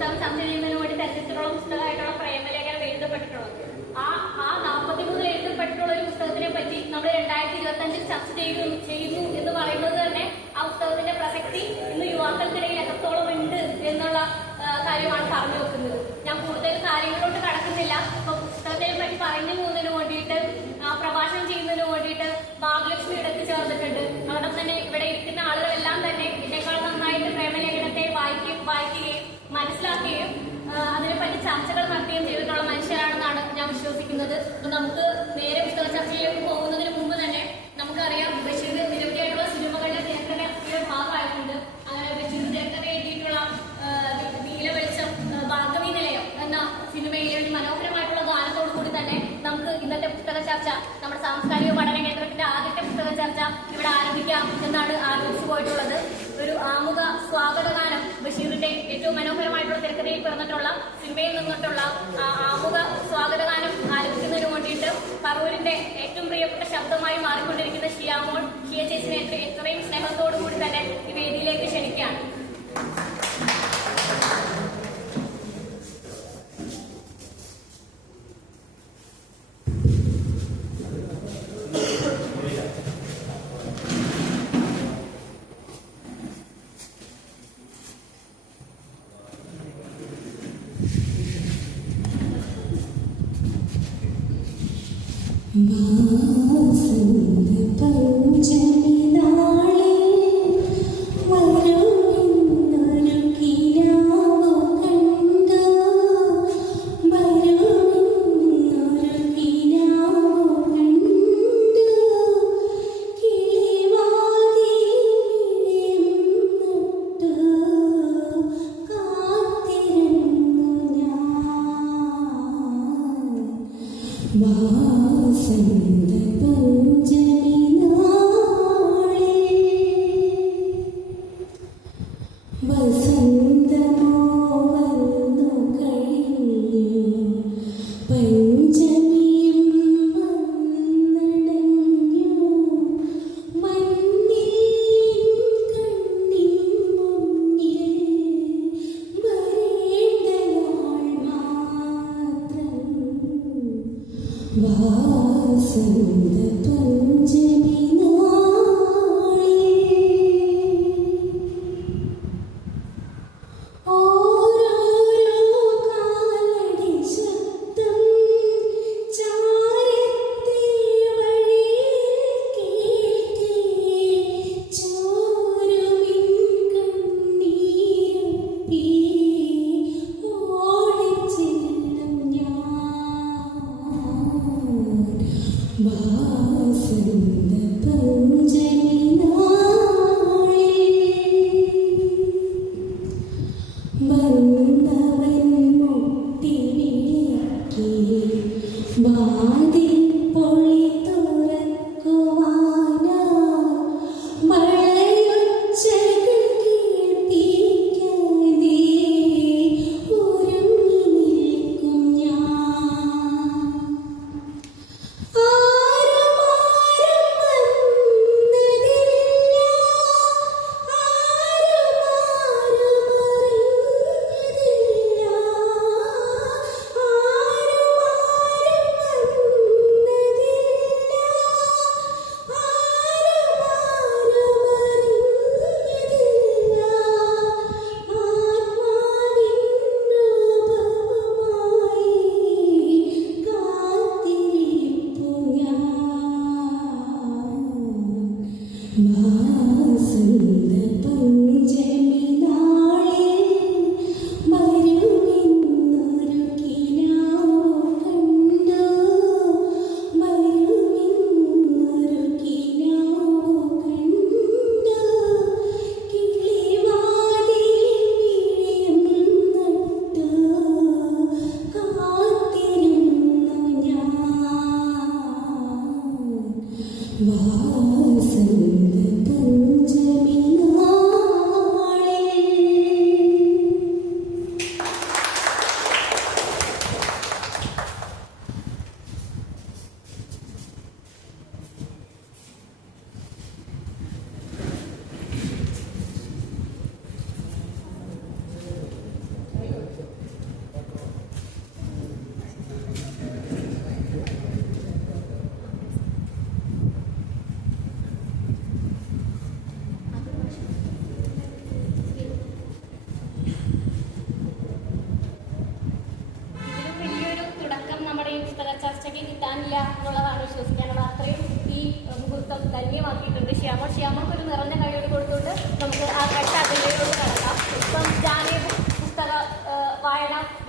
പുസ്തകം ചർച്ച ചെയ്യുന്നതിന് വേണ്ടി തെരഞ്ഞെടുത്തിട്ടുള്ള പുസ്തകമായിട്ടുള്ള പ്രേമലേഖനം എഴുതപ്പെട്ടിട്ടുള്ളത്. ആ 43 എഴുതപ്പെട്ടിട്ടുള്ള ഒരു പുസ്തകത്തിനെ പറ്റി നമ്മൾ 2025 ചർച്ച ചെയ്യുന്നു എന്ന് പറയുന്നത് തന്നെ ആ പുസ്തകത്തിന്റെ പ്രസക്തി ഇന്ന് യുവാക്കൾക്കിടയിൽ എത്രത്തോളം ഉണ്ട് എന്നുള്ള കാര്യമാണ് പറഞ്ഞു വെക്കുന്നത്. ഞാൻ കൂടുതൽ കാര്യങ്ങളോട്ട് കടക്കുന്നില്ല. ഇപ്പൊ പുസ്തകത്തെ പറ്റി പറഞ്ഞു പോകുന്നതിന് വേണ്ടിയിട്ട് പ്രഭാഷണം ചെയ്യുന്നതിന് വേണ്ടിയിട്ട് ഭാഗ്യലക്ഷ്മി ഇടയ്ക്ക് ചേർന്നിട്ടുണ്ട്. അതോടൊപ്പം തന്നെ ഇവിടെ ഇരിക്കുന്ന ആളുകളെല്ലാം തന്നെ ഇതിനേക്കാൾ നന്നായിട്ട് പ്രേമലേഖനത്തെ വായിക്കുകയും മനസ്സിലാക്കുകയും അതിനെപ്പറ്റി ചർച്ചകൾ നടത്തുകയും ചെയ്തിട്ടുള്ള മനുഷ്യരാണെന്നാണ് ഞാൻ വിശ്വസിക്കുന്നത്. അപ്പൊ നമുക്ക് നേരെ പുസ്തക ചർച്ചയിലേക്ക് പോകുന്നതിന് മുമ്പ് തന്നെ നമുക്കറിയാം ബഷീർ നിരവധിയായിട്ടുള്ള സിനിമകളുടെ തിരക്കഥയുടെ ഭാഗമായിട്ടുണ്ട്. അങ്ങനെ ബഷീർ തിരക്കഥ എഴുതിയിട്ടുള്ള നീലവെളിച്ചം ഭാർഗവി നിലയം എന്ന സിനിമയിലെ ഒരു മനോഹരമായിട്ടുള്ള ഗാനത്തോടു കൂടി തന്നെ നമുക്ക് ഇന്നത്തെ പുസ്തക ചർച്ച, നമ്മുടെ സാംസ്കാരിക പഠന കേന്ദ്രത്തിന്റെ ആദ്യത്തെ പുസ്തക ചർച്ച ഇവിടെ ആരംഭിക്കാം എന്നാണ് ആലോചിച്ചു പോയിട്ടുള്ളത്. ഒരു ആമുഖ സ്വാഗതഗാനം ബഷീറിന്റെ ഏറ്റവും മനോഹരമായിട്ടുള്ള തിരക്കഥയിൽ പിറന്നിട്ടുള്ള സിനിമയിൽ നിന്നിട്ടുള്ള ആമുഖ സ്വാഗതഗാനം ആലപിക്കുന്നതിന് വേണ്ടിയിട്ട് പറവൂരിന്റെ ഏറ്റവും പ്രിയപ്പെട്ട ശബ്ദമായി മാറിക്കൊണ്ടിരിക്കുന്ന ഷിയ ചേച്ചിനെ എത്രയും സ്നേഹത്തോടു കൂടി തന്നെ ഈ വേദിയിലേക്ക് ക്ഷണിക്കുകയാണ്. Wow.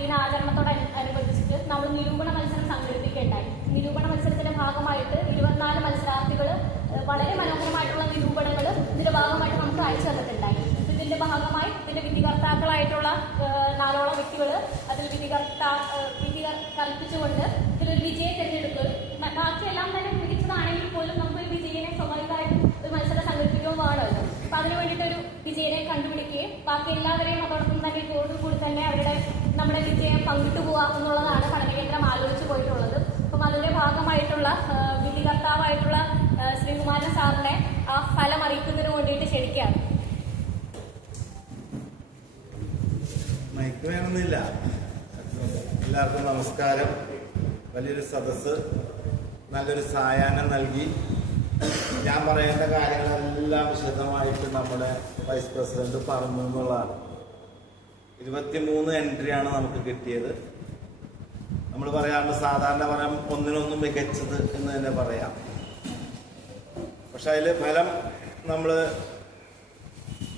ദിനാചരണത്തോടനുബന്ധിച്ചിട്ട് നമ്മൾ നിരൂപണ മത്സരം സംഘടിപ്പിക്കുകയുണ്ടായി. നിരൂപണ മത്സരത്തിന്റെ ഭാഗമായിട്ട് 24 മത്സരാർത്ഥികൾ വളരെ മനോഹരമായിട്ടുള്ള നിരൂപണങ്ങൾ ഇതിന്റെ ഭാഗമായിട്ട് നമുക്ക് അയച്ചു തന്നിട്ടുണ്ടായി. ഇതിന്റെ ഭാഗമായി ഇതിന്റെ വിധികർത്താക്കളായിട്ടുള്ള 4ഓളം വ്യക്തികൾ അതിൽ വിധി കൽപ്പിച്ചുകൊണ്ട് ഇതിലൊരു വിജയെ തിരഞ്ഞെടുക്കുകയും ബാക്കിയെല്ലാം തന്നെ മികച്ചതാണെങ്കിൽ പോലും നമുക്കൊരു വിജയനെ സ്വാഭാവികമായിട്ടും ഒരു മത്സരം സംഘടിപ്പിക്കുകയും വേണമല്ലോ. അപ്പൊ അതിനു വേണ്ടിയിട്ടൊരു വിജയനെ കണ്ടുപിടിക്കുകയും ബാക്കി എല്ലാവരെയും അതോടൊപ്പം തന്നെ ഇതോടുകൂടി തന്നെ നമ്മുടെ വിജയം പങ്കിട്ടു പോവുക എന്നുള്ളതാണ് പഠനകേന്ദ്രം ആലോചിച്ചു പോയിട്ടുള്ളത്. അപ്പം അതിന്റെ ഭാഗമായിട്ടുള്ള വിധികർത്താവായിട്ടുള്ള ശ്രീകുമാരൻ സാറിനെ ആ ഫലം അറിയിക്കുന്നതിന് വേണ്ടിയിട്ട് ക്ഷണിക്കുകയാണ്. മൈക്ക് വേണമെന്നില്ല. എല്ലാവർക്കും നമസ്കാരം. വലിയൊരു സദസ്സ്, നല്ലൊരു സായാഹ്നം നൽകി. ഞാൻ പറയേണ്ട കാര്യങ്ങളെല്ലാം വിശദമായിട്ട് നമ്മുടെ വൈസ് പ്രസിഡന്റ് പറഞ്ഞു എന്നുള്ളതാണ്. 23 എൻട്രിയാണ് നമുക്ക് കിട്ടിയത്. നമ്മൾ പറയാറുണ്ട്, സാധാരണ പറയാം ഒന്നിനൊന്നും മികച്ചത് എന്ന് തന്നെ പറയാം. പക്ഷെ അതിൽ ഫലം നമ്മൾ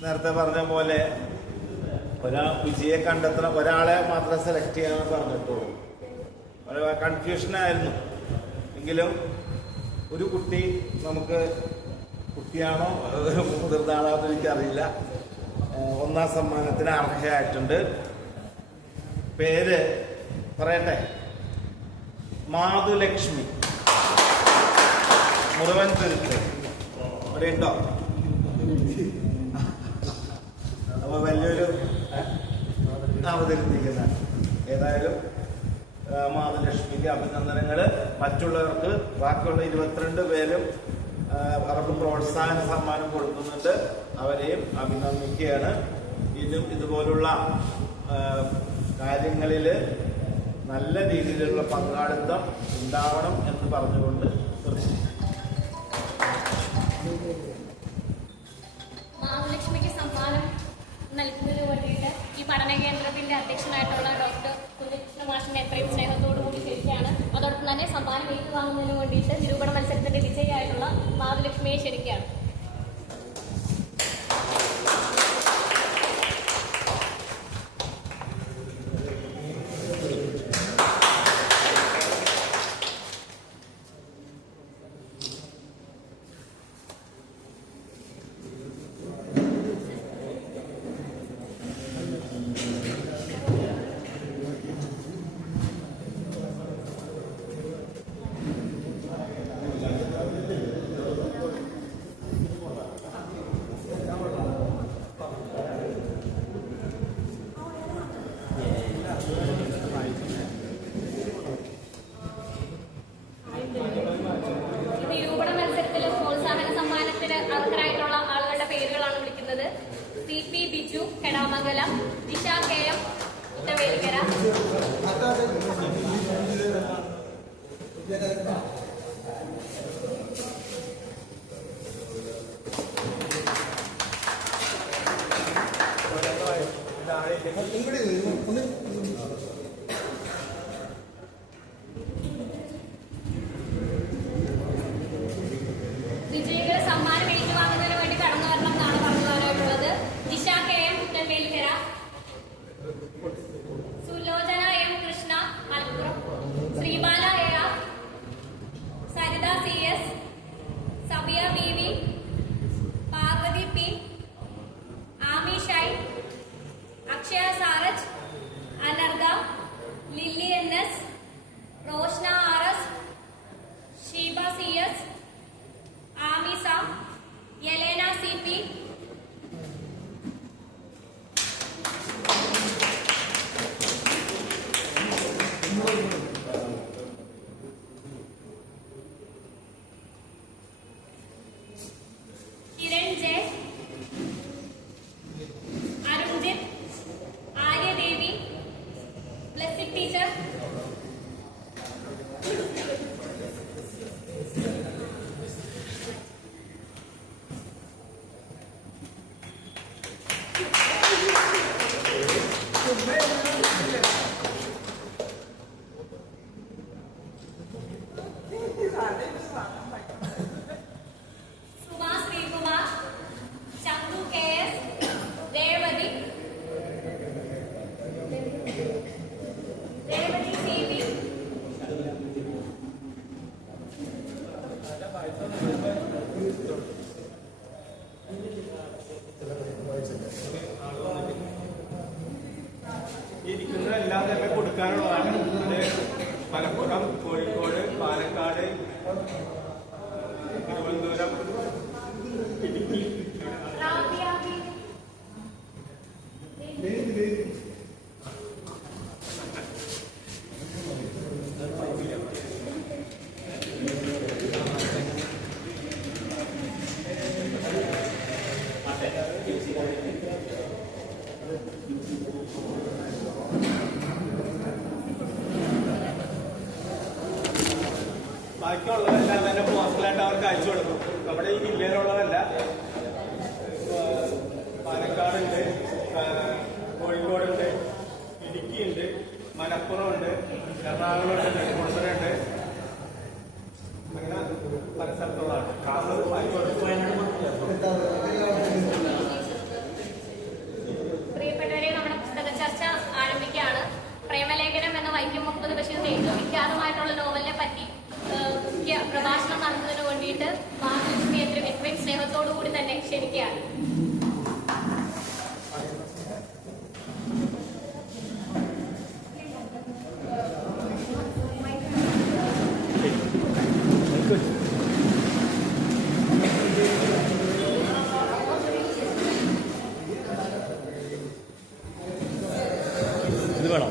നേരത്തെ പറഞ്ഞ പോലെ വിജയെ കണ്ടെത്തണം, ഒരാളെ മാത്രം സെലക്ട് ചെയ്യാമെന്ന് പറഞ്ഞിട്ടുള്ളൂ. കൺഫ്യൂഷനായിരുന്നു. എങ്കിലും ഒരു കുട്ടി, നമുക്ക് കുട്ടിയാണോ മുതിർന്നാണോ എന്ന് എനിക്കറിയില്ല, 1ാം സമ്മാനത്തിന് അർഹയായിട്ടുണ്ട്. പേര് പറയട്ടെ, മാധുലക്ഷ്മി, മുറുവൻ തുരുത്ത്. ഇവിടെ ഉണ്ടോ? അപ്പൊ വലിയൊരു അവതരിപ്പിക്കുന്ന ഏതായാലും മാധുലക്ഷ്മിക്ക് അഭിനന്ദനങ്ങൾ. മറ്റുള്ളവർക്ക്, ബാക്കിയുള്ള 22 പേരും അവർക്ക് പ്രോത്സാഹന സമ്മാനം കൊടുക്കുന്നുണ്ട്. അവരെയും അഭിനന്ദിക്കുകയാണ്. ഇതും ഇതുപോലുള്ള കാര്യങ്ങളിൽ നല്ല രീതിയിലുള്ള പങ്കാളിത്തം ഉണ്ടാവണം എന്ന് പറഞ്ഞുകൊണ്ട് മാധുലക്ഷ്മിക്ക് സമ്മാനം നൽകുന്നതിന് വേണ്ടിയിട്ട് ഈ പഠന കേന്ദ്രത്തിന്റെ അധ്യക്ഷനായിട്ടുള്ള ഡോക്ടർ കുഞ്ഞകൃഷ്ണ മാഷിനെ എത്രയും സ്നേഹത്തോടു കൂടി ക്ഷണിക്കുകയാണ്. അതോടൊപ്പം തന്നെ സമ്മാനം ഏറ്റുവാങ്ങുന്നതിന് വേണ്ടിയിട്ട് നിരൂപണ മത്സരത്തിന്റെ വിജയിയായിട്ടുള്ള മാധുലക്ഷ്മിയെ ക്ഷണിക്കുകയാണ്. CP ബിജു കെടാമംഗലം, ദിശ KM കുട്ടവേലിക്കര, വിജയികൾ സമ്മാനം ഏറ്റുവാങ്ങുന്നതിന് വേണ്ടി കടന്നു വരണം എന്നാണ് പറഞ്ഞു വരാനുള്ളത്. Disha KM Kuttavelikkara, Sulochana M Krishna Malappuram, Sreebala AR, Saritha CS, Sabiya BV, Parvathy P, Ami Shai, Akshaya Saraj, Anarga, Lilly NS, Roshna RS, Sheeba CS, Amisa, Yelena CP, Kiran J, Arunjith, Aryadevi, Blessy teacher, Suma Sreekumar, Chandu KS, Revathi, എല്ലാം തന്നെ കൊടുക്കാനുള്ളതാണ്. ഇത് മലപ്പുറം, കോഴിക്കോട്, പാലക്കാട്, തിരുവനന്തപുരം, ഇടുക്കി. ബാക്കിയുള്ളതെല്ലാം തന്നെ പോസ്റ്റലായിട്ട് അവർക്ക് അയച്ചു കൊടുക്കും. നമ്മുടെ ഈ ജില്ലയിലുള്ളതല്ല, പാലക്കാടുണ്ട്, കോഴിക്കോടുണ്ട്, ഇടുക്കിയുണ്ട്, മലപ്പുറമുണ്ട്, എറണാകുളമുണ്ട്, നെടുമുണ്ടലുണ്ട്, അങ്ങനെ പല സ്ഥലത്തുള്ളതാണ്. പ്രിയപ്പെട്ടവരെ, നമ്മുടെ പുസ്തക ചർച്ച ആരംഭിക്കുകയാണ്. പ്രേമലേഖനം എന്ന വൈക്കം മുഹമ്മദ് ബഷീറിന്റെ ഏറ്റവും വിഖ്യാതമായിട്ടുള്ള നോവലിനെ പറ്റി മുഖ്യ പ്രഭാഷണം നടത്തുന്നതിന് വേണ്ടിയിട്ട് മഹാലക്ഷ്മി എത്രയും സ്നേഹത്തോടു കൂടി തന്നെ ക്ഷണിക്കുകയാണ്. ഇത് വേണോ?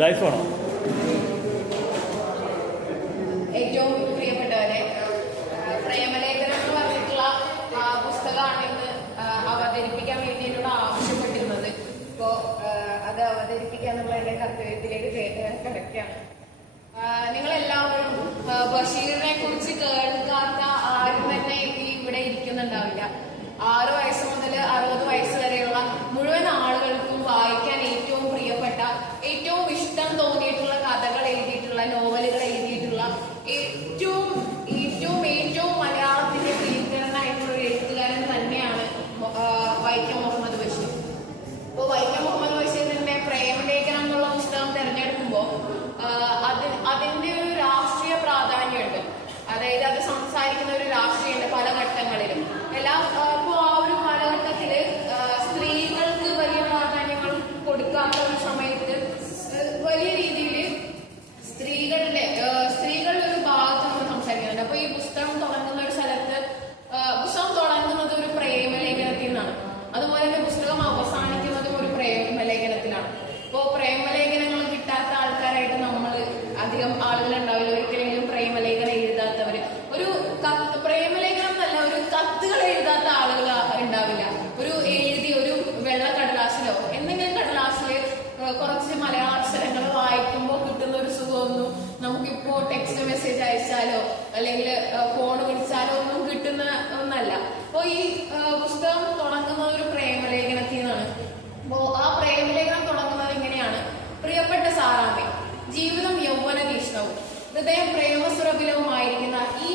ഡൈസ് വേണോ? ഏറ്റവും പ്രിയപ്പെട്ടവരെ, പ്രേമലേഖനം എന്ന് പറഞ്ഞിട്ടുള്ള പുസ്തകമാണ് ഇന്ന് അവതരിപ്പിക്കാൻ വേണ്ടിയിട്ടുള്ള ആവശ്യപ്പെട്ടിരുന്നത്. ഇപ്പോ അത് അവതരിപ്പിക്കാന്നുള്ള എന്റെ കർത്തവ്യത്തിലേക്ക് കിടക്കുകയാണ്. നിങ്ങളെല്ലാവരും ബഷീറിനെ കുറിച്ച് കേൾക്കാത്ത ആരും തന്നെ ഇവിടെ ഇരിക്കുന്നുണ്ടാവില്ല. 6 വയസ്സ് മുതൽ 60 വയസ്സ് വരെയുള്ള മുഴുവൻ ആളുകൾക്കും വായിക്കാൻ ഏറ്റവും പ്രിയപ്പെട്ട, ഏറ്റവും ഇഷ്ടം തോന്നിയിട്ടുള്ള കഥകൾ എഴുതിയിട്ടുള്ള, നോവലുകൾ എഴുതിയിട്ടുള്ള ഏറ്റവും മലയാളത്തിന്റെ പ്രിയങ്കരനായിട്ടുള്ള ഒരു എഴുത്തുകാരൻ തന്നെയാണ് വൈക്കം മുഹമ്മദ് ബഷീർ. അപ്പോൾ വൈക്കം മുഹമ്മദ് ബഷീറിന്റെ പ്രേമലേഖനം എന്നുള്ള പുസ്തകം തിരഞ്ഞെടുക്കുമ്പോൾ അതിന്റെ ഒരു രാഷ്ട്രീയ പ്രാധാന്യമുണ്ട്. അതായത് അത് സംസാരിക്കുന്ന ഒരു രാഷ്ട്രീയമുണ്ട് പല ഘട്ടങ്ങളിലും. ഇപ്പോൾ ആ ഒരു കാലഘട്ടത്തില് സ്ത്രീകൾക്ക് വലിയ പ്രാധാന്യങ്ങൾ കൊടുക്കാത്ത ഒരു സമയത്ത് വലിയ രീതിയിൽ സ്ത്രീകളുടെ ഒരു ഭാഗത്ത് നമ്മൾ സംസാരിക്കുന്നുണ്ട്. അപ്പൊ ഈ പുസ്തകം തുടങ്ങുന്ന ഒരു സ്ഥലത്ത് പുസ്തകം തുടങ്ങുന്നത് ഒരു പ്രേമലേഖനത്തിൽ നിന്നാണ്. അതുപോലെ തന്നെ പുസ്തകം അവസാനിക്കുന്നതും ഒരു പ്രേമലേഖനത്തിലാണ്. ഇപ്പോ പ്രേമലേഖനങ്ങൾ കിട്ടാത്ത ആൾക്കാരായിട്ട് നമ്മൾ അധികം ആളുകളുണ്ടാവില്ല. ഒരിക്കലെങ്കിലും പ്രേമലേഖനം എഴുതാത്തവര്, ഒരു പ്രേമലേഖനം എന്നല്ല, ഒരു കത്തുകൾ എഴുതാത്ത ആളുകൾ ഉണ്ടാവില്ല. ഒരു വെള്ള കടലാസിലോ എന്തെങ്കിലും കടലാസില് കുറച്ച് മലയാള അക്ഷരങ്ങൾ വായിക്കുമ്പോൾ കിട്ടുന്ന ഒരു സുഖമൊന്നും നമുക്കിപ്പോ ടെക്സ്റ്റ് മെസ്സേജ് അയച്ചാലോ അല്ലെങ്കിൽ ഫോൺ വിളിച്ചാലോ ഒന്നും കിട്ടുന്ന ഒന്നല്ല. അപ്പൊ ഈ പുസ്തകം തുടങ്ങുന്ന ഒരു പ്രേമലേഖനത്തിൽ നിന്നാണ്. അപ്പോ ആ പ്രേമലേഖനം തുടങ്ങുന്നത് ഇങ്ങനെയാണ്: പ്രിയപ്പെട്ട സാറാമ്മേ, ജീവിതം യൗവന തീഷ്ണവും ഹൃദയം പ്രേമസുരഭിലവുമായിരിക്കുന്ന ഈ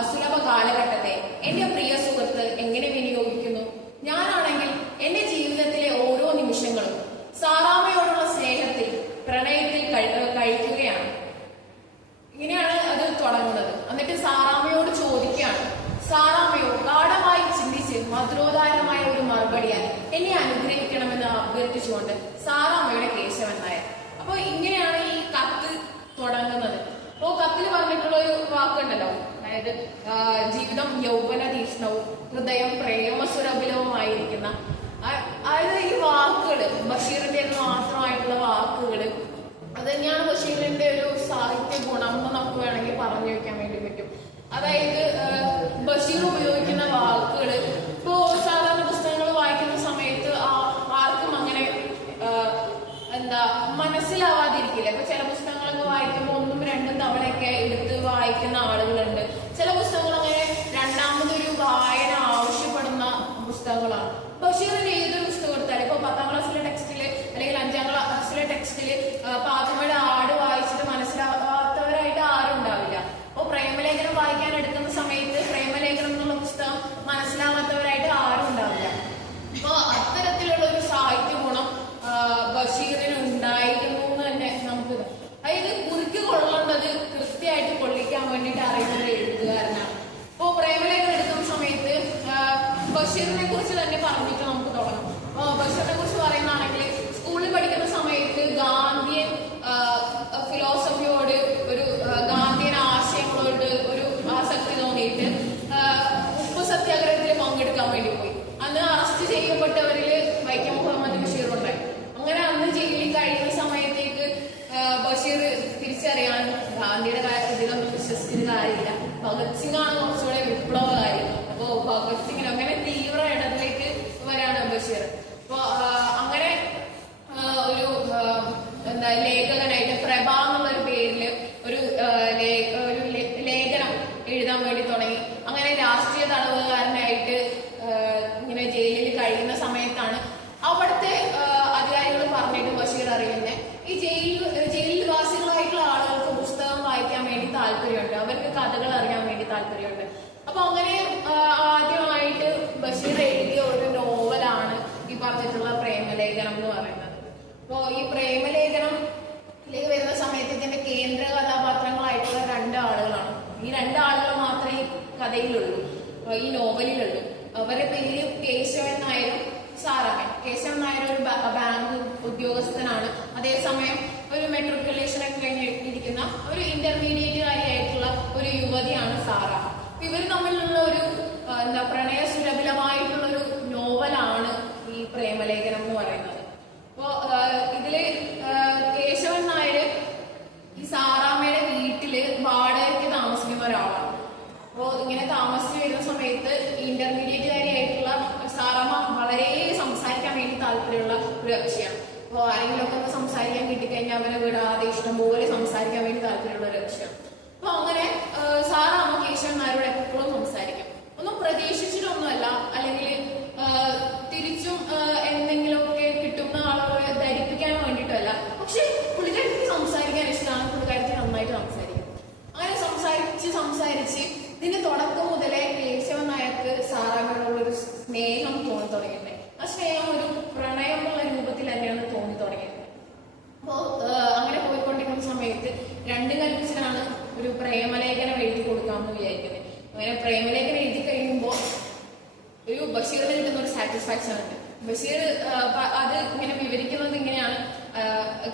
അസുലഭ കാലഘട്ടത്തെ എന്റെ പ്രിയ സുഹൃത്ത് എങ്ങനെ വിനിയോഗിക്കുന്നു? ഞാനാണെങ്കിൽ എന്റെ ജീവിതത്തിലെ ഓരോ നിമിഷങ്ങളും സാറാമ്മയോടുള്ള സ്നേഹത്തിൽ, പ്രണയത്തിൽ കഴിക്കുകയാണ്. ഇങ്ങനെയാണ് അത് തുടങ്ങുന്നത്. എന്നിട്ട് സാറാമ്മയോട് ചോദിക്കുകയാണ്. സാറാമ്മയോ ഗാഢമായി ചിന്തിച്ച് മധുരോദാരമായ ഒരു മറുപടിയാൽ എന്നെ അനുഗ്രഹിക്കണമെന്ന് അഭ്യർത്ഥിച്ചുകൊണ്ട് സാറാമ്മയുടെ കേശവൻ നായർ. അപ്പൊ ഇങ്ങനെയാണ് ഈ കത്ത് തുടങ്ങുന്നത്. അപ്പോ കത്തിൽ പറഞ്ഞിട്ടുള്ള ഒരു വാക്കുണ്ടല്ലോ, അതായത് ജീവിതം യൗവന തീഷ്ണവും ഹൃദയം പ്രേമസുരഭിലവുമായിരിക്കുന്ന, അതായത് ഈ വാക്കുകള് ബഷീറിന്റെ മാത്രമായിട്ടുള്ള വാക്കുകള് അത് തന്നെയാണ് ബഷീറിന്റെ ഒരു സാഹിത്യ ഗുണം എന്ന് നമുക്ക് വേണമെങ്കിൽ പറഞ്ഞു വെക്കാൻ വേണ്ടി പറ്റും. അതായത് ബഷീർ ഉപയോഗിക്കുന്ന വാക്കുകള് ഇപ്പോ സാധാരണ പുസ്തകങ്ങൾ വായിക്കുന്ന സമയത്ത് ആർക്കും അങ്ങനെ മനസ്സിലാവാതിരിക്കില്ല. ഇപ്പൊ ചില പുസ്തകങ്ങളൊക്കെ വായിക്കുമ്പോൾ 1ഉം 2ഉം തവണയൊക്കെ എടുത്ത് വായിക്കുന്ന ആളുകളുണ്ട്. ചില പുസ്തകങ്ങൾ അങ്ങനെ രണ്ടാമതൊരു വായന ആവശ്യപ്പെടുന്ന പുസ്തകങ്ങളാണ്. ബഷീറിന്റെ ഏതൊരു പുസ്തകം എടുത്താലും ഇപ്പൊ 10ാം ക്ലാസ്സിലെ ടെക്സ്റ്റില് അല്ലെങ്കിൽ 5ാം ക്ലാസ്സിലെ ടെക്സ്റ്റില് പാത്തുമ്മയുടെ ആട് വായിച്ചിട്ട് മനസ്സിലാവാത്തവരായിട്ട് ആരും ഉണ്ടാവില്ല. അപ്പൊ പ്രേമലേഖനം വായിക്കാൻ എടുക്കുന്ന സമയത്ത് പ്രേമലേഖനം എന്നുള്ള പുസ്തകം മനസ്സിലാവാത്തവരായിട്ട് ആരും ഉണ്ടാവില്ല. അപ്പൊ അത്തരത്തിലുള്ള ഒരു സാഹിത്യ ഗുണം ബഷീറിന് ഉണ്ടായിരുന്നു എന്ന് തന്നെ നമുക്ക്, അതായത് കുറിക്ക് കൊള്ളേണ്ടത് കൃത്യമായിട്ട് കൊള്ളിക്കാൻ വേണ്ടിയിട്ട് അറിയുന്ന ഒരു എഴുത്തുകാരനാണ്. ഇപ്പോ പ്രേമലേഖനം എടുക്കുന്ന സമയത്ത് ബഷീറിനെ കുറിച്ച് തന്നെ പറഞ്ഞിട്ട് നമുക്ക് തുടങ്ങാം. അപ്പൊ അങ്ങനെ ഒരു എന്താ ലേഖകനായിട്ട് പ്രഭ എന്നുള്ളൊരു പേരില് ഒരു ലേഖനം എഴുതാൻ വേണ്ടി തുടങ്ങി. അങ്ങനെ രാഷ്ട്രീയ തടവുകാരനായിട്ട് ഇങ്ങനെ ജയിലിൽ കഴിയുന്ന സമയത്താണ് അവിടുത്തെ അധികാരികൾ പറഞ്ഞിട്ട് ബഷീർ അറിയുന്നത് ഈ ജയിൽവാസികളായിട്ടുള്ള ആളുകൾക്ക് പുസ്തകം വായിക്കാൻ വേണ്ടി താല്പര്യമുണ്ട്, അവർക്ക് കഥകൾ അറിയാൻ വേണ്ടി താല്പര്യമുണ്ട്. അപ്പൊ അങ്ങനെ ആദ്യമായിട്ട് ബഷീർ എഴുതിയ ഒരു നോവലാണ് ഈ പറഞ്ഞിട്ടുള്ള പ്രേമലേഖനം എന്ന് പറയുന്നത്. അപ്പോ ഈ പ്രേമലേഖനത്തിലേക്ക് വരുന്ന സമയത്ത് ഇതിന്റെ കേന്ദ്ര കഥാപാത്രങ്ങളായിട്ടുള്ള 2 ആളുകളാണ്. ഈ 2 ആളുകൾ മാത്രമേ ഈ കഥയിലുള്ളൂ, ഈ നോവലിലുള്ളൂ. അവരുടെ പേര് കേശവൻ നായരും സാറാമൻ. കേശവൻ നായർ ഒരു ബാങ്ക് ഉദ്യോഗസ്ഥനാണ്, അതേസമയം ഒരു മെട്രിക്കുലേഷൻ ഒക്കെ കഴിഞ്ഞിരിക്കുന്ന ഒരു ഇന്റർമീഡിയറ്റുകാരിയായിട്ടുള്ള ഒരു യുവതിയാണ് സാറ. ഇവർ തമ്മിലുള്ള ഒരു എന്താ പ്രണയസുരഭിലമായിട്ടുള്ള ഒരു നോവലാണ് ഈ പ്രേമലേഖനം എന്ന് പറയുന്നത്. അപ്പോ ഇതില് കേശവൻ നായർ ഈ സാറാമ്മയുടെ വീട്ടില് വാടകയ്ക്ക് താമസിക്കുന്ന ഒരാളാണ്. അപ്പോ ഇങ്ങനെ താമസിച്ചു വരുന്ന സമയത്ത് ഇന്റർമീഡിയറ്റുകാരിയായിട്ടുള്ള സാറാമ്മ വളരെ സംസാരിക്കാൻ വേണ്ടി താല്പര്യമുള്ള ഒരു കക്ഷിയാണ്. അപ്പോൾ ആരെങ്കിലും ഒക്കെ സംസാരിക്കാൻ കിട്ടിക്കഴിഞ്ഞാൽ അവരെ വിടാതെ ഇഷ്ടംപോലെ സംസാരിക്കാൻ വേണ്ടി താല്പര്യമുള്ള ഒരു കക്ഷിയാണ്. അപ്പൊ അങ്ങനെ സാറാമ്മ കേശവൻ നായരോട് എപ്പോഴും സംസാരിക്കും. ഒന്നും പ്രതീക്ഷിച്ചിട്ടൊന്നുമല്ല, അല്ലെങ്കിൽ തിരിച്ചും എന്തെങ്കിലുമൊക്കെ കിട്ടുന്ന ആളുകളെ ധരിപ്പിക്കാൻ വേണ്ടിയിട്ടല്ല, പക്ഷെ പുള്ളിക്കാരത്തി സംസാരിക്കാൻ ഇഷ്ടമാണ്, പുള്ളിക്കാരത്തി നന്നായിട്ട് സംസാരിക്കും. അങ്ങനെ സംസാരിച്ച് ഇതിന്റെ തുടക്കം മുതലേ കേശവൻ നായർക്ക് സാറാമ്മയോടുള്ളൊരു സ്നേഹം തോന്നി തുടങ്ങിയിട്ടുണ്ട്. ആ സ്നേഹം ഒരു പ്രണയം എന്നുള്ള രൂപത്തിൽ തന്നെയാണ് തോന്നി തുടങ്ങിയത്. അപ്പോ അങ്ങനെ പോയിക്കൊണ്ടിരിക്കുന്ന സമയത്ത് 2 കൽപ്പിച്ചിട്ടാണ് ഒരു പ്രേമലേഖനം എഴുതി കൊടുക്കാമെന്ന് വിചാരിക്കുന്നത്. അങ്ങനെ പ്രേമലേഖനം എഴുതി കഴിയുമ്പോൾ ഒരു ബഷീറിന് കിട്ടുന്ന ഒരു സാറ്റിസ്ഫാക്ഷൻ ഉണ്ട്. ബഷീർ അത് ഇങ്ങനെ വിവരിക്കുന്നത് ഇങ്ങനെയാണ്.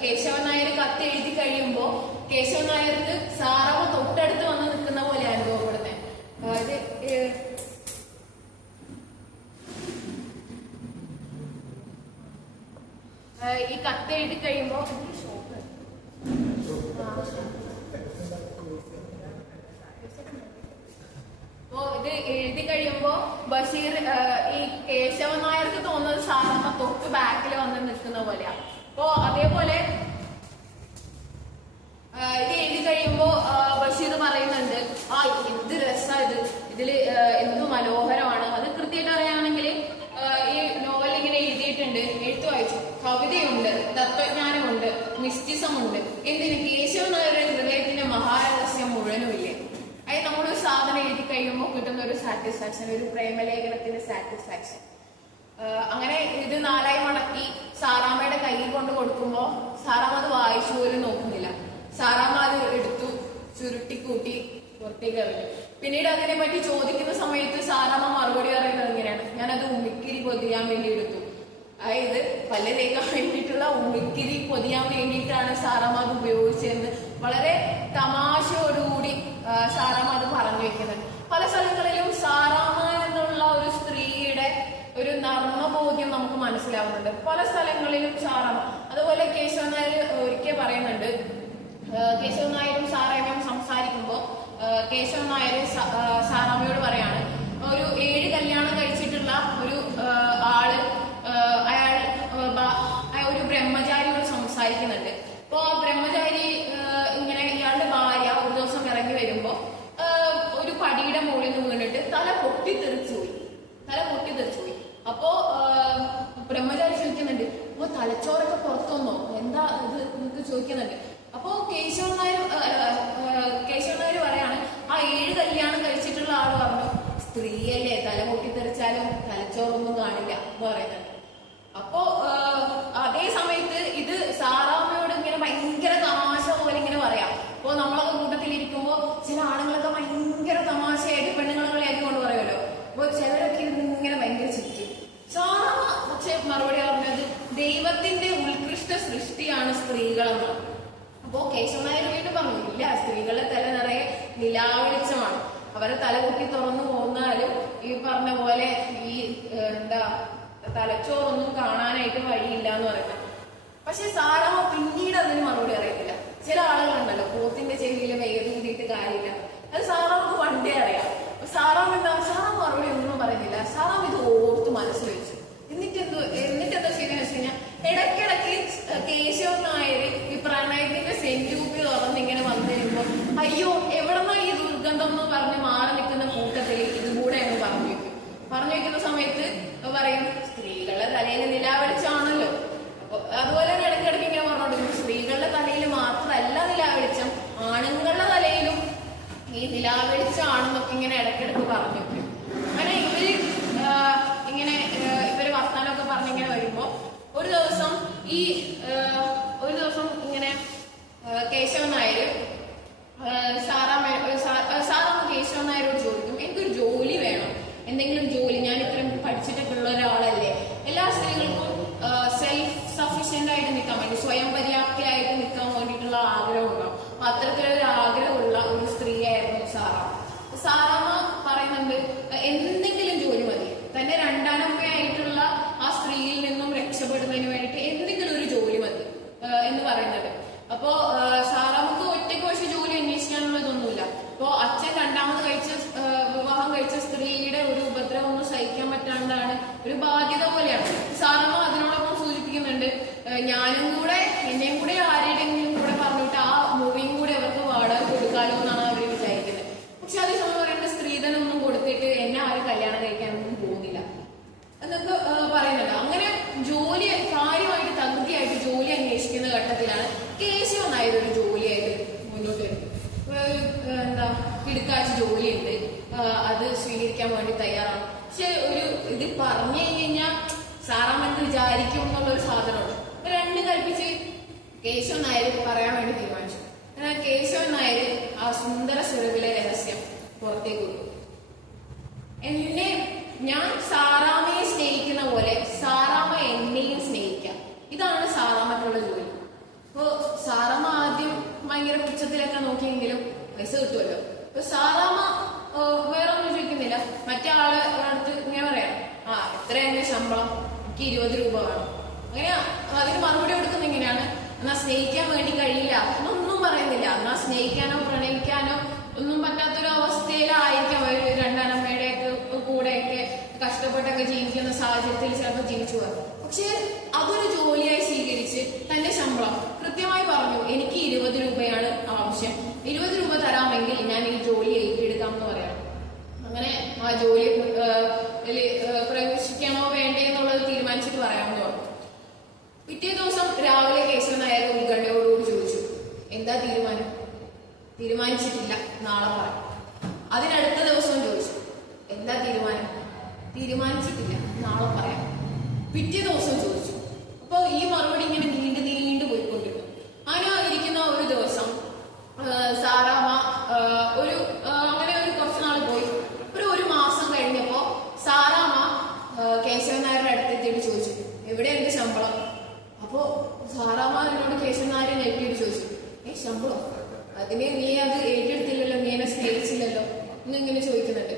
കേശവൻ നായർ കത്ത് എഴുതി കഴിയുമ്പോൾ കേശവൻ നായർക്ക് സാറാമ്മ തൊട്ടടുത്ത് വന്ന് നിൽക്കുന്ന പോലെ അനുഭവപ്പെടുന്നത്. അതായത് ഈ കത്ത് എഴുതി കഴിയുമ്പോ ഇത് എഴുതി കഴിയുമ്പോ ബഷീർ ഈ കേശവൻ നായർക്ക് തോന്നുന്നത് സാറാമ്മ തൊട്ട് ബാക്കിൽ വന്ന് നിൽക്കുന്ന പോലെയാ. അപ്പോ അതേപോലെ ഇത് എഴുതി കഴിയുമ്പോ ബഷീർ പറയുന്നുണ്ട്, എന്ത് രസാ ഇതില് എന്ത് മനോഹരമാണ്. അത് കൃത്യമായിട്ട് അറിയാണെങ്കിൽ ഈ നോവൽ ഇങ്ങനെ എഴുതിയിട്ടുണ്ട്, എഴുത്തു വായിച്ചു, കവിതയുണ്ട്, തത്വജ്ഞാനമുണ്ട്, മിസ്റ്റിസമുണ്ട്, എന്തിന് കേശവൻ നായരുടെ ഹൃദയത്തിന്റെ മഹാരഹസ്യം മുഴുവനുമില്ലേ. അതായത് നമ്മളൊരു സാധനം എഴുതി കഴിയുമ്പോൾ കിട്ടുന്ന ഒരു സാറ്റിസ്ഫാക്ഷൻ, ഒരു പ്രേമലേഖനത്തിന്റെ സാറ്റിസ്ഫാക്ഷൻ. അങ്ങനെ ഇത് 4ആയി മടക്കി സാറാമ്മയുടെ കയ്യിൽ കൊണ്ട് കൊടുക്കുമ്പോ സാറാമ്മ അത് വായിച്ചു പോലും നോക്കുന്നില്ല. സാറാമ്മ അത് എടുത്തു ചുരുട്ടിക്കൂട്ടി പുറത്തേക്ക് എറിഞ്ഞു. പിന്നീട് അതിനെ പറ്റി ചോദിക്കുന്ന സമയത്ത് സാറാമ്മ മറുപടി പറയുന്നത് എങ്ങനെയാണ്, ഞാനത് ഉമ്മിക്കിരി പൊതിയാൻ വേണ്ടി എടുത്തു. അതായത് പല്ല് തേക്കാൻ വേണ്ടിയിട്ടുള്ള ഉമ്മിക്കിരി പൊതിയാൻ വേണ്ടിയിട്ടാണ് സാറാമ്മ അത് ഉപയോഗിച്ചതെന്ന് വളരെ തമാശയോടുകൂടി സാറാമ്മ അത് പറഞ്ഞു വെക്കുന്നുണ്ട്. പല സ്ഥലങ്ങളിലും സാറാമ്മ എന്നുള്ള ഒരു സ്ത്രീയുടെ ഒരു നർമ്മബോധ്യം നമുക്ക് മനസ്സിലാവുന്നുണ്ട്. പല സ്ഥലങ്ങളിലും സാറാമ്മ. അതുപോലെ കേശവൻ നായർ ഒരിക്കൽ പറയുന്നുണ്ട്, കേശവൻ നായരും സാറാമ്മയും സംസാരിക്കുമ്പോൾ കേശവൻ നായർ സാറാമ്മയോട് പറയാണ്, ഒരു 7 കല്യാണം കഴിച്ചിട്ടുള്ള ഒരു ആള് അയാൾ ഒരു ബ്രഹ്മചാരിയോട് സംസാരിക്കുന്നുണ്ട്. അപ്പൊ ആ ബ്രഹ്മചാരി ഇങ്ങനെ ഇയാളുടെ ഭാര്യ ഒരു ദിവസം ഇറങ്ങി വരുമ്പോ ഒരു പടിയുടെ മുകളിൽ നിന്ന് വീണിട്ട് തല പൊട്ടിത്തെറിച്ചു പോയി. അപ്പോ ബ്രഹ്മചാരി ചോദിക്കുന്നുണ്ട്, അപ്പൊ തലച്ചോറൊക്കെ പുറത്തുവന്നോ, എന്താ ഇത് നിങ്ങൾക്ക് ചോദിക്കുന്നുണ്ട്. അപ്പോ കേശവൻ നായർ പറയാണ്, ആ 7 കല്യാണം കഴിച്ചിട്ടുള്ള ആള് പറഞ്ഞു, സ്ത്രീയല്ലേ, തല പൊട്ടിത്തെറിച്ചാലും തലച്ചോറൊന്നും കാണില്ല എന്ന് പറയുന്നുണ്ട്. അപ്പോ അതേ സമയത്ത് ഇത് സാറാമ്മയോട് ഇങ്ങനെ ഭയങ്കര തമാശ പോലെ ഇങ്ങനെ പറയാം. അപ്പോ നമ്മളൊക്കെ കൂട്ടത്തിലിരിക്കുമ്പോ ചില ആളുകളൊക്കെ ഭയങ്കര തമാശയായിട്ട് പെണ്ണുങ്ങളെയൊക്കെ കൊണ്ട് പറയുമല്ലോ. അപ്പൊ ചിലരൊക്കെ ഇങ്ങനെ ഭയങ്കര ചിരിക്കും. സാറാമ്മ പക്ഷെ മറുപടി പറഞ്ഞത് ദൈവത്തിന്റെ ഉത്കൃഷ്ട സൃഷ്ടിയാണ് സ്ത്രീകളെന്ന്. അപ്പോ കേശവൻ നായർ വീണ്ടും പറഞ്ഞു, ഇല്ല, സ്ത്രീകളുടെ തല നിറയെ നിലാവെളിച്ചമാണ്, അവരെ തലകുട്ടി തുറന്നു പോന്നാലും ഈ പറഞ്ഞ പോലെ ഈ തലച്ചോറൊന്നും കാണാനായിട്ട് വഴിയില്ല എന്ന് പറയുന്നത്. പക്ഷെ സാറാമ്മ പിന്നീട് അതിന് മറുപടി അറിയത്തില്ല. ചില ആളുകളുണ്ടല്ലോ, പോത്തിന്റെ ചെവിയിലെ വേദൂതിയിട്ട് കാര്യമില്ല, അത് സാറാമ്മക്ക് പണ്ടേ അറിയാം. സാറാമ്മ മറുപടി ഒന്നും പറയുന്നില്ല. സാറാമ്മ ഇത് ഓർത്ത് മനസ്സിൽ വെച്ചു. എന്നിട്ട് എന്താ പറഞ്ഞു. അങ്ങനെ ഇങ്ങനെ ഇവര് വർത്താനമൊക്കെ പറഞ്ഞിങ്ങനെ വരുമ്പോ ഒരു ദിവസം ഇങ്ങനെ കേശവൻ നായർ സാറാമ്മ കേശവൻ നായരോട് ചോദിക്കും, എനിക്കൊരു ജോലി വേണം, എന്തെങ്കിലും ജോലി, ഞാൻ ഇത്രയും പഠിച്ചിട്ടൊക്കെ ഉള്ള ഒരാളല്ലേ. എല്ലാ സ്ത്രീകൾക്കും സെൽഫ് സഫീഷ്യന്റ് ആയിട്ട് നിൽക്കാൻ വേണ്ടി, സ്വയം പര്യാപ്തയായിട്ട് നിൽക്കാൻ വേണ്ടിയിട്ടുള്ള ആഗ്രഹം ഉണ്ടാവും. അപ്പൊ അത്തരത്തിലൊരു ആഗ്രഹമുള്ള ഒരു സ്ത്രീയായിരുന്നു സാറാമ്മ പറയുന്നുണ്ട്, എന്തെങ്കിലും ജോലി മതി, തന്റെ രണ്ടാനമ്മയായിട്ടുള്ള ആ സ്ത്രീയിൽ നിന്നും രക്ഷപ്പെടുന്നതിന് വേണ്ടിയിട്ട് എന്തെങ്കിലും ഒരു ജോലി മതി എന്ന് പറയുന്നത്. അപ്പോ സാറാമ്മക്ക് ഒറ്റയ്ക്ക് പക്ഷെ ജോലി അന്വേഷിക്കാനുള്ളതൊന്നുമില്ല. അപ്പോ അച്ഛൻ വിവാഹം കഴിച്ച സ്ത്രീയുടെ ഒരു ഉപദ്രവം ഒന്നും സഹിക്കാൻ പറ്റാണ്ടാണ്, ഒരു ബാധ്യത പോലെയാണ്. സാറാമ്മ അതിനോടൊപ്പം സൂചിപ്പിക്കുന്നുണ്ട്, എന്നെയും കൂടെ ആരുടെയെങ്കിലും കൂടെ പറഞ്ഞിട്ട് ആ മൂവിയും കൂടെ അവർക്ക് വാടക കൊടുക്കാലോ എന്നാണ് അവർ വിചാരിക്കുന്നത്. പക്ഷെ അതേ സമയം പറയേണ്ട, സ്ത്രീധനൊന്നും കൊടുത്തിട്ട് എന്നെ ആരും കല്യാണം കഴിക്കാനൊന്നും പോകുന്നില്ല എന്നൊക്കെ പറയുന്നുണ്ട്. അങ്ങനെ കാര്യമായിട്ട് തകൃതിയായിട്ട് ജോലി അന്വേഷിക്കുന്ന ഘട്ടത്തിലാണ് കേശവൻ നായർ ഒരു ജോലിയായിട്ട് മുന്നോട്ട് വരുന്നത്. കിടക്കാഴ്ച ജോലിയുണ്ട്, അത് സ്വീകരിക്കാൻ വേണ്ടി തയ്യാറാണ്. പക്ഷെ ഇത് പറഞ്ഞു കഴിഞ്ഞാൽ സാറാമ്മക്ക് വിചാരിക്കും എന്നുള്ളൊരു സാധനമുണ്ട്. രണ്ടും കൽപ്പിച്ച് കേശവൻ നായർ പറയാൻ വേണ്ടി തീരുമാനിച്ചു. എന്നാൽ കേശവൻ നായർ ആ സുന്ദര സ്വരത്തിലെ രഹസ്യം പുറത്തേക്ക് കൊടുക്കും. ഞാൻ സാറാമ്മയെ സ്നേഹിക്കുന്ന പോലെ സാറാമ്മ എന്നെയും സ്നേഹിക്കാം. ഇതാണ് സാറാമ്മക്കുള്ള ജോലി. അപ്പോ സാറാമ്മ ആദ്യം ഭയങ്കര പുച്ഛത്തിലൊക്കെ നോക്കിയെങ്കിലും പൈസ കിട്ടുമല്ലോ. അപ്പൊ സാറാമ്മ വേറെ ഒന്നും ചോദിക്കുന്നില്ല. മറ്റേ അടുത്ത് ഇങ്ങനെ പറയാം, എത്ര എന്റെ ശമ്പളം, എനിക്ക് 20 രൂപ വേണം. അങ്ങനെ അതിന് മറുപടി കൊടുക്കുന്ന ഇങ്ങനെയാണ്, എന്നാ സ്നേഹിക്കാൻ വേണ്ടി കഴിയില്ല എന്നൊന്നും പറയുന്നില്ല. എന്നാ സ്നേഹിക്കാനോ പ്രണയിക്കാനോ ഒന്നും പറ്റാത്തൊരു അവസ്ഥയിലായിരിക്കാം അവർ രണ്ടാനമ്മയുടെ കൂടെയൊക്കെ കഷ്ടപ്പെട്ടൊക്കെ ജീവിക്കുന്ന സാഹചര്യത്തിൽ ചിലപ്പോൾ ജീവിച്ചു പോകാം. പക്ഷെ അതൊരു ജോലിയായി സ്വീകരിച്ച് തന്റെ ശമ്പളം കൃത്യമായി പറഞ്ഞു, എനിക്ക് 20 രൂപയാണ് ആവശ്യം, 20 രൂപ തരാമെങ്കിൽ ഞാൻ ഈ ജോലി ഏറ്റെടുക്കാം എന്ന് പറയാം. അങ്ങനെ ആ ജോലി പ്രവേശിക്കണോ വേണ്ടേ എന്നുള്ളത് തീരുമാനിച്ചിട്ട് പറയാമെന്ന് പറഞ്ഞു. പിറ്റേ ദിവസം രാവിലെ കേശവൻ നായർ ഉത്കണ്ഠയോടുകൂടി ചോദിച്ചു, എന്താ തീരുമാനം? തീരുമാനിച്ചിട്ടില്ല, നാളെ പറയാം. അതിനടുത്ത ദിവസവും ചോദിച്ചു, എന്താ തീരുമാനം? തീരുമാനിച്ചിട്ടില്ല, നാളെ പറയാം. പിറ്റേ ദിവസം ചോദിച്ചു. അപ്പൊ ഈ മറുപടി ഇങ്ങനെ നീണ്ടു പോയിക്കൊണ്ടിരുന്നു. അങ്ങനെ ഇരിക്കുന്ന ഒരു ദിവസം സാറാമ്മ അങ്ങനെ കുറച്ചു നാൾ പോയി. ഒരു മാസം കഴിഞ്ഞപ്പോ സാറാമ്മ കേശവൻ നായരുടെ അടുത്തെത്തിയിട്ട് ചോദിച്ചു, എവിടെ എന്റെ ശമ്പളം? അപ്പോ സാറാമ്മ എന്നോട് കേശവൻ നായരെ ഞെട്ടിയിട്ട് ചോദിച്ചു, ശമ്പളം? അതിന് നീ അത് ഏറ്റെടുത്തില്ലല്ലോ, നീ എന്നെ സ്നേഹിച്ചില്ലല്ലോ എന്നിങ്ങനെ ചോദിക്കുന്നുണ്ട്.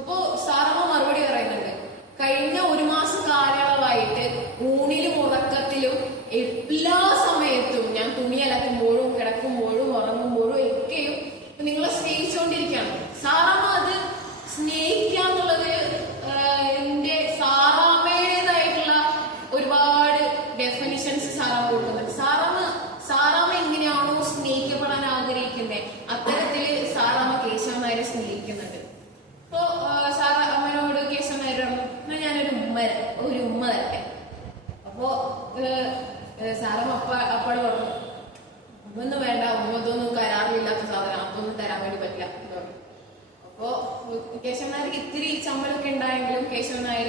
അപ്പോ സാറാമ്മ മറുപടി പറയുന്നുണ്ട്, കഴിഞ്ഞ 1 മാസം കാലയളവായിട്ട് ഊണിലും ഉറക്കത്തിലും എല്ലാ സമയത്തും ഞാൻ തുണി അലക്കുമ്പോഴും കിടക്കുമ്പോഴും ഉറങ്ങുമ്പോഴും ഒക്കെയും നിങ്ങളെ സ്നേഹിച്ചുകൊണ്ടിരിക്കുകയാണ്. സാറാമ്മ അത് സ്നേഹിക്കാന്നുള്ളത് എന്റെ സാറാമ്മയുടേതായിട്ടുള്ള ഒരുപാട് ഡെഫിനിഷൻസ് സാറാമ്മ കൊടുക്കുന്നുണ്ട്. സാറാമ്മ എങ്ങനെയാണോ സ്നേഹിക്കപ്പെടാൻ ആഗ്രഹിക്കുന്നത് അത്തരത്തില് സാറാമ്മ കേശവൻ നായരെ സ്നേഹിക്കുന്നുണ്ട്. അപ്പോ സാറാമ്മയോട് കേശവൻ നായർ പറഞ്ഞു, എന്നാ ഞാനൊരു ഉമ്മ തരട്ടെ. അപ്പോ സാറാമ്മ അപ്പാട് പറഞ്ഞു, ഉമ്മൊന്നും വേണ്ട, ഉമ്മതൊന്നും കരാറിലില്ലാത്ത സാധനം, അതൊന്നും തരാൻ വേണ്ടി പറ്റില്ല എന്ന് പറഞ്ഞു. അപ്പോ കേശവൻ നായർക്ക് ഇത്തിരി ചമ്മലൊക്കെ ഉണ്ടായെങ്കിലും കേശവൻ നായർ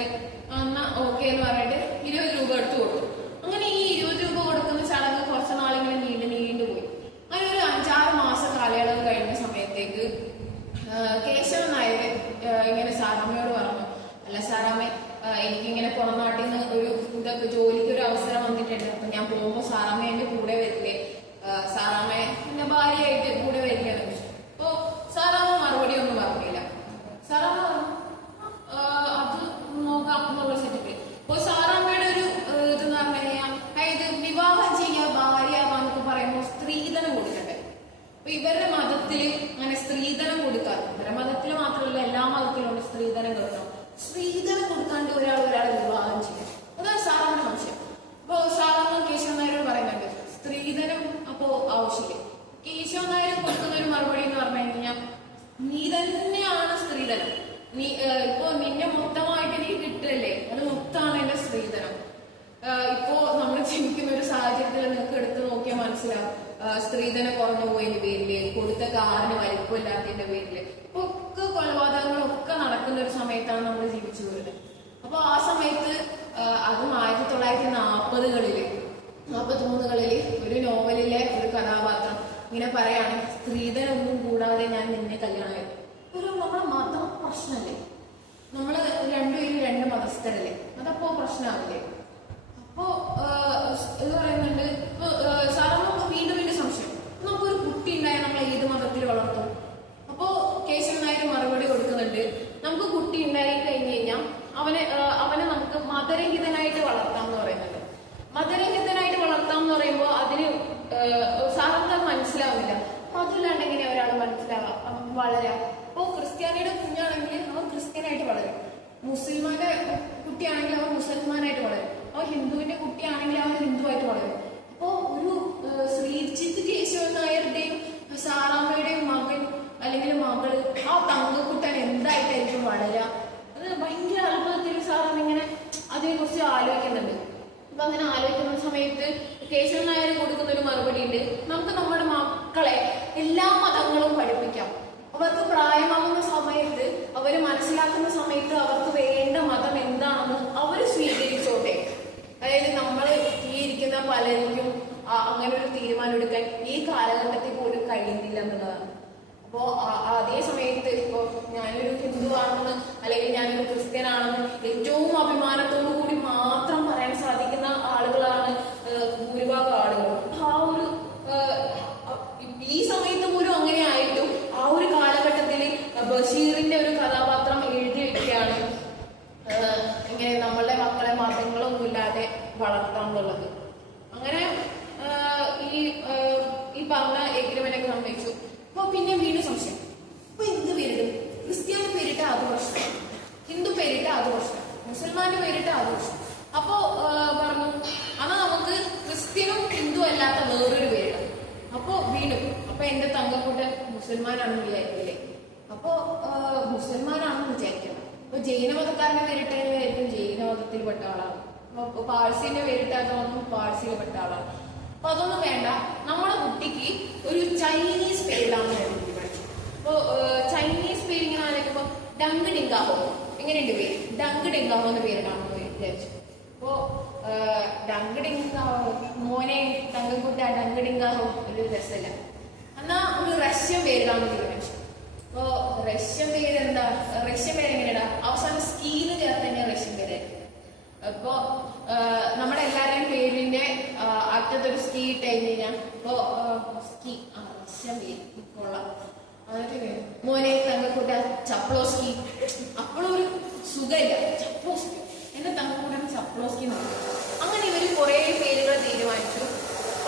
എന്നാ ഓക്കെ എന്ന് പറഞ്ഞിട്ട് 20 രൂപ എടുത്തു കൊടുത്തു. അങ്ങനെ ഈ 20 രൂപ കൊടുക്കുന്ന ചടങ്ങ് കുറച്ച് നാളിങ്ങനെ നീണ്ടു പോയി. അങ്ങനെ ഒരു 5-6 മാസ കാലയളവ് കഴിഞ്ഞ സമയത്തേക്ക് കേശവൻ നായർ ഇങ്ങനെ സാറാമ്മയോട് പറഞ്ഞു, അല്ല സാറാമ്മ, എനിക്കിങ്ങനെ പുറം നാട്ടിൽ നിന്ന് ജോലിക്ക് ഒരു അവസരം വന്നിട്ടുണ്ട്. അപ്പൊ ഞാൻ പോകുമ്പോ സാറാമ്മ എന്റെ കൂടെ വരില്ലേ, സാറാമ്മ എന്റെ ഭാര്യയായിട്ട് കൂടെ വരില്ലെന്ന് ചോദിച്ചു. അപ്പൊ സാറാമ്മ മറുപടി ഒന്നും പറഞ്ഞില്ല. സാറാമ്മ പറഞ്ഞു, അത് നോക്കാം എന്നുള്ള സെറ്റപ്പ്. അപ്പൊ സാറാമ്മയുടെ ഒരു ഇതെന്ന് പറഞ്ഞു കഴിഞ്ഞാൽ, അതായത് വിവാഹം ചെയ്യുക, ഭാര്യയാവാന്നൊക്കെ പറയുമ്പോൾ സ്ത്രീധനം കൊടുക്കട്ടെ. അപ്പൊ ഇവരുടെ മതത്തില് അങ്ങനെ സ്ത്രീധനം കൊടുക്കാറ്, ഇവരുടെ മതത്തിൽ മാത്രമല്ല എല്ലാ മതത്തിലും സ്ത്രീധനം കൊടുക്കണം. സ്ത്രീധനം കൊടുക്കാണ്ട് ഒരാളെ വിവാഹം ചെയ്യും, അതാണ് സാറാമ്മ സംശയം. അപ്പൊ സാറാമ്മ കേശവൻ നായരോട് പറയുന്നുണ്ട്, സ്ത്രീധനം അപ്പോ ആവശ്യമില്ല. കേശവൻ നായർ കൊടുക്കുന്ന ഒരു മറുപടി എന്ന് പറഞ്ഞു കഴിഞ്ഞാൽ, നീ തന്നെയാണ് സ്ത്രീധനം. ഇപ്പോ നിന്നെ മൊത്തമായിട്ട് നീ കിട്ടല്ലേ, അത് മൊത്തമാണ് എന്റെ സ്ത്രീധനം. ഇപ്പോ നമ്മൾ ജീവിക്കുന്ന ഒരു സാഹചര്യത്തിൽ നിങ്ങൾക്ക് എടുത്തു നോക്കിയാൽ മനസ്സിലാവും, സ്ത്രീധനം കുറഞ്ഞു പോയതിന്റെ പേരില്, കൊടുത്ത കാറിന് വലിപ്പമില്ലാത്തതിന്റെ പേരില് ഒക്കെ കൊലപാതകങ്ങളും ഒക്കെ നടക്കുന്ന ഒരു സമയത്താണ് നമ്മൾ ജീവിച്ചു വരുന്നത്. അപ്പൊ ആ സമയത്ത് അതും 1940-കളില് 43-കളില് ഒരു നോവലിലെ ഒരു കഥാപാത്രം ഇങ്ങനെ പറയാണ്, സ്ത്രീധനൊന്നും കൂടാതെ ഞാൻ നിന്നെ കല്യാണം കഴിക്കും. ഒരു നമ്മുടെ മതം പ്രശ്നമല്ലേ, നമ്മള് രണ്ടുപേരും രണ്ട് മതസ്ഥരല്ലേ, അതപ്പോ പ്രശ്നമാവില്ലേ? അപ്പോ ഇത് പറയുന്നുണ്ട്, സാറിന് വീണ്ടും വീണ്ടും സംശയം, നമുക്കൊരു കുട്ടി ഉണ്ടായാൽ നമ്മൾ ഏത് മതത്തിൽ വളർത്തും? അപ്പോ കേശവൻ നായർ മറുപടി കൊടുക്കുന്നുണ്ട്, നമുക്ക് കുട്ടി ഉണ്ടായി കഴിഞ്ഞു കഴിഞ്ഞാൽ അവനെ നമുക്ക് മതരഹിതനായിട്ട് വളർത്താം എന്ന് പറയുന്നുണ്ട്. മതരഹിതനായിട്ട് വളർത്താം എന്ന് പറയുമ്പോൾ അതിന് സാറിന് മനസ്സിലാവുന്നില്ല. മതമില്ലാണ്ട് എങ്ങനെ ഒരാൾ വളരാം? അപ്പോ ക്രിസ്ത്യാനിയുടെ കുഞ്ഞാണെങ്കിൽ അവൻ ക്രിസ്ത്യനായിട്ട് വളരും, മുസ്ലിമാന്റെ കുട്ടിയാണെങ്കിൽ അവൻ മുസൽമാനായിട്ട് വളരും, അവൻ ഹിന്ദുവിന്റെ കുട്ടിയാണെങ്കിൽ അവൻ ഹിന്ദുവായിട്ട് വളരും. അപ്പോ ഒരു ശ്രീജിത്ത് കേശവൻ നായരുടെയും സാറാമ്മയുടെയും മകൻ അല്ലെങ്കിൽ മകള് ആ തങ്കക്കുട്ടൻ എന്തായിട്ടായിരിക്കും വളരുക? അത് ഭയങ്കര അത്ഭുതത്തിൽ സാറാമ്മ ഇങ്ങനെ അതിനെക്കുറിച്ച് ആലോചിക്കുന്നുണ്ട്. അപ്പൊ അങ്ങനെ ആലോചിക്കുന്ന സമയത്ത് കേശവൻ നായർ കൊടുക്കുന്ന ഒരു മറുപടി ഉണ്ട്, നമുക്ക് നമ്മുടെ മക്കളെ എല്ലാ മതങ്ങളും പഠിപ്പിക്കാം. അവർക്ക് പ്രായമാകുന്ന സമയത്ത്, അവര് മനസ്സിലാക്കുന്ന സമയത്ത് അവർക്ക് വേണ്ട മതം എന്താണെന്ന് അവര് സ്വീകരിച്ചോട്ടെ. അതായത് നമ്മൾ ഈ ഇരിക്കുന്ന പലർക്കും അങ്ങനെ ഒരു തീരുമാനം എടുക്കാൻ ഈ കാലഘട്ടത്തിൽ പോലും കഴിയുന്നില്ല എന്നുള്ളതാണ്. അപ്പോ അതേ സമയത്ത് ഇപ്പോ ഞാനൊരു ഹിന്ദു ആണെന്ന് അല്ലെങ്കിൽ ഞാനൊരു ക്രിസ്ത്യൻ ആണെന്ന് ഏറ്റവും അഭിമാനത്തോടു കൂടി മാത്രം പറയാൻ സാധിക്കുന്ന ആളുകളാണ് ഭൂരിഭാഗം ആളുകൾ. ആ ഒരു ഈ സമയത്ത് പോലും അങ്ങനെ ആയിട്ടും ആ ഒരു കാലഘട്ടത്തിൽ ബഷീറിന്റെ ഒരു കഥാപാത്രം എഴുതി വെക്കുകയാണ് ഇങ്ങനെ നമ്മളുടെ മക്കളെ മതങ്ങളൊന്നും ഇല്ലാതെ വളർത്താം എന്നുള്ളത്. അങ്ങനെ ഈ പറഞ്ഞ എഗ്രിമെന്റൊക്കെ സമ്മതിച്ചു. അപ്പൊ പിന്നെ വീണ്ടും സംശയം, അപ്പൊ എന്ത് പേരിടും? ക്രിസ്ത്യാനി പേരിട്ട അത് പ്രശ്നം, ഹിന്ദു പേരിട്ട അത് പ്രശ്നം, മുസൽമാന്റെ പേരിട്ട അത് പ്രശ്നം. അപ്പോ പറഞ്ഞു, എന്നാ നമുക്ക് ക്രിസ്ത്യനും ഹിന്ദു അല്ലാത്ത വേറൊരു പേരിടാം. അപ്പൊ വീണ്ടും അപ്പൊ എന്റെ തങ്കക്കൂട്ടൻ മുസൽമാനാണെന്ന് വിചാരിക്കില്ലേ? അപ്പോ മുസൽമാനാണെന്ന് വിചാരിക്കണം. അപ്പൊ ജൈനമതക്കാരന്റെ പേരിട്ടായിരിക്കും ജൈനമതത്തിൽപ്പെട്ട ആളാണ്, പാഴ്സിന്റെ പേരിട്ടാകുമ്പോൾ പാഴ്സിയിൽപ്പെട്ട ആളാണ്. അപ്പൊ അതൊന്നും വേണ്ട, നമ്മുടെ കുട്ടിക്ക് ഒരു ചൈനീസ് പേരിടാമെന്ന് തീരുമാനിച്ചു. അപ്പൊ ചൈനീസ് പേര് ഇങ്ങനെ ആലോചിക്കുമ്പോ ഡങ്ക് ഡിങ്കാഹോ, എങ്ങനെയുണ്ട് പേര്? ഡങ്ക് ഡിങ്കാഹോ എന്ന് പേരിടാമെന്ന് വിചാരിച്ചു. അപ്പോ ഡങ്ക് ഡിങ്കാഹോ, മോനെ തങ്കക്കുട്ട ഡങ്ക് ഡിങ്കാഹോ ഒരു രസമല്ല, എന്നാ ഒരു റഷ്യൻ പേരിടാമെന്ന് തീരുമാനിച്ചു. അപ്പോ റഷ്യൻ പേരെന്താ? റഷ്യൻ പേരെങ്ങനെയാ? അവസാനം സ്കീന്ന് ചേർത്ത് തന്നെ റഷ്യൻ പേരായിരുന്നു. അപ്പോ നമ്മുടെ എല്ലാവരുടെയും പേരിന്റെ അറ്റത്തൊരു സ്കീ ഇട്ട് കഴിഞ്ഞ് കഴിഞ്ഞാൽ ഇപ്പോ സ്കീ റഷ്യൻ പേര് കൊള്ളാം. എന്നിട്ട് മോനെ തങ്കക്കൂട്ട ചപ്ലോസ്കി, അപ്പോഴും ഒരു സുഖമില്ല, ചപ്ലോസ്കി എന്റെ തങ്കക്കൂട്ടൻ ചപ്ലോസ്കി നോക്കി. അങ്ങനെ ഇവര് കുറെ പേരുകൾ തീരുമാനിച്ചു,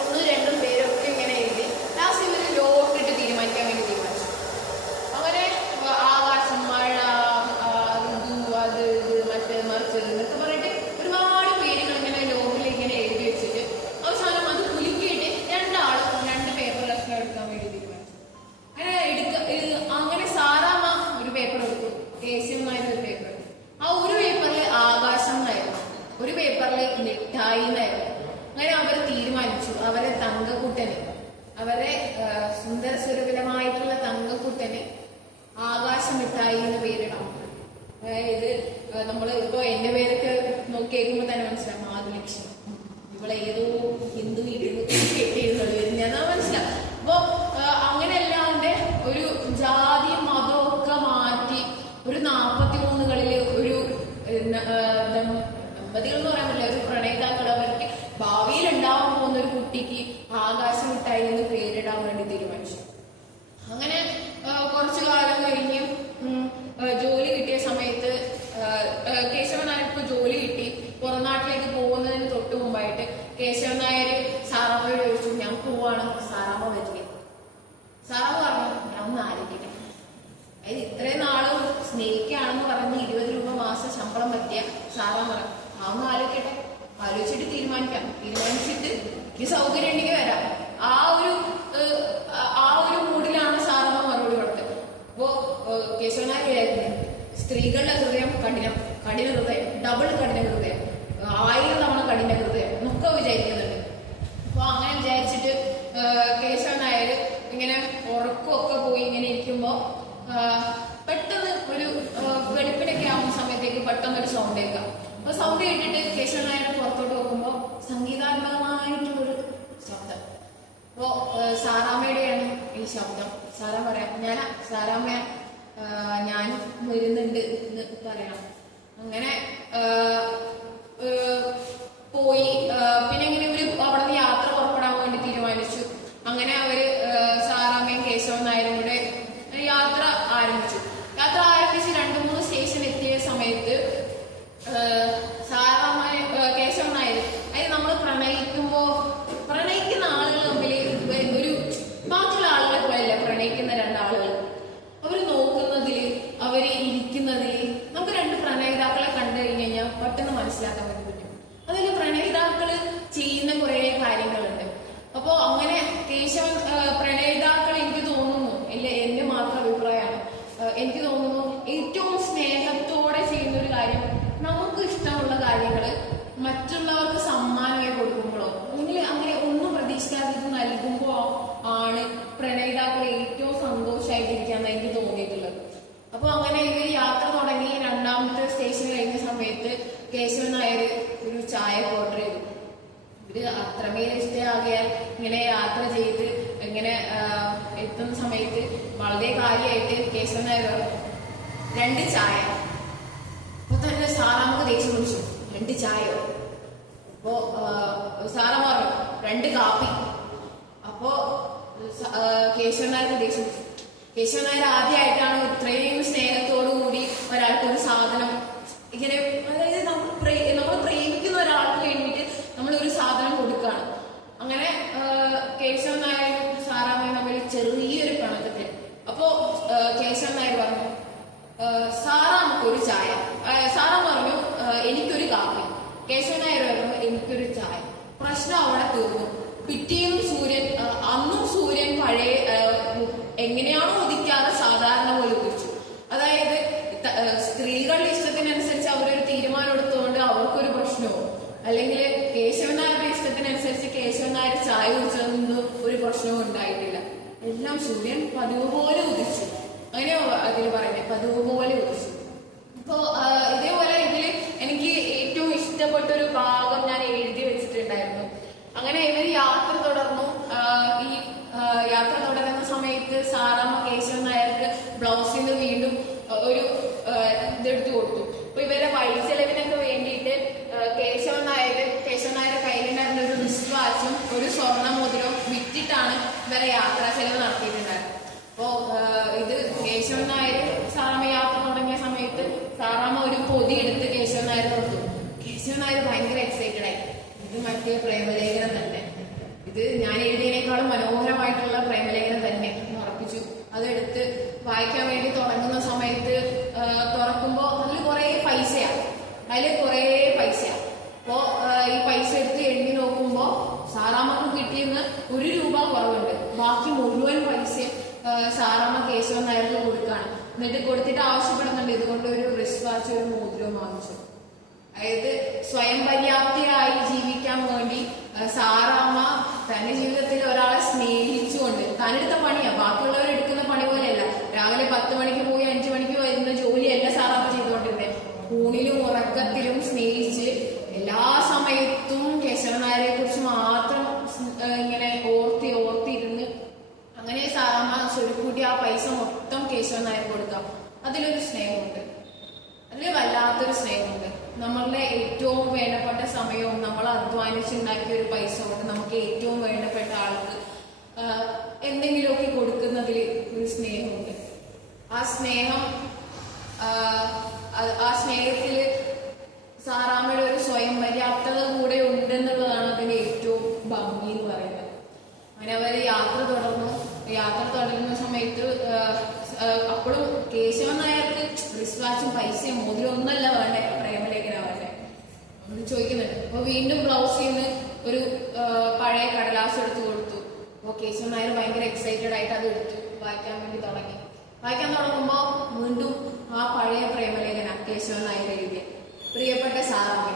1-2 പേരൊക്കെ ഇങ്ങനെ എഴുതി. ലാസ്റ്റ് ഇവര് ലോട്ടിട്ട് തീരുമാനിക്കാൻ വേണ്ടി തീരുമാനിച്ചു. അങ്ങനെ ആകാശം, മഴ, ഋതു, അത് ഇത് മറ്റേ മറിച്ച് എന്നൊക്കെ പറഞ്ഞിട്ട് ഒരുപാട് പേരുകൾ ഇങ്ങനെ ലോട്ടിൽ ഇങ്ങനെ എഴുതി വെച്ചിട്ട് അവസാനം അത് കുലുക്കിയിട്ട് 2 പേപ്പർ കഷ്ണം എടുക്കാൻ വേണ്ടി തീരുമാനിച്ചു. അങ്ങനെ സാറാമ്മ ഒരു പേപ്പർ എടുത്തു, കേശവൻ നായർ ഒരു പേപ്പർ എടുത്തു. ആ ഒരു പേപ്പറിൽ ആകാശം എന്നായിരുന്നു, ഒരു പേപ്പറിൽ മിഠായി എന്നായിരുന്നു. അങ്ങനെ അവർ തീരുമാനിച്ചു അവരെ തങ്കക്കുട്ടന്, അവരെ സുന്ദര സുരഭിലമായിട്ടുള്ള തങ്കക്കുട്ടന് ആകാശ മിഠായി എന്ന് പേരിടാം. അതായത് നമ്മൾ ഇപ്പൊ എന്റെ പേരൊക്കെ നോക്കി കേൾക്കുമ്പോൾ തന്നെ മനസ്സിലാവും, മാധുലക്ഷ്മി, ഇവളെ ഏതോ ഹിന്ദു കേട്ടിരുന്നത് വരുന്നതാ മനസ്സിലാവും. അപ്പൊ അങ്ങനെയല്ലാണ്ട് ഒരു ജാതി മതവും ഒക്കെ മാറ്റി ഒരു 43-കളില് ഒരു ദമ്പതികൾ എന്ന് പറയാൻ പറ്റില്ല, ഒരു പ്രണയിതാക്കൾ അവർക്ക് ഭാവിയിൽ ഉണ്ടാവാൻ പോകുന്ന ഒരു കുട്ടിക്ക് ആകാശം മിഠായി എന്ന് പേരിടാൻ വേണ്ടി തീരുമാനിച്ചു. അങ്ങനെ കുറച്ചു കാലം കഴിഞ്ഞ് ജോലി കിട്ടിയ സമയത്ത് കേശവൻ നായർക്ക് ജോലി കിട്ടി. പുറം നാട്ടിലേക്ക് പോകുന്നതിന് തൊട്ട് മുമ്പായിട്ട് കേശവൻ നായർ സാറാമ്മയോട് ചോദിച്ചു, ഞാൻ പോവാണ്, സാറാമ്മ വരില്ലേ? സാറാമ്മ പറഞ്ഞു, ഞാൻ ഒന്ന് ആലോചിക്കട്ടെ. അതായത് ഇത്രയും നാളും സ്നേഹിക്കുകയാണെന്ന് പറഞ്ഞ് 20 രൂപ മാസം ശമ്പളം പറ്റിയ സാറാമ്മ പറഞ്ഞു, ആ ഒന്ന് ആലോചിക്കട്ടെ, ആലോചിച്ചിട്ട് തീരുമാനിക്കാം, തീരുമാനിച്ചിട്ട് എനിക്ക് സൗകര്യം ഉണ്ടെങ്കിൽ വരാം. ആ ഒരു മൂഡിലാണ് സാറാമ്മ മറുപടി കൊടുത്തത്. അപ്പോ കേശവനായ വിചാരിക്കുന്നത് സ്ത്രീകളുടെ ഹൃദയം കഠിന ഹൃദയം, ഡബിൾ കഠിന ഹൃദയം, 1000 തവണ കഠിന ഹൃദയം എന്നൊക്കെ വിചാരിക്കുന്നുണ്ട്. അപ്പൊ അങ്ങനെ വിചാരിച്ചിട്ട് കേശവൻ നായർ ഇങ്ങനെ ഉറക്കമൊക്കെ പോയി ഇങ്ങനെ ഇരിക്കുമ്പോ പെട്ടെന്ന് അപ്പോ സാറാമ്മയുടെയാണ് ഈ ശബ്ദം. സാറാ പറയാം, സാറാമ്മ ഞാൻ വരുന്നുണ്ട് എന്ന് പറയണം. അങ്ങനെ പോയി. പിന്നെ ഇങ്ങനെ ഇവര് അവിടെ നിന്ന് യാത്ര പുറപ്പെടാൻ വേണ്ടി തീരുമാനിച്ചു. അങ്ങനെ അവര് സാറാമ്മയും കേശവൻ നായരും കൂടെ യാത്ര ആരംഭിച്ചു. യാത്ര ആരംഭിച്ച് 2-3 സ്റ്റേഷൻ എത്തിയ സമയത്ത് സാറാമ്മ കേശവൻ നായർ, അതായത് നമ്മൾ പ്രണയിക്കുന്ന ആളുകൾ തമ്മിൽ ഒരു ബാക്കിയുള്ള ആളുകളെ പോലെയല്ല പ്രണയിക്കുന്ന 2 ആളുകൾ. അവർ നോക്കുന്നതിൽ, അവര് ഇരിക്കുന്നതിൽ നമുക്ക് 2 പ്രണയിതാക്കളെ കണ്ടു കഴിഞ്ഞാൽ പെട്ടെന്ന് മനസ്സിലാക്കാൻ വേണ്ടി പറ്റും. അതിൽ പ്രണയിതാക്കള് ചെയ്യുന്ന കുറെ കാര്യങ്ങളുണ്ട്. അപ്പോ അങ്ങനെ പ്രണയിതാക്കൾ എനിക്ക് തോന്നുന്നു, എന്റെ മാത്രം അഭിപ്രായമാണ്, എനിക്ക് തോന്നുന്നു ഏറ്റവും സ്നേഹത്തോടെ ചെയ്യുന്ന ഒരു കാര്യം, നമുക്ക് ഇഷ്ടമുള്ള കാര്യങ്ങള് മറ്റുള്ളവർക്ക് സമ്മാനമായി കൊടുക്കുമ്പോഴോ അല്ലെങ്കിൽ അങ്ങനെ ഒന്നും പ്രതീക്ഷിക്കാതെ നൽകുമ്പോ ആണ് പ്രണയിതാക്കൾ ഏറ്റവും സന്തോഷമായിട്ടിരിക്കാന്ന് എനിക്ക് തോന്നിയിട്ടുള്ളത്. അപ്പൊ അങ്ങനെ ഇവർ യാത്ര തുടങ്ങി 2ാമത്തെ സ്റ്റേഷൻ കഴിഞ്ഞ സമയത്ത് കേശവൻ നായർ ഒരു ചായ ഓർഡർ ചെയ്തു. ഇവര് അത്രമേൽ ഇഷ്ടമാകിയാൽ ഇങ്ങനെ യാത്ര ചെയ്ത് ഇങ്ങനെ എത്തുന്ന സമയത്ത് വളരെ കാര്യമായിട്ട് കേശവൻ നായർ 2 ചായ. അപ്പൊ തന്നെ സാറാമ്മക്ക് ദേഷ്യം പിടിച്ചു. 2 ചായയോ? അപ്പോ സാറാമ്മ പറഞ്ഞു 2 കാപ്പി. അപ്പോ കേശവൻ നായർക്ക് ദേഷ്യം പിടിച്ചു. കേശവൻ നായർ ആദ്യമായിട്ടാണ് ഇത്രയും സ്നേഹത്തോടു കൂടി ഒരാൾക്കൊരു സാധനം ഇങ്ങനെ, അതായത് നമ്മൾ പ്രേമിക്കുന്ന ഒരാൾക്ക് വേണ്ടിയിട്ട് നമ്മൾ ഒരു സാധനം കൊടുക്കുകയാണ്. അങ്ങനെ കേശവൻ നായരും സാറാമ്മയും തമ്മിൽ ചെറിയൊരു പിണക്കത്തിൽ. അപ്പോ കേശവൻ നായർ പറഞ്ഞു സാറാമ്മക്കൊരു ചായ. സാറാമ്മ പറഞ്ഞു എനിക്കൊരു കാപ്പി. കേശവൻ നായർ പറഞ്ഞു എനിക്കൊരു ചായ. പ്രശ്നം അവിടെ തീർന്നു. പിറ്റേന്നും അന്നും സൂര്യൻ പഴയ എങ്ങനെയാണോ ഉദിക്കാതെ സാധാരണ പോലെ ഉദിച്ചു. അതായത് സ്ത്രീകളുടെ ഇഷ്ടത്തിനനുസരിച്ച് അവരൊരു തീരുമാനം എടുത്തുകൊണ്ട് അവർക്കൊരു പ്രശ്നമോ, അല്ലെങ്കിൽ കേശവൻ നായരുടെ ഇഷ്ടത്തിനനുസരിച്ച് കേശവൻ നായർ ചായ കുടിച്ചതൊന്നും ഒരു പ്രശ്നവും ഉണ്ടായിട്ടില്ല. എല്ലാം സൂര്യൻ പതിവ് പോലെ ഉദിച്ചു. അങ്ങനെയോ അതിൽ പറയുന്നത്, പതിവ് പോലെ ഉദിച്ചു. അപ്പോ ഇതേപോലെ ഇതില് എനിക്ക് ഏറ്റവും ഇഷ്ടപ്പെട്ട ഒരു ഭാഗം ഞാൻ എഴുതി വെച്ചിട്ടുണ്ടായിരുന്നു. അങ്ങനെ ഇവർ യാത്ര തുടർന്നു. ഈ യാത്ര തുടരുന്ന സമയത്ത് സാറാമ്മ കേശവൻ നായർക്ക് ബ്ലൗസിൽ നിന്ന് വീണ്ടും ഒരു ഇതെടുത്തു കൊടുത്തു. അപ്പൊ ഇവരെ വഴി ചെലവിനൊക്കെ വേണ്ടിയിട്ട് കേശവൻ നായരുടെ കയ്യിലുണ്ടായിരുന്ന ഒരു റിസ്റ്റ് വാച്ചും ഒരു സ്വർണ്ണ മോതിരവും വിറ്റിട്ടാണ് ഇവരെ യാത്രാ ചെലവ് നടത്തിയിട്ടുണ്ടായിരുന്നത്. അപ്പോ ഇത് കേശവൻ നായർ സാറാമ്മ യാത്ര തുടങ്ങിയ സമയത്ത് സാറാമ്മ ഒരു പൊതി എടുത്ത് കേശവൻ നായർ കൊടുത്തു. കേശവൻ നായർ ഭയങ്കര എക്സൈറ്റഡ് ആയി. ഇത് മറ്റേ പ്രേമലേഖനം തന്നെ, ഇത് ഞാൻ എഴുതിയതിനേക്കാളും മനോഹരമായിട്ടുള്ള പ്രേമലേഖനം തന്നെ എന്ന് ഉറപ്പിച്ചു. അതെടുത്ത് വായിക്കാൻ വേണ്ടി തുടങ്ങുന്ന സമയത്ത് തുറക്കുമ്പോ അതിൽ കുറെ പൈസയാണ്. അപ്പോ ഈ പൈസ എടുത്ത് എണ്ണി നോക്കുമ്പോ സാറാമ്മക്ക് കിട്ടിയെന്ന് 1 രൂപ കുറവുണ്ട്. ബാക്കി മുഴുവൻ പൈസയും സാറാമ്മ കേശവൻ നായർക്ക് കൊടുക്കാണ്. എന്നിട്ട് കൊടുത്തിട്ട് ആവശ്യപ്പെടുന്നുണ്ട് ഇതുകൊണ്ട് ഒരു റിസ്റ്റ് വാച്ച്, ഒരു മോതിരവും വാങ്ങിച്ചു. അതായത് സ്വയം പര്യാപ്തിയായി ജീവിക്കാൻ വേണ്ടി സാറാമ്മ തന്റെ ജീവിതത്തിൽ ഒരാളെ സ്നേഹിച്ചുകൊണ്ട്, താനെടുത്ത പണിയാ, ബാക്കിയുള്ളവർ എടുക്കുന്ന പണി പോലെയല്ല. രാവിലെ 10 മണിക്ക് പോയി 5 മണിക്ക് വരുന്ന ജോലിയല്ല സാറാമ്മ ചെയ്തുകൊണ്ടിരുന്നത്. ഊണിലും ഉറക്കത്തിലും സ്നേഹിച്ച് എല്ലാ സമയത്തും കേശവൻ നായരെ കുറിച്ച് മാത്രം ഇങ്ങനെ ഓർത്തിരുന്ന് അങ്ങനെ സാറാമ്മ ചൊരുക്കൂട്ടി ആ പൈസ മൊത്തം കേശവൻ നായർ കൊടുക്കാം. അതിലൊരു സ്നേഹമുണ്ട്, അതിൽ വല്ലാത്തൊരു സ്നേഹമുണ്ട്. നമ്മളുടെ ഏറ്റവും വേണ്ടപ്പെട്ട സമയവും നമ്മൾ അധ്വാനിച്ചുണ്ടാക്കിയ ഒരു പൈസ കൊണ്ട് നമുക്ക് ഏറ്റവും വേണ്ടപ്പെട്ട ആൾക്ക് എന്തെങ്കിലുമൊക്കെ കൊടുക്കുന്നതിൽ ഒരു സ്നേഹമുണ്ട്. ആ സ്നേഹത്തില് സാറാമ്മയുടെ ഒരു സ്വയം പര്യാപ്തത കൂടെ ഉണ്ടെന്നുള്ളതാണ് അതിന്റെ ഏറ്റവും ഭംഗി എന്ന് പറയുന്നത്. അങ്ങനെ അവര് യാത്ര തുടരുന്ന സമയത്ത് അപ്പോഴും കേശവൻ നായർക്ക് റിസ്റ്റ് വാച്ചും പൈസയും മോതിരം ഒന്നല്ല വേണ്ടേ, പ്രേമലേഖന വേണ്ടേ ചോദിക്കുന്നുണ്ട്. അപ്പൊ വീണ്ടും ബ്ലൗസിൽ നിന്ന് ഒരു പഴയ കടലാസ് എടുത്തു കൊടുത്തു. അപ്പൊ കേശവൻ നായർ ഭയങ്കര എക്സൈറ്റഡ് ആയിട്ട് അത് എടുത്തു വായിക്കാൻ തുടങ്ങി. വായിക്കാൻ തുടങ്ങുമ്പോ വീണ്ടും ആ പഴയ പ്രേമലേഖന കേശവൻ നായർ എഴുതിയ പ്രിയപ്പെട്ട സാറാമ്മ,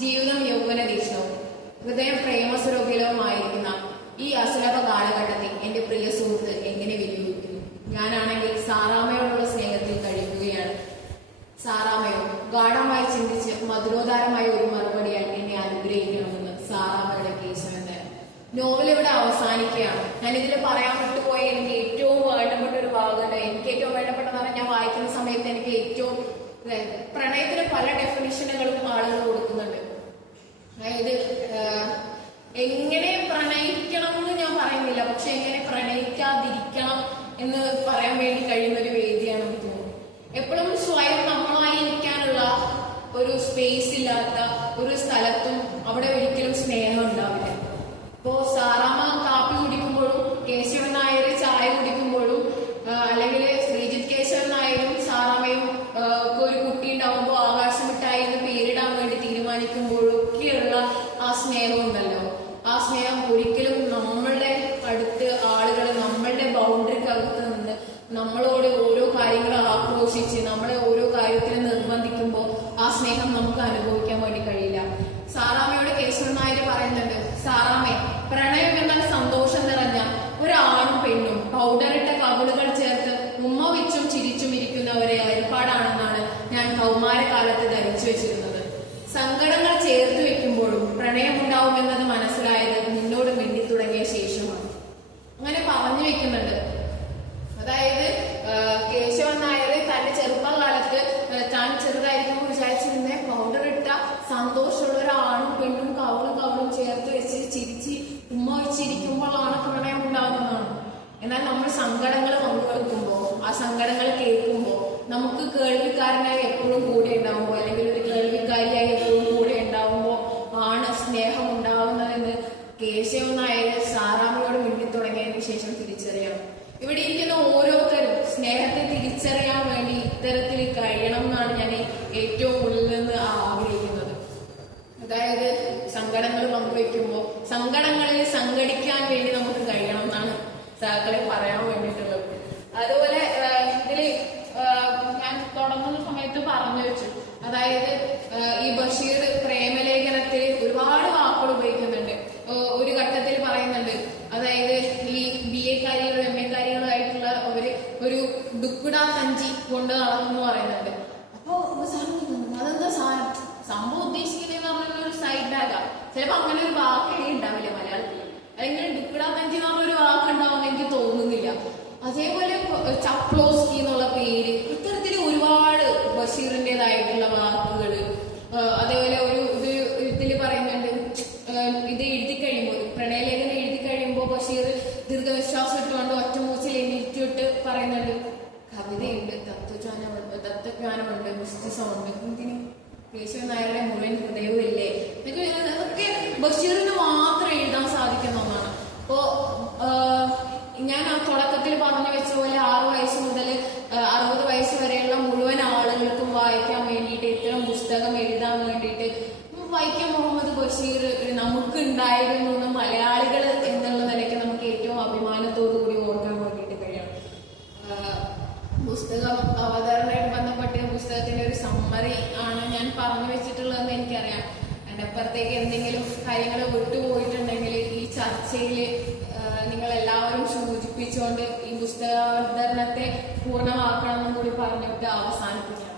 ജീവിതം യൗവന തീക്ഷ്ണവും ഹൃദയം പ്രേമസ്വരൂപിലവുമായിരിക്കുന്ന ഈ അസുലഭ കാലഘട്ടത്തിൽ എന്റെ പ്രിയ സുഹൃത്ത് എങ്ങനെ വിനിയോഗിക്കുന്നു. ഞാനാണെങ്കിൽ സാറാമ്മയോടുള്ള സ്നേഹത്തിൽ കഴിയുകയാണ്. സാറാമ്മയോ ഗാഠമായി ചിന്തിച്ച് മധുരോദാരമായ ഒരു മറുപടിയാൽ എന്നെ അനുഗ്രഹിക്കണമെന്ന് സാറാമ്മയുടെ കേശവൻ നായർ. നോവൽ ഇവിടെ അവസാനിക്കുകയാണ്. ഞാൻ ഇതിൽ പറയാൻ വിട്ടുപോയ എനിക്ക് ഏറ്റവും വേണ്ടപ്പെട്ട ഒരു ഭാഗമുണ്ട്. എനിക്ക് ഏറ്റവും വേണ്ടപ്പെട്ടെന്ന് പറഞ്ഞാൽ ഞാൻ വായിക്കുന്ന സമയത്ത് എനിക്ക് ഏറ്റവും പ്രണയത്തിന് പല ഡെഫിനിഷനുകളും ആളുകൾ കൊടുക്കുന്നുണ്ട്. അതായത് എങ്ങനെ പ്രണയിക്കണം എന്ന് ഞാൻ പറയുന്നില്ല, പക്ഷെ എങ്ങനെ പ്രണയിക്കാതിരിക്കണം എന്ന് പറയാൻ വേണ്ടി കഴിയുന്ന ഒരു വേദിയാണ് എനിക്ക് തോന്നുന്നത്. എപ്പോഴും സ്വയം നമ്മളായി ഇരിക്കാനുള്ള ഒരു സ്പേസ് ഇല്ലാത്ത ഒരു സ്ഥലത്തും അവിടെ ഒരിക്കലും സ്നേഹം ഉണ്ടാവില്ല. ഇപ്പോ സാറാമ്മ കാപ്പി കുടിക്കുമ്പോഴും കേശവൻ നായർ ചായ കുടിക്കുമ്പോഴും അല്ലെങ്കിൽ ശ്രീജിത്ത് കേശവൻ നായരും സാറാമ്മയും ഒരു കുട്ടി ഉണ്ടാവുമ്പോൾ ആകാശം മിഠായി എന്ന് പേരിടാൻ വേണ്ടി തീരുമാനിക്കുമ്പോഴും ഒക്കെയുള്ള ആ സ്നേഹം ഉണ്ടല്ലോ, ആ സ്നേഹം ഒരിക്കലും നമ്മളുടെ അടുത്ത് ആളുകൾ നമ്മളുടെ ബൗണ്ടറിക്കകത്ത് നിന്ന് നമ്മളോട് ഓരോ കാര്യങ്ങൾ ആക്രോശിച്ച് നമ്മളെ ഓരോ കാര്യത്തിന് നിർബന്ധിക്കുമ്പോൾ ആ സ്നേഹം നമുക്ക് അനുഭവിക്കാൻ വേണ്ടി കഴിയില്ല. സാറാമ്മയോട് കേശവൻ നായർ പറയുന്നുണ്ട്, സാറാമ്മേ, പ്രണയം എന്നാൽ സന്തോഷം നിറഞ്ഞ ഒരാണും പെണ്ണും പൗഡറിട്ട കവിളുകൾ ചേർത്ത് ഉമ്മ വെച്ചും ചിരിച്ചും ഇരിക്കുന്നവരെ ഏർപ്പാടാണെന്നാണ് ഞാൻ കൗമാരകാലത്ത് ധരിച്ചു വെച്ചിരുന്നത്. സങ്കടങ്ങൾ ചേർത്ത് വെക്കുമ്പോഴും പ്രണയമുണ്ടാവുമെന്നത് മനസ്സിലായത് നിന്നോട് മിണ്ടി തുടങ്ങിയ ശേഷമാണ്. അങ്ങനെ പറഞ്ഞു വെക്കുന്നുണ്ട്. അതായത് കേശവൻ നായർ തന്റെ ചെറുപ്പകാലത്ത് താൻ ചെറുതായിരിക്കുമ്പോൾ വിചാരിച്ചിരുന്ന പൗഡർ ഇട്ട സന്തോഷമുള്ള ഒരാണും പെണ്ണും കവളും ചേർത്ത് വെച്ച് ചിരിച്ച് ഉമ്മ വെച്ചിരിക്കുമ്പോഴാണ് പ്രണയം ഉണ്ടാകുന്നതാണ്. എന്നാൽ നമ്മൾ സങ്കടങ്ങൾ പങ്കുവെക്കുമ്പോൾ ആ സങ്കടങ്ങൾ കേൾക്കുമ്പോൾ നമുക്ക് കേൾവിക്കാരനായി എപ്പോഴും കൂടെ ഉണ്ടാവുമ്പോൾ അല്ലെങ്കിൽ ഒരു കേൾവിക്കാരിയായി എപ്പോഴും കൂടെ ഉണ്ടാവുമ്പോൾ ആണ് സ്നേഹം ഉണ്ടാവുന്നതെന്ന് കേശവൻ നായർ സാറാമ്മയോട് മിണ്ടി തുടങ്ങിയതിനു ശേഷം തിരിച്ചറിയണം. ഇവിടെ ഇരിക്കുന്ന ഓരോരുത്തരും സ്നേഹത്തെ തിരിച്ചറിയാൻ വേണ്ടി ഇത്തരത്തിൽ കഴിയണം എന്നാണ് ഞാൻ ഏറ്റവും ഉള്ളിൽ നിന്ന് ആഗ്രഹിക്കുന്നത്. അതായത് സങ്കടങ്ങൾ പങ്കുവെക്കുമ്പോൾ സങ്കടങ്ങളിൽ സംഘടിക്കാൻ വേണ്ടി നമുക്ക് കഴിയണം എന്നാണ് സഹകളെ പറയാൻ വേണ്ടിയിട്ടുള്ളത്. അതുപോലെ ഇതില് ഞാൻ തുടങ്ങുന്ന സമയത്ത് പറഞ്ഞു വെച്ചു, അതായത് ഈ ബഷീർ പ്രേമലേഖനത്തിൽ ഒരുപാട് വാക്കുകൾ ഉപയോഗിക്കുന്നുണ്ട്. ഒരു ഘട്ടത്തിൽ പറയുന്നുണ്ട്, അതായത് ഈ BA കാരികളും MA കാരികളുമായിട്ടുള്ള ഒരു ഡുക്കുടാ സഞ്ചി കൊണ്ട് നടന്നു പറയുന്നുണ്ട്. അപ്പൊ അതെന്താ സംഭവം ഉദ്ദേശിക്കുന്നതെന്ന് പറഞ്ഞ ഒരു സൈഡ് ബാഗാ. ചിലപ്പോ അങ്ങനെ ഒരു വാക്ക് ഉണ്ടാവില്ല മലയാളത്തിൽ, അല്ലെങ്കിൽ ഡുക്കുടാ സഞ്ചി എന്ന് പറഞ്ഞ ഒരു വാക്ക് ഉണ്ടാവുമെന്ന് എനിക്ക് തോന്നുന്നില്ല. അതേപോലെ ചപ്ലോസ്കി എന്നുള്ള പേര്, ഇത്തരത്തിൽ ഒരുപാട് ബഷീറിൻ്റെതായിട്ടുള്ള വാക്കുകൾ. അതേപോലെ ഒരു ഇതിൽ പറയുന്നുണ്ട്, ഇത് എഴുതി കഴിയുമ്പോൾ പ്രണയലേഖനം എഴുതി കഴിയുമ്പോൾ ബഷീർ ദീർഘവിശ്വാസം ഇട്ടുകൊണ്ട് ഒറ്റമൂച്ചിൽ എണീറ്റിട്ട് പറയുന്നുണ്ട്, കവിതയുണ്ട്, തത്വജ്ഞാനമുണ്ട്, മിസ്റ്റിസമുണ്ട്, എന്തിന് കേശവൻ നായരുടെ മുഴുവൻ ഹൃദയവും ഇല്ലേ, അതൊക്കെ ബഷീറിന് മാത്രം എഴുതാൻ സാധിക്കുന്ന ഒന്നാണ്. അപ്പോ ഞാൻ ആ തുടക്കത്തിൽ പറഞ്ഞു വെച്ച പോലെ 6 വയസ്സ് മുതൽ 60 വയസ്സ് വരെയുള്ള മുഴുവൻ ആളുകൾക്കും വായിക്കാൻ വേണ്ടിയിട്ട് ഇത്തരം പുസ്തകം എഴുതാൻ വേണ്ടിയിട്ട് വൈക്കം മുഹമ്മദ് ബഷീർ നമുക്ക് ഉണ്ടായിരുന്നു മലയാളികൾ എന്നുള്ള നിലയ്ക്ക് നമുക്ക് ഏറ്റവും അഭിമാനത്തോടു കൂടി ഓർക്കാൻ വേണ്ടിയിട്ട് കഴിയണം. പുസ്തകം അവതരണമായിട്ട് ബന്ധപ്പെട്ട് പുസ്തകത്തിന്റെ ഒരു സമ്മറി ആണ് ഞാൻ പറഞ്ഞു വെച്ചിട്ടുള്ളതെന്ന് എനിക്കറിയാം. അതിന്റെ അപ്പുറത്തേക്ക് എന്തെങ്കിലും കാര്യങ്ങൾ വിട്ടുപോയിട്ടുണ്ടെങ്കിൽ ഈ ചർച്ചയിൽ നിങ്ങൾ എല്ലാവരും സൂചിപ്പിച്ചുകൊണ്ട് ഈ പുസ്തകാവതരണത്തെ പൂർണ്ണമാക്കണമെന്നും കൂടി പറഞ്ഞിട്ട് അവസാനിപ്പിക്കണം.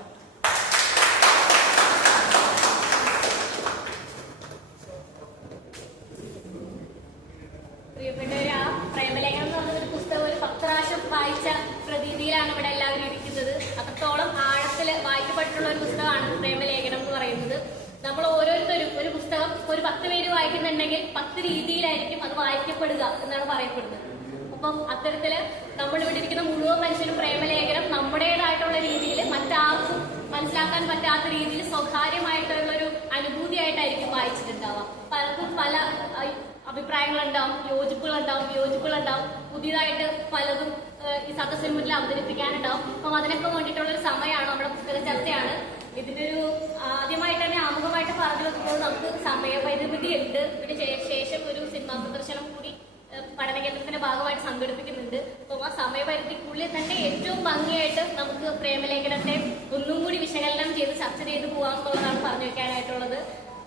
പ്രിയപ്പെട്ടവര്, ആ പ്രേമലേഖനം എന്ന് പറഞ്ഞൊരു പുസ്തകം ഒരു 10 പ്രാവശ്യം വായിച്ച പ്രതീതിയിലാണ് ഇവിടെ എല്ലാവരും ഇരിക്കുന്നത്. അത്രത്തോളം ആഴത്തിൽ വായിക്കപ്പെട്ടിട്ടുള്ള ഒരു പുസ്തകമാണ് പ്രേമലേഖനം എന്ന് പറയുന്നത്. നമ്മൾ ഓരോരുത്തരും ഒരു പുസ്തകം ഒരു 10 പേര് വായിക്കുന്നുണ്ടെങ്കിൽ 10 രീതിയിലായിരിക്കും അത് വായിക്കപ്പെടുക എന്നാണ് പറയപ്പെടുന്നത്. അപ്പം അത്തരത്തില് നമ്മളിവിടെ ഇരിക്കുന്ന മുഴുവൻ മനുഷ്യരും പ്രേമലേഖനം നമ്മുടേതായിട്ടുള്ള രീതിയിൽ മറ്റാർക്കും മനസ്സിലാക്കാൻ പറ്റാത്ത രീതിയിൽ സ്വകാര്യമായിട്ടുള്ള ഒരു അനുഭൂതിയായിട്ടായിരിക്കും വായിച്ചിട്ടുണ്ടാവുക. പലർക്കും പല അഭിപ്രായങ്ങളുണ്ടാവും, യോജിപ്പുകളുണ്ടാവും, പുതിയതായിട്ട് പലതും ഈ സദസ്സിന് മുന്നിൽ അവതരിപ്പിക്കാനുണ്ടാവും. അപ്പം അതിനൊക്കെ വേണ്ടിയിട്ടുള്ള ഒരു സമയമാണ് നമ്മുടെ പുസ്തക ചർച്ചയാണ്. ഇതിന്റെ ഒരു ആദ്യമായിട്ട് തന്നെ ആമുഖമായിട്ട് പറഞ്ഞു വെക്കുമ്പോൾ നമുക്ക് സമയപരിമിതി ഉണ്ട്. ഇതിന് ശേഷം ഒരു സിനിമാ പ്രദർശനം കൂടി പഠന കേന്ദ്രത്തിന്റെ ഭാഗമായിട്ട് സംഘടിപ്പിക്കുന്നുണ്ട്. അപ്പം ആ സമയപരിധിക്കുള്ളിൽ തന്നെ ഏറ്റവും ഭംഗിയായിട്ട് നമുക്ക് പ്രേമലേഖനത്തെ ഒന്നും കൂടി വിശകലനം ചെയ്ത് ചർച്ച ചെയ്ത് പോകാമെന്നുള്ളതാണ് പറഞ്ഞു വെക്കാനായിട്ടുള്ളത്.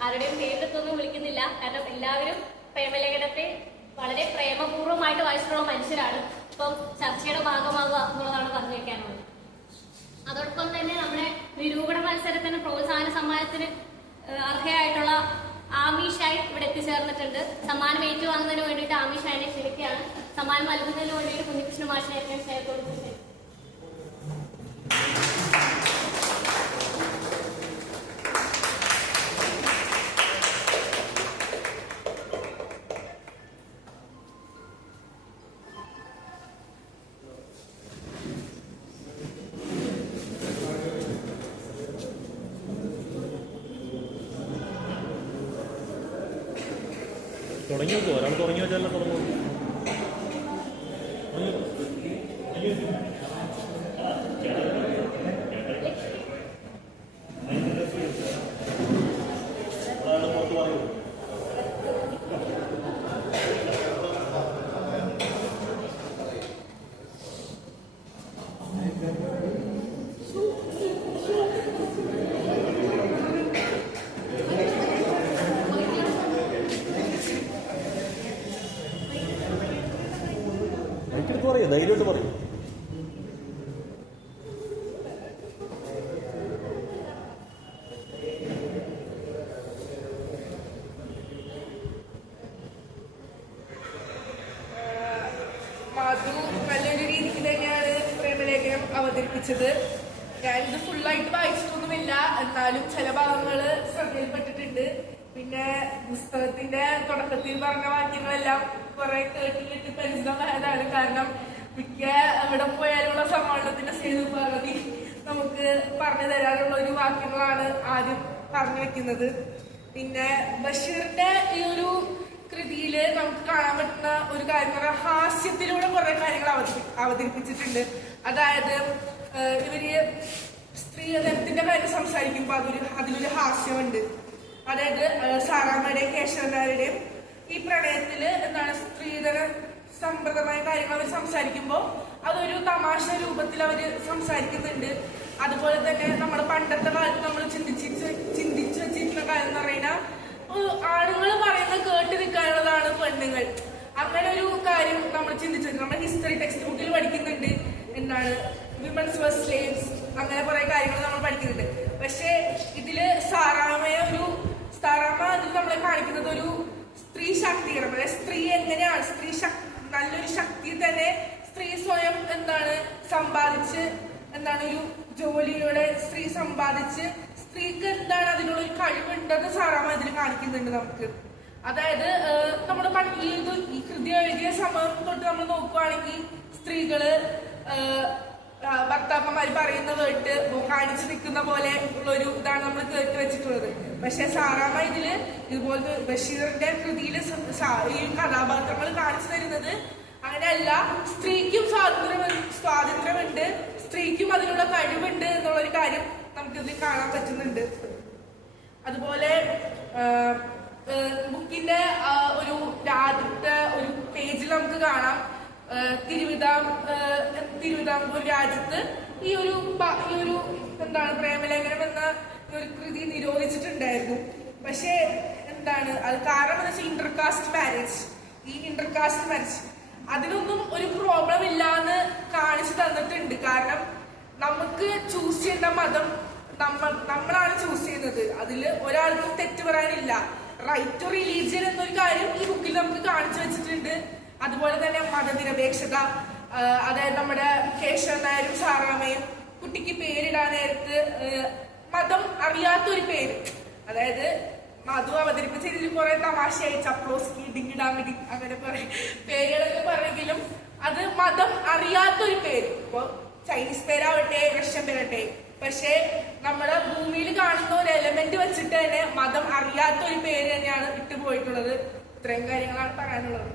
ആരുടെയും പേരെടുത്തൊന്നും വിളിക്കുന്നില്ല, കാരണം എല്ലാവരും പ്രേമലേഖനത്തെ വളരെ പ്രേമപൂർവ്വമായിട്ട് വായിച്ചിട്ടുള്ള മനുഷ്യരാണ്. അപ്പം ചർച്ചയുടെ ഭാഗമാകുക എന്നുള്ളതാണ് പറഞ്ഞു വെക്കാനുള്ളത്. അതോടൊപ്പം തന്നെ നമ്മുടെ നിരൂപണ മത്സരത്തിന് പ്രോത്സാഹന സമ്മാനത്തിന് അർഹയായിട്ടുള്ള ആമീഷായി ഇവിടെ എത്തിച്ചേർന്നിട്ടുണ്ട്. സമ്മാനം ഏറ്റുവാങ്ങുന്നതിന് വേണ്ടി പറയാനെ ക്ഷണിക്കുകയാണ്. സമ്മാനം നൽകുന്നതിന് വേണ്ടിയിട്ട് കുഞ്ഞികൃഷ്ണ മാഷിനെ ഏറ്റവും സ്നേഹത്തോട് ക്ഷണിക്കുന്നു. തുടങ്ങി വെക്കോ, ഒരാൾ തുടങ്ങി വെച്ചാലേ തുടങ്ങും. പറയും, ധൈര്യമായിട്ട് പറയും. മാധു നല്ലൊരു രീതിക്ക് തന്നെയാണ് പ്രേമലേഖനം അവതരിപ്പിച്ചത്. ഞാനിത് ഫുള്ളായിട്ട് വായിച്ചിട്ടൊന്നുമില്ല, എന്നാലും ചില ഭാഗങ്ങൾ ശ്രദ്ധയിൽപ്പെട്ടിട്ടുണ്ട്. പിന്നെ പുസ്തകത്തിന്റെ തുടക്കത്തിൽ പറഞ്ഞ വാക്യങ്ങളെല്ലാം കുറെ കേട്ട് പരിചിതമായതാണ്. കാരണം മിക്ക എവിടെ പോയാലുള്ള സമ്മേളനത്തിന്റെ സേതുഭാഗതി നമുക്ക് പറഞ്ഞു തരാനുള്ള ഒരു വാക്യങ്ങളാണ് ആദ്യം പറഞ്ഞു വെക്കുന്നത്. പിന്നെ ബഷീറിന്റെ ഈ ഒരു കൃതിയില് നമുക്ക് കാണാൻ പറ്റുന്ന ഒരു കാര്യം എന്ന് പറഞ്ഞാൽ ഹാസ്യത്തിലൂടെ കുറെ കാര്യങ്ങൾ അവതരിപ്പിച്ചിട്ടുണ്ട്. അതായത് ഇവര് സ്ത്രീധനത്തിന്റെ കാര്യം സംസാരിക്കുമ്പോൾ അതിലൊരു ഹാസ്യമുണ്ട്. അതായത് സാറാമ്മയുടെയും കേശവനാരുടെയും ഈ പ്രണയത്തില് എന്താണ് സ്ത്രീധന സമ്പ്രദമായ കാര്യങ്ങൾ അവർ സംസാരിക്കുമ്പോൾ അതൊരു തമാശ രൂപത്തിൽ അവര് സംസാരിക്കുന്നുണ്ട്. അതുപോലെ തന്നെ നമ്മുടെ പണ്ടത്തെ കാലത്ത് നമ്മൾ ചിന്തിച്ചു വെച്ചിരിക്കുന്ന കാര്യം എന്ന് പറയുന്നത് ആണുങ്ങൾ പറയുന്നത് കേട്ട് നിൽക്കാനുള്ളതാണ് പെണ്ണുങ്ങൾ. അങ്ങനെ ഒരു കാര്യം നമ്മൾ ചിന്തിച്ചു. നമ്മൾ ഹിസ്റ്ററി ടെക്സ്റ്റ് ബുക്കിൽ പഠിക്കുന്നുണ്ട്, എന്താണ് വിമൻസ് വേഴ്സ് സ്ലേവ്സ്, അങ്ങനെ കുറെ കാര്യങ്ങൾ നമ്മൾ പഠിക്കുന്നുണ്ട്. പക്ഷെ ഇതില് സാറാമ്മ ഇതിൽ നമ്മളെ കാണിക്കുന്നത് ഒരു സ്ത്രീ ശാക്തീകരണം. അതായത് സ്ത്രീ എങ്ങനെയാണ് നല്ലൊരു ശക്തി തന്നെ സ്ത്രീ സ്വയം എന്താണ് സമ്പാദിച്ച്, എന്താണ് ഒരു ജോലിയോടെ സ്ത്രീ സമ്പാദിച്ച് സ്ത്രീക്ക് എന്താണ് അതിനുള്ള ഒരു കഴിവുണ്ടെന്ന് സാറാമ്മ ഇതിൽ കാണിക്കുന്നുണ്ട് നമുക്ക്. അതായത് നമ്മുടെ ഈ കൃതി എഴുതിയ സമയം തൊട്ട് നമ്മൾ നോക്കുവാണെങ്കിൽ സ്ത്രീകള് ഭർത്താക്കന്മാർ പറയുന്ന കേട്ട് കാണിച്ചു നിൽക്കുന്ന പോലെ ഉള്ള ഒരു ഇതാണ് നമ്മൾ കേട്ട് വെച്ചിട്ടുള്ളത്. പക്ഷെ സാറാമ്മ ഇതുപോലത്തെ ബഷീറിന്റെ കൃതിയില് ഈ കഥാപാത്രങ്ങൾ കാണിച്ചു തരുന്നത് അങ്ങനെയല്ല. സ്ത്രീക്കും സ്വാതന്ത്ര്യമുണ്ട്, സ്ത്രീക്കും അതിനുള്ള കഴിവുണ്ട് എന്നുള്ളൊരു കാര്യം നമുക്കിതിൽ കാണാൻ പറ്റുന്നുണ്ട്. അതുപോലെ ബുക്കിന്റെ ഒരു ആദ്യത്തെ ഒരു പേജിൽ നമുക്ക് കാണാം തിരുവിതാംകൂർ രാജ്യത്ത് ഈ ഒരു എന്താണ് പ്രേമലേഖനം എന്ന ഒരു കൃതി നിരോധിച്ചിട്ടുണ്ടായിരുന്നു. പക്ഷെ എന്താണ് അത് കാരണം എന്ന് വെച്ചാൽ ഇന്റർകാസ്റ്റ് മാരേജ് അതിനൊന്നും ഒരു പ്രോബ്ലം ഇല്ലാന്ന് കാണിച്ചു തന്നിട്ടുണ്ട്. കാരണം നമുക്ക് ചൂസ് ചെയ്യേണ്ട മതം നമ്മളാണ് ചൂസ് ചെയ്യുന്നത്. അതില് ഒരാൾക്കും തെറ്റ് പറയാനില്ല. റൈറ്റ് ടു റിലീജിയൻ എന്നൊരു കാര്യം ഈ ബുക്കിൽ നമുക്ക് കാണിച്ചു വെച്ചിട്ടുണ്ട്. അതുപോലെ തന്നെ മതനിരപേക്ഷത, അതായത് നമ്മുടെ കേശവൻ നായരും സാറാമ്മയും കുട്ടിക്ക് പേരിടാൻ നേരത്ത് മതം അറിയാത്തൊരു പേര്, അതായത് മധു അവതരിപ്പിച്ച രീതിയിൽ കുറെ തമാശയായി ചപ്ലോസ്കി, ഡിങ്കിഡാമിഡി അങ്ങനെ കുറെ പേരുകളൊക്കെ പറയെങ്കിലും അത് മതം അറിയാത്തൊരു പേര്. ഇപ്പൊ ചൈനീസ് പേരാവട്ടെ, റഷ്യൻ പേരാവട്ടെ, പക്ഷെ നമ്മുടെ ഭൂമിയിൽ കാണുന്ന ഒരു എലമെന്റ് വെച്ചിട്ട് തന്നെ മതം അറിയാത്തൊരു പേര് തന്നെയാണ് വിട്ടുപോയിട്ടുള്ളത്. ഇത്രയും കാര്യങ്ങളാണ് പറയാനുള്ളത്.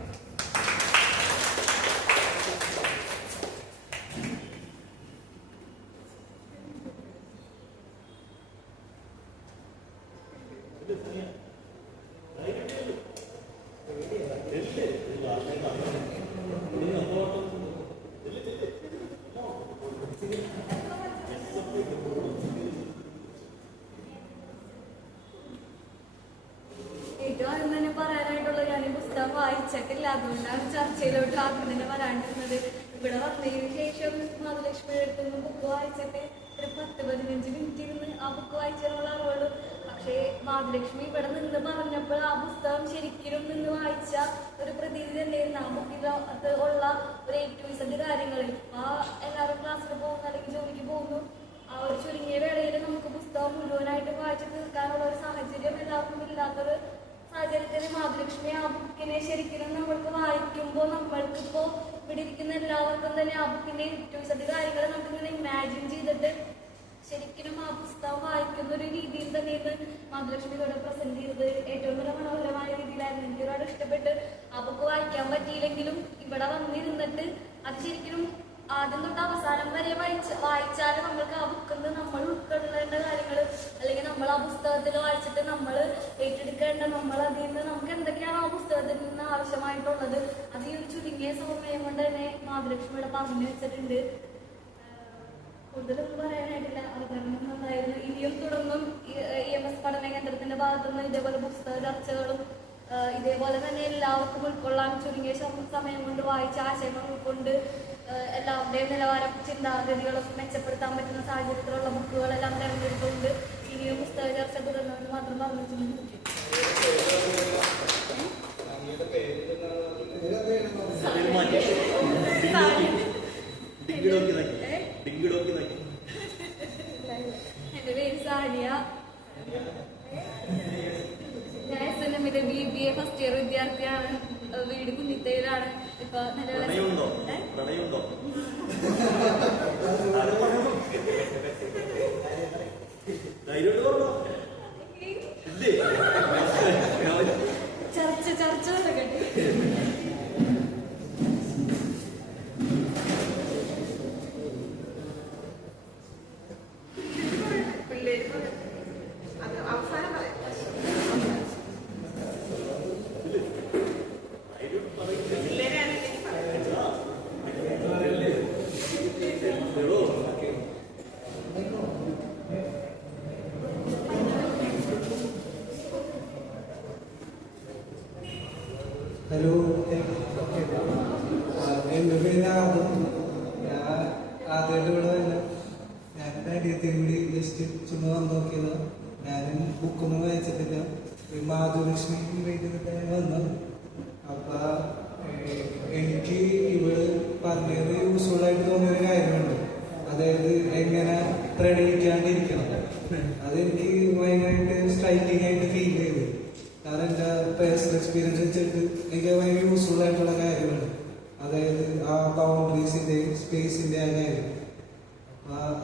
വായിച്ചിട്ടില്ല, അതുകൊണ്ടാണ് ചർച്ചയിലോട്ട് ആദ്യം തന്നെ വരാണ്ടിരുന്നത്. ഇവിടെ വന്നതിന് ശേഷം മധുലക്ഷ്മിയുടെ അടുത്ത് ബുക്ക് വായിച്ചിട്ട് ഒരു 10-15 മിനിറ്റ് ഇരുന്ന് ആ ബുക്ക് വായിച്ചതിനുള്ള അറിവുള്ളൂ. പക്ഷേ ഭാഗ്യലക്ഷ്മി ഇവിടെ നിന്ന് പറഞ്ഞപ്പോൾ ആ പുസ്തകം ശരിക്കും നിന്ന് വായിച്ച ഒരു പ്രതീതി തന്നെയായിരുന്നു. ആ ബുക്കിനകത്ത് ഉള്ള ഒരു ഏറ്റവും കാര്യങ്ങളിൽ ആ എല്ലാവരും ക്ലാസ്സിൽ പോകുന്നു അല്ലെങ്കിൽ ജോലിക്ക് പോകുന്നു, ആ ഒരു ചുരുങ്ങിയ വേളയിൽ നമുക്ക് പുസ്തകം മുഴുവനായിട്ട് വായിച്ചു തീർക്കാനുള്ള ഒരു സാഹചര്യം എല്ലാവർക്കും ഇല്ലാത്തൊരു സാഹചര്യത്തിൽ ഭാഗ്യലക്ഷ്മി ആ ബുക്കിനെ ശരിക്കും നമ്മൾക്ക് വായിക്കുമ്പോൾ നമ്മൾക്കിപ്പോൾ ഇവിടെ ഇരിക്കുന്ന എല്ലാവർക്കും തന്നെ ആ ബുക്കിന്റെ ഏറ്റവും കാര്യങ്ങൾ നമുക്കിങ്ങനെ ഇമാജിൻ ചെയ്തിട്ട് ശരിക്കും ആ പുസ്തകം വായിക്കുന്ന ഒരു രീതിയിൽ തന്നെയാണ് ഭാഗ്യലക്ഷ്മി ഇവിടെ പ്രസന്റ് ചെയ്തത്. ഏറ്റവും നല്ല മനോഹരമായ രീതിയിലായിരുന്നു. എനിക്ക് ഒരുപാട് ഇഷ്ടപ്പെട്ട് ആ ബുക്ക് വായിക്കാൻ പറ്റിയില്ലെങ്കിലും ഇവിടെ വന്നിരുന്നിട്ട് അത് ശരിക്കും ആദ്യം തൊട്ട് അവസാനം വരെ വായിച്ചാൽ നമ്മൾക്ക് ആ ബുക്കിൽ നിന്ന് നമ്മൾ ഉൾക്കൊള്ളേണ്ട കാര്യങ്ങൾ അല്ലെങ്കിൽ നമ്മൾ ആ പുസ്തകത്തിൽ വായിച്ചിട്ട് നമ്മൾ ഏറ്റെടുക്കേണ്ട നമ്മൾ അതിൽ നിന്ന് നമുക്ക് എന്തൊക്കെയാണ് ആ പുസ്തകത്തിൽ നിന്ന് ആവശ്യമായിട്ടുള്ളത് അത് ഈ ഒരു ചുരുങ്ങിയ സമയം കൊണ്ട് തന്നെ ഭാഗ്യലക്ഷ്മിയുടെ പറഞ്ഞു വെച്ചിട്ടുണ്ട്. കൂടുതലൊന്നും പറയാനായിട്ടില്ല. അവതരണം നന്നായിരുന്നു. ഇനിയും തുടർന്നും EMS പഠന കേന്ദ്രത്തിന്റെ ഭാഗത്തുനിന്ന് ഇതേപോലെ പുസ്തക ചർച്ചകളും ഇതേപോലെ തന്നെ എല്ലാവർക്കും ഉൾക്കൊള്ളാൻ ചുരുങ്ങിയ സമയം കൊണ്ട് വായിച്ച ആശയങ്ങൾ ഉൾക്കൊണ്ട് എല്ലാവരുടെയും നിലവാരം ചിന്താഗതികളും മെച്ചപ്പെടുത്താൻ പറ്റുന്ന സാഹചര്യത്തിലുള്ള ബുക്കുകളെല്ലാം തിരഞ്ഞെടുത്തുകൊണ്ട് ഇനിയും പുസ്തക ചർച്ച തുടർന്നുകൊണ്ട് മാത്രം പറഞ്ഞിട്ടുണ്ട്. എന്റെ പേര് സാനിയ. ഞാൻ SNM-ലെ BBA ഫസ്റ്റ് ഇയർ വിദ്യാർത്ഥിയാണ്. വീട് കുഞ്ഞിത്തയിലാണ്. ഇപ്പൊ ചർച്ച നടക്കട്ടെ. ഹലോ, എൻ്റെ പേര് ആദം. ഞാൻ ആദ്യമായിട്ട് ഇവിടെ വല്ല ഞാൻ അനിയത്തിയും കൂടി ജസ്റ്റ് ചുമ്മാ വന്ന് നോക്കിയതാ. ഞാനും ബുക്കൊന്നും വായിച്ചിട്ടില്ല. മാധുലക്ഷ്മി വേണ്ടിയിട്ട് ഞാൻ വന്നത്. അപ്പൊ എനിക്ക് ഇവിടെ പറഞ്ഞത് യൂസ്ഫുൾ ആയിട്ട് തോന്നിയൊരു കാര്യമുണ്ട്. അതായത് എങ്ങനെ പ്രണയിക്കാണ്ടിരിക്കണം. അതെനിക്ക് ഭയങ്കരമായിട്ട് സ്ട്രൈക്കിംഗ് ആയിട്ട് ഫീൽ ചെയ്തു. കാരണം എൻ്റെ പേഴ്സണൽ എക്സ്പീരിയൻസ് വെച്ചിട്ട് എനിക്ക് ഭയങ്കര യൂസ്ഫുൾ ആയിട്ടുള്ള കാര്യമാണ്. അതായത് ആ ബൗണ്ടറീസിൻ്റെ സ്പേസിൻ്റെ ആ കാര്യം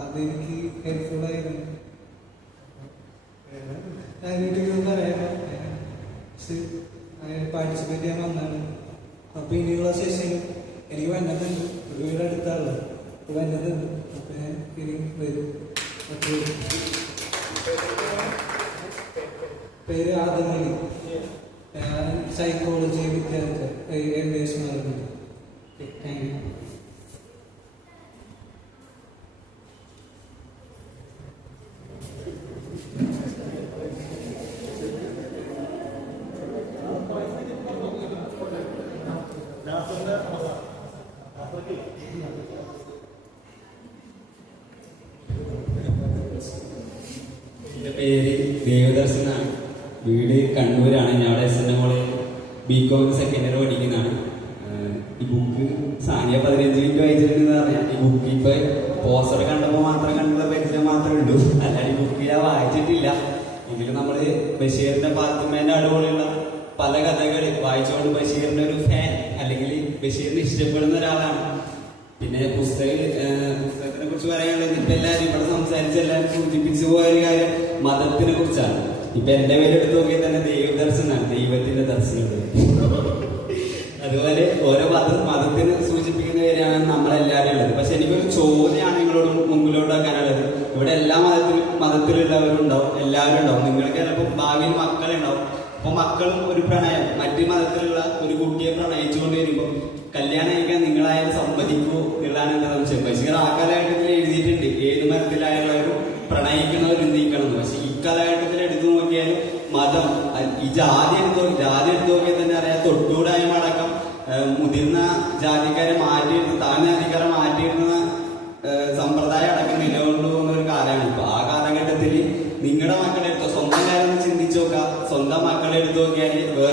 അതെനിക്ക് ഹെൽപ്ഫുൾ ആയിരുന്നു. ഞാനൊരു പറയാം, പാർട്ടിസിപ്പേറ്റ് ചെയ്യാൻ വന്നാണ്. അപ്പം ഇനിയുള്ള സെഷനും എനിക്ക് വന്നതുണ്ട്. ഒരു വീട് അടുത്താണ് വന്നതുണ്ട്. അപ്പം ഞാൻ ഇനി വരും. പേര് ആദമലി. ഞാൻ സൈക്കോളജി വിദ്യാർത്ഥി MAS മാറുന്നു. Thank you. എൻ്റെ പേര് ദേവദർശനാണ്. വീട് കണ്ണൂരാണ്. ഞാൻ അവിടെ SNM college BCom second year പഠിക്കുന്നതാണ്. ഈ ബുക്ക് സാനിയ 15 മിനിറ്റ് വായിച്ചിട്ടുണ്ടെന്ന് പറഞ്ഞാൽ ഈ ബുക്ക് ഇപ്പൊ പോസ്റ്റർ കണ്ടപ്പോൾ മാത്രം കണ്ടുള്ള പരിചയം മാത്രമേ ഉള്ളൂ. അല്ലാതെ ഈ ബുക്ക് ഞാൻ വായിച്ചിട്ടില്ല. എങ്കിലും നമ്മള് ബഷീറിന്റെ പാത്തുമ്മേന്റെ അതുപോലെയുള്ള പല കഥകൾ വായിച്ചുകൊണ്ട് ബഷീറിന്റെ ഒരു ഫാൻ അല്ലെങ്കിൽ ബഷീറിനെ ഇഷ്ടപ്പെടുന്ന ഒരാളാണ്. പിന്നെ പുസ്തകത്തിനെ കുറിച്ച് പറയാനുള്ളത് ഇപ്പൊ എല്ലാവരും ഇവിടെ സംസാരിച്ച് എല്ലാവരും സൂചിപ്പിച്ചു പോയ ഒരു കാര്യം മതത്തിനെ കുറിച്ചാണ്. ഇപ്പൊ എന്റെ പേരെടുത്ത് നോക്കിയാൽ തന്നെ ദൈവദർശനാണ്, ദൈവത്തിന്റെ ദർശനം. അതുപോലെ ഓരോ മതത്തിന് സൂചിപ്പിക്കുന്ന പേരാണ് നമ്മളെല്ലാവരും ഉള്ളത്. പക്ഷെ എനിക്കൊരു ചോദ്യമാണ് നിങ്ങളോട് മുമ്പിലോട്ട് വെക്കാനുള്ളത്. ഇവിടെ എല്ലാ മതത്തിലുള്ളവരും ഉണ്ടാവും, എല്ലാവരും ഉണ്ടാവും. നിങ്ങൾക്ക് ചിലപ്പോൾ ഭാവിയിൽ മക്കളുണ്ടാവും. അപ്പൊ മക്കളും ഒരു പ്രണയം മറ്റു മതത്തിലുള്ള ഒരു കുട്ടിയെ പ്രണയിച്ചുകൊണ്ട് വരുമ്പോൾ കല്യാണം കഴിക്കാൻ നിങ്ങളായാലും സമ്മതിക്കൂ എന്നുള്ളതാണ് എന്റെ സംശയം. ബഷീർ ആ കാലഘട്ടത്തിൽ എഴുതിയിട്ടുണ്ട് ഏത് മതത്തിലായുള്ളവരും പ്രണയിക്കുന്നവർ ചിന്തിക്കണം. പക്ഷെ ഈ കാലഘട്ടത്തിൽ എടുത്തു നോക്കിയാലും മതം ഈ ജാതി എടുത്തു നോക്കിയാൽ തന്നെ അറിയാം. തൊട്ടൂടായ്മ അടക്കം മുതിർന്ന ജാതിക്കാരെ മാറ്റിയിരുന്ന താഴ്ന്ന ജാതിക്കാരെ മാറ്റിയിരുന്ന സമ്പ്രദായം അടക്കം നിലകൊണ്ടു പോകുന്ന ഒരു കാലമാണ് ഇപ്പൊ. ആ കാലഘട്ടത്തിൽ നിങ്ങളുടെ മക്കളുടെ അടുത്തോ സ്വന്തം കാര്യം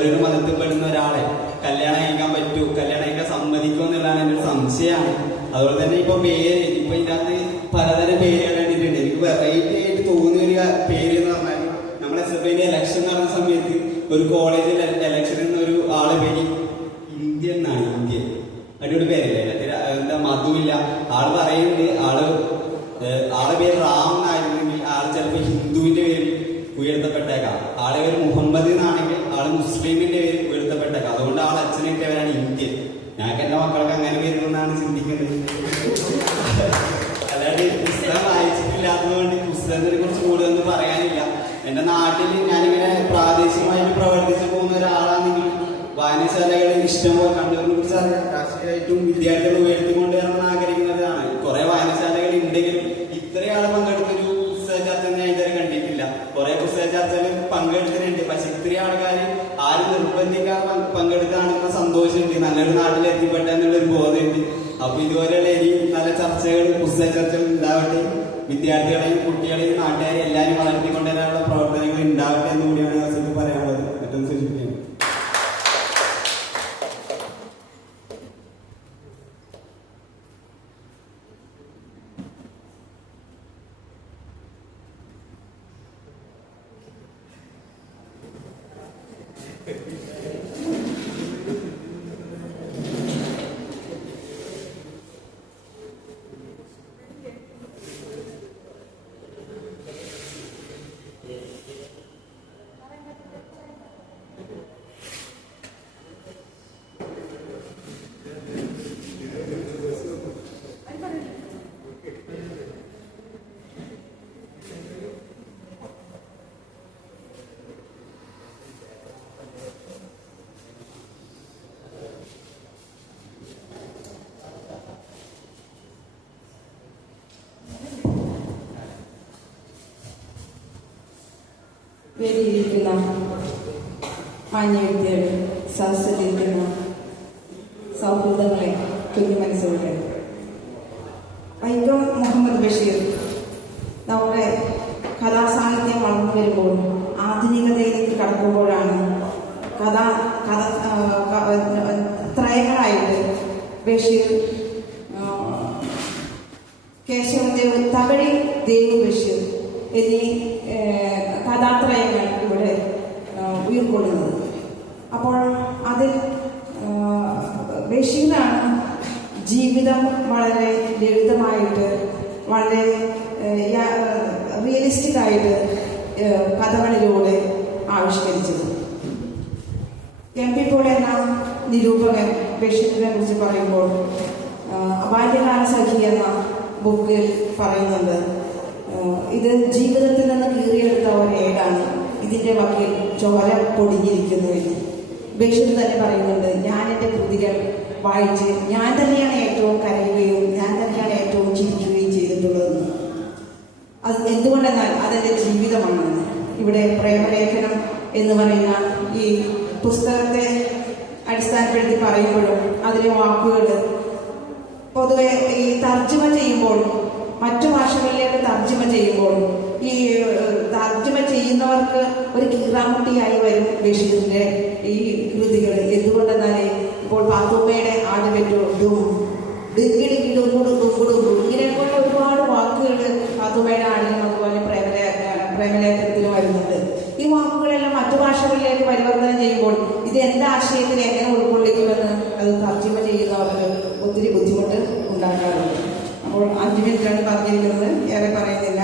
വേറൊരു മതത്തിൽ പെടുന്ന ഒരാളെ കല്യാണം കഴിക്കാൻ പറ്റൂ, കല്യാണം കഴിക്കാൻ സമ്മതിക്കുമോ എന്നുള്ളതാണ് എൻ്റെ ഒരു സംശയമാണ്. അതുപോലെ തന്നെ ഇപ്പൊ പേര്, ഇപ്പൊ ഇതിനകത്ത് പലതരം പേരുകൾ കണ്ടിട്ടുണ്ട്. എനിക്ക് വെറൈറ്റി ആയിട്ട് തോന്നിയ ഒരു പേര് എന്ന് പറഞ്ഞാൽ നമ്മുടെ SFIന്റെ ഇലക്ഷൻ നടന്ന സമയത്ത് ഒരു കോളേജിൽ ഇലക്ഷൻ എന്ന ഒരു ആളെ പേര് ഇന്ത്യ എന്നാണ്. ഇന്ത്യ അടിപൊളി പേരല്ലേ, എന്താ മധുവില്ല. ആള് പറയുന്നുണ്ട് ആളെ പേര് റാം എന്നായിരുന്നെങ്കിൽ ആള് ചിലപ്പോൾ ഹിന്ദുവിന്റെ പേര് ഉയർത്തപ്പെട്ടേക്കാം. ആളെ പേര് മുഹമ്മദ് എന്നാണെങ്കിൽ ആള് മുസ്ലിമിന്റെ പേര് ഉയർത്തപ്പെട്ടേക്കാം. അതുകൊണ്ട് ആൾ അച്ഛനിട്ടവരാണ് ഇന്ത്യൻ. ഞങ്ങൾക്ക് എന്റെ മക്കൾക്ക് അങ്ങനെ വരുമെന്നാണ് ചിന്തിക്കുന്നത്. അല്ലാണ്ട് പുസ്തകം വായിച്ചിട്ടില്ലാത്തതുകൊണ്ട് പുസ്തകത്തിനെ കുറിച്ച് കൂടുതലൊന്നും പറയാനില്ല. എന്റെ നാട്ടിൽ ഞാനിങ്ങനെ പ്രാദേശികമായിട്ട് പ്രവർത്തിച്ചു പോകുന്ന ഒരാളാണെങ്കിൽ വായനശാലകൾ ഇഷ്ടംപോലെ കണ്ണൂരിനെ കുറിച്ച് രാഷ്ട്രീയമായിട്ടും വിദ്യാർത്ഥികൾ ഉയർത്തിക്കൊണ്ടുവരണമെന്ന് ആഗ്രഹിക്കുന്നതാണ്. കുറെ വായനശാലകൾ ഉണ്ടെങ്കിലും ഇത്രയാൾ പങ്കെടുത്തൊരു പുസ്തക ചർച്ച ഞാൻ ഇതുവരെ കണ്ടിട്ടില്ല. കുറെ പുസ്തക ചർച്ചകൾ പങ്കെടുത്തിട്ടുണ്ട്. പക്ഷെ ഇത്രയും ആൾക്കാർ ആരും നിർബന്ധിക്കാൻ പങ്കെടുത്താണെന്ന സന്തോഷമുണ്ട്. നല്ലൊരു നാട്ടിൽ എത്തിപ്പെട്ട എന്നുള്ളൊരു ബോധമുണ്ട്. അപ്പൊ ഇതുപോലെയുള്ള ഇനിയും നല്ല ചർച്ചകൾ, പുസ്തക ചർച്ചകൾ ഉണ്ടാവട്ടെ. വിദ്യാർത്ഥികളെയും കുട്ടികളെയും നാട്ടുകാരെയും എല്ലാവരും വളർത്തിക്കൊണ്ടുവരാനുള്ള പ്രവർത്തനങ്ങൾ ഉണ്ടാവട്ടെ എന്നുകൂടിയാണ് അവസരത്തിൽ പറയാനുള്ളത്. മറ്റൊന്ന് സൂചിപ്പിക്കുന്നത് വേദിയിരിക്കുന്ന മാന്യവിദ്യകൾ, സദസ്സിലിരിക്കുന്ന സൗഹൃദങ്ങളെ, കുഞ്ഞു മനസ്സുകളെ, വൈക്കം മുഹമ്മദ് ബഷീർ നമ്മുടെ കഥാസാഹിത്യം വളർന്നു വരുമ്പോൾ ആധുനികതയിലേക്ക് കടക്കുമ്പോഴാണ് ത്രയങ്ങളായിട്ട് ബഷീർ, കേശവദേവ്, തകഴി ദേവ് ബഷീർ എന്നീ കഥാത്രയങ്ങൾ ഇവിടെ ഉയർക്കൊള്ളുന്നത്. അപ്പോൾ അതിൽ ബഷീറാണ് ജീവിതം വളരെ ലളിതമായിട്ട്, വളരെ റിയലിസ്റ്റിക് ആയിട്ട് കഥകളിലൂടെ ആവിഷ്കരിച്ചത്. MP പോൾ എന്ന നിരൂപകൻ ബഷീറിനെ കുറിച്ച് പറയുമ്പോൾ ബാല്യകാല സഖി എന്ന ബുക്കിൽ പറയുന്നുണ്ട്, ഇത് ജീവിതത്തിൽ നിന്ന് കീറിയെടുത്ത ഒരേടാണ്, ഇതിന്റെ വക്കിൽ ചോര പൊടിഞ്ഞിരിക്കുന്നു എന്ന്. ബഷീർ തന്നെ പറയുന്നുണ്ട്, ഞാൻ എൻ്റെ കൃതികൾ വായിച്ച് ഞാൻ തന്നെയാണ് ഏറ്റവും കരയുകയും ഞാൻ തന്നെയാണ് ഏറ്റവും ചിരിക്കുകയും ചെയ്തിട്ടുള്ളതെന്ന്. അത് എന്തുകൊണ്ടെന്നാൽ അതെൻ്റെ ജീവിതമാണെന്ന്. ഇവിടെ പ്രേമലേഖനം എന്ന് പറയുന്ന ഈ പുസ്തകത്തെ അടിസ്ഥാനപ്പെടുത്തി പറയുമ്പോഴും അതിലെ വാക്കുകൾ പൊതുവെ ഈ തർജ്ജമ ചെയ്യുമ്പോൾ, മറ്റു ഭാഷകളിലേക്ക് തർജ്ജമ ചെയ്യുമ്പോൾ ഈ തർജ്ജമ ചെയ്യുന്നവർക്ക് ഒരു കീറാമുട്ടിയായി വരും ബഷീറിന്റെ ഈ കൃതികൾ. എന്തുകൊണ്ടെന്നാൽ ഇപ്പോൾ പാത്തുമ്മയുടെ ആടുപെറ്റും ഇങ്ങനെയൊക്കെയുള്ള ഒരുപാട് വാക്കുകൾ പാത്തുമ്മയുടെ ആടിനും അതുപോലെ പ്രേമലേഖനത്തിലും വരുന്നുണ്ട്. ഈ വാക്കുകളെല്ലാം മറ്റു ഭാഷകളിലേക്ക് പരിവർത്തനം ചെയ്യുമ്പോൾ ഇത് എന്റെ ആശയത്തിൽ എങ്ങനെ ഉൾക്കൊള്ളിക്കുമെന്ന് അത് തർജ്ജമ ചെയ്യുന്നവർക്ക് ഒത്തിരി ബുദ്ധിമുട്ട് ഉണ്ടാക്കാറുണ്ട്. അപ്പോൾ 5 മിനിറ്റാണ് പറഞ്ഞിരിക്കുന്നത്, ഏറെ പറയുന്നില്ല.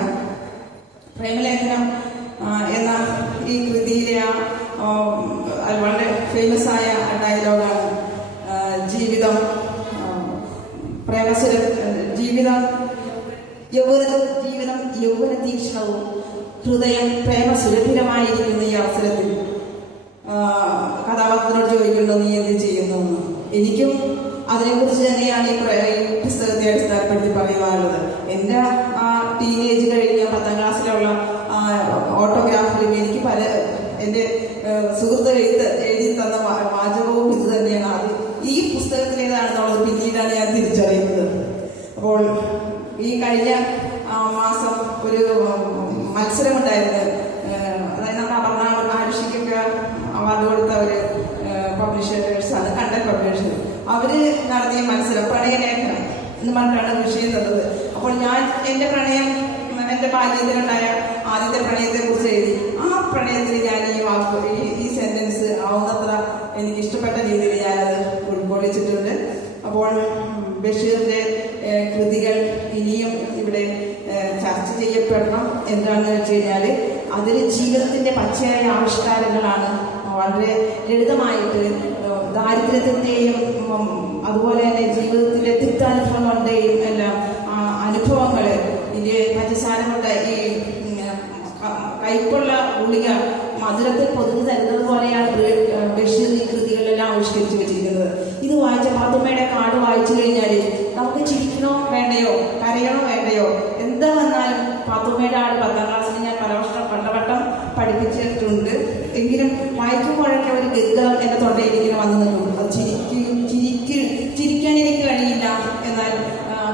പ്രേമലേഖനം എന്ന ഈ കൃതിയിലെ വളരെ ഫേമസ് ആയ ഡയലോഗാണ്, ജീവിതം യൗവന തീക്ഷ്ണവും ഹൃദയം പ്രേമസുരഭിരമായിരിക്കുന്ന ഈ അവസരത്തിൽ കഥാപാത്രത്തിനോട് ചോദിക്കുന്നു, നീ എന്ത് ചെയ്യുന്നു എന്ന്. എനിക്കും അതിനെക്കുറിച്ച് തന്നെയാണ് ഈ പുസ്തകത്തെ അടിസ്ഥാനപ്പെടുത്തി പറയുവാനുള്ളത്. എൻ്റെ ആ ടീനേജ് കഴിഞ്ഞ 10ാം ക്ലാസ്സിലുള്ള ഓട്ടോഗ്രാഫിലും എനിക്ക് എൻ്റെ സുഹൃത്ത് എഴുതി തന്ന വാചകവും ഇത് തന്നെയാണ്. അത് ഈ പുസ്തകത്തിലേതാണെന്നുള്ളത് പിന്നീടാണ് ഞാൻ തിരിച്ചറിയുന്നത്. അപ്പോൾ ഈ കഴിഞ്ഞ മാസം ഒരു മത്സരമുണ്ടായിരുന്നു. അതായത് നമ്മുടെ അപർണ ആരുഷിക്കൊക്കെ അവാർഡ് കൊടുത്ത ഒരു അവര് നടത്തിയ മത്സരം പ്രണയലേഖനം എന്ന് പറഞ്ഞിട്ടാണ് വിഷയം തന്നത്. അപ്പോൾ ഞാൻ എൻ്റെ പ്രണയം, എൻ്റെ ബാല്യത്തിലുണ്ടായ ആദ്യത്തെ പ്രണയത്തെ കുറിച്ച് എഴുതി. ആ പ്രണയത്തിൽ ഞാൻ ഈ വാക്ക് ഈ സെന്റൻസ് ആവുന്നത്ര എനിക്ക് ഇഷ്ടപ്പെട്ട രീതിയിൽ ഞാനത് ഉൾക്കൊള്ളിച്ചിട്ടുണ്ട്. അപ്പോൾ ബഷീറിന്റെ കൃതികൾ ഇനിയും ഇവിടെ ചർച്ച ചെയ്യപ്പെടണം. എന്താണെന്ന് വെച്ച് കഴിഞ്ഞാൽ അതിൽ ജീവിതത്തിന്റെ പച്ചയായ ആവിഷ്കാരങ്ങളാണ്. വളരെ ലളിതമായിട്ട് ദാരിദ്ര്യത്തിന്റെയും അതുപോലെ തന്നെ ജീവിതത്തിലെ തിക്താനുഭവങ്ങളുടെയും എല്ലാം അനുഭവങ്ങള്, ഇതിന്റെ പഞ്ചസാര കൊണ്ട് ഈ കയ്പുള്ള ഗുളിക മധുരത്തിൽ പൊതുവെ തരുന്നത് പോലെയാണ് ബഷീർ ഈ കൃതികളെല്ലാം ആവിഷ്കരിച്ചു വെച്ചിരിക്കുന്നത്. ഇത് വായിച്ച പാത്തുമ്മയുടെ കാർഡ് വായിച്ചു കഴിഞ്ഞാൽ നമുക്ക് ചിരിക്കണോ വേണ്ടയോ, കരയണോ വേണ്ടയോ, എന്താ വന്നാലും പാത്തുമ്മയുടെ ആട് 10ാം ക്ലാസ്സിൽ ഞാൻ പലവട്ടം പഠിപ്പിച്ചിട്ടുണ്ട്. എങ്കിലും വായിക്കുമ്പോഴൊക്കെ ഒരു ഗദ്ഗതം എന്റെ തൊണ്ടയിൽ ഇങ്ങനെ വന്നു നിന്നു. അത് ചിരിക്കാൻ എനിക്ക് കഴിയില്ല, എന്നാൽ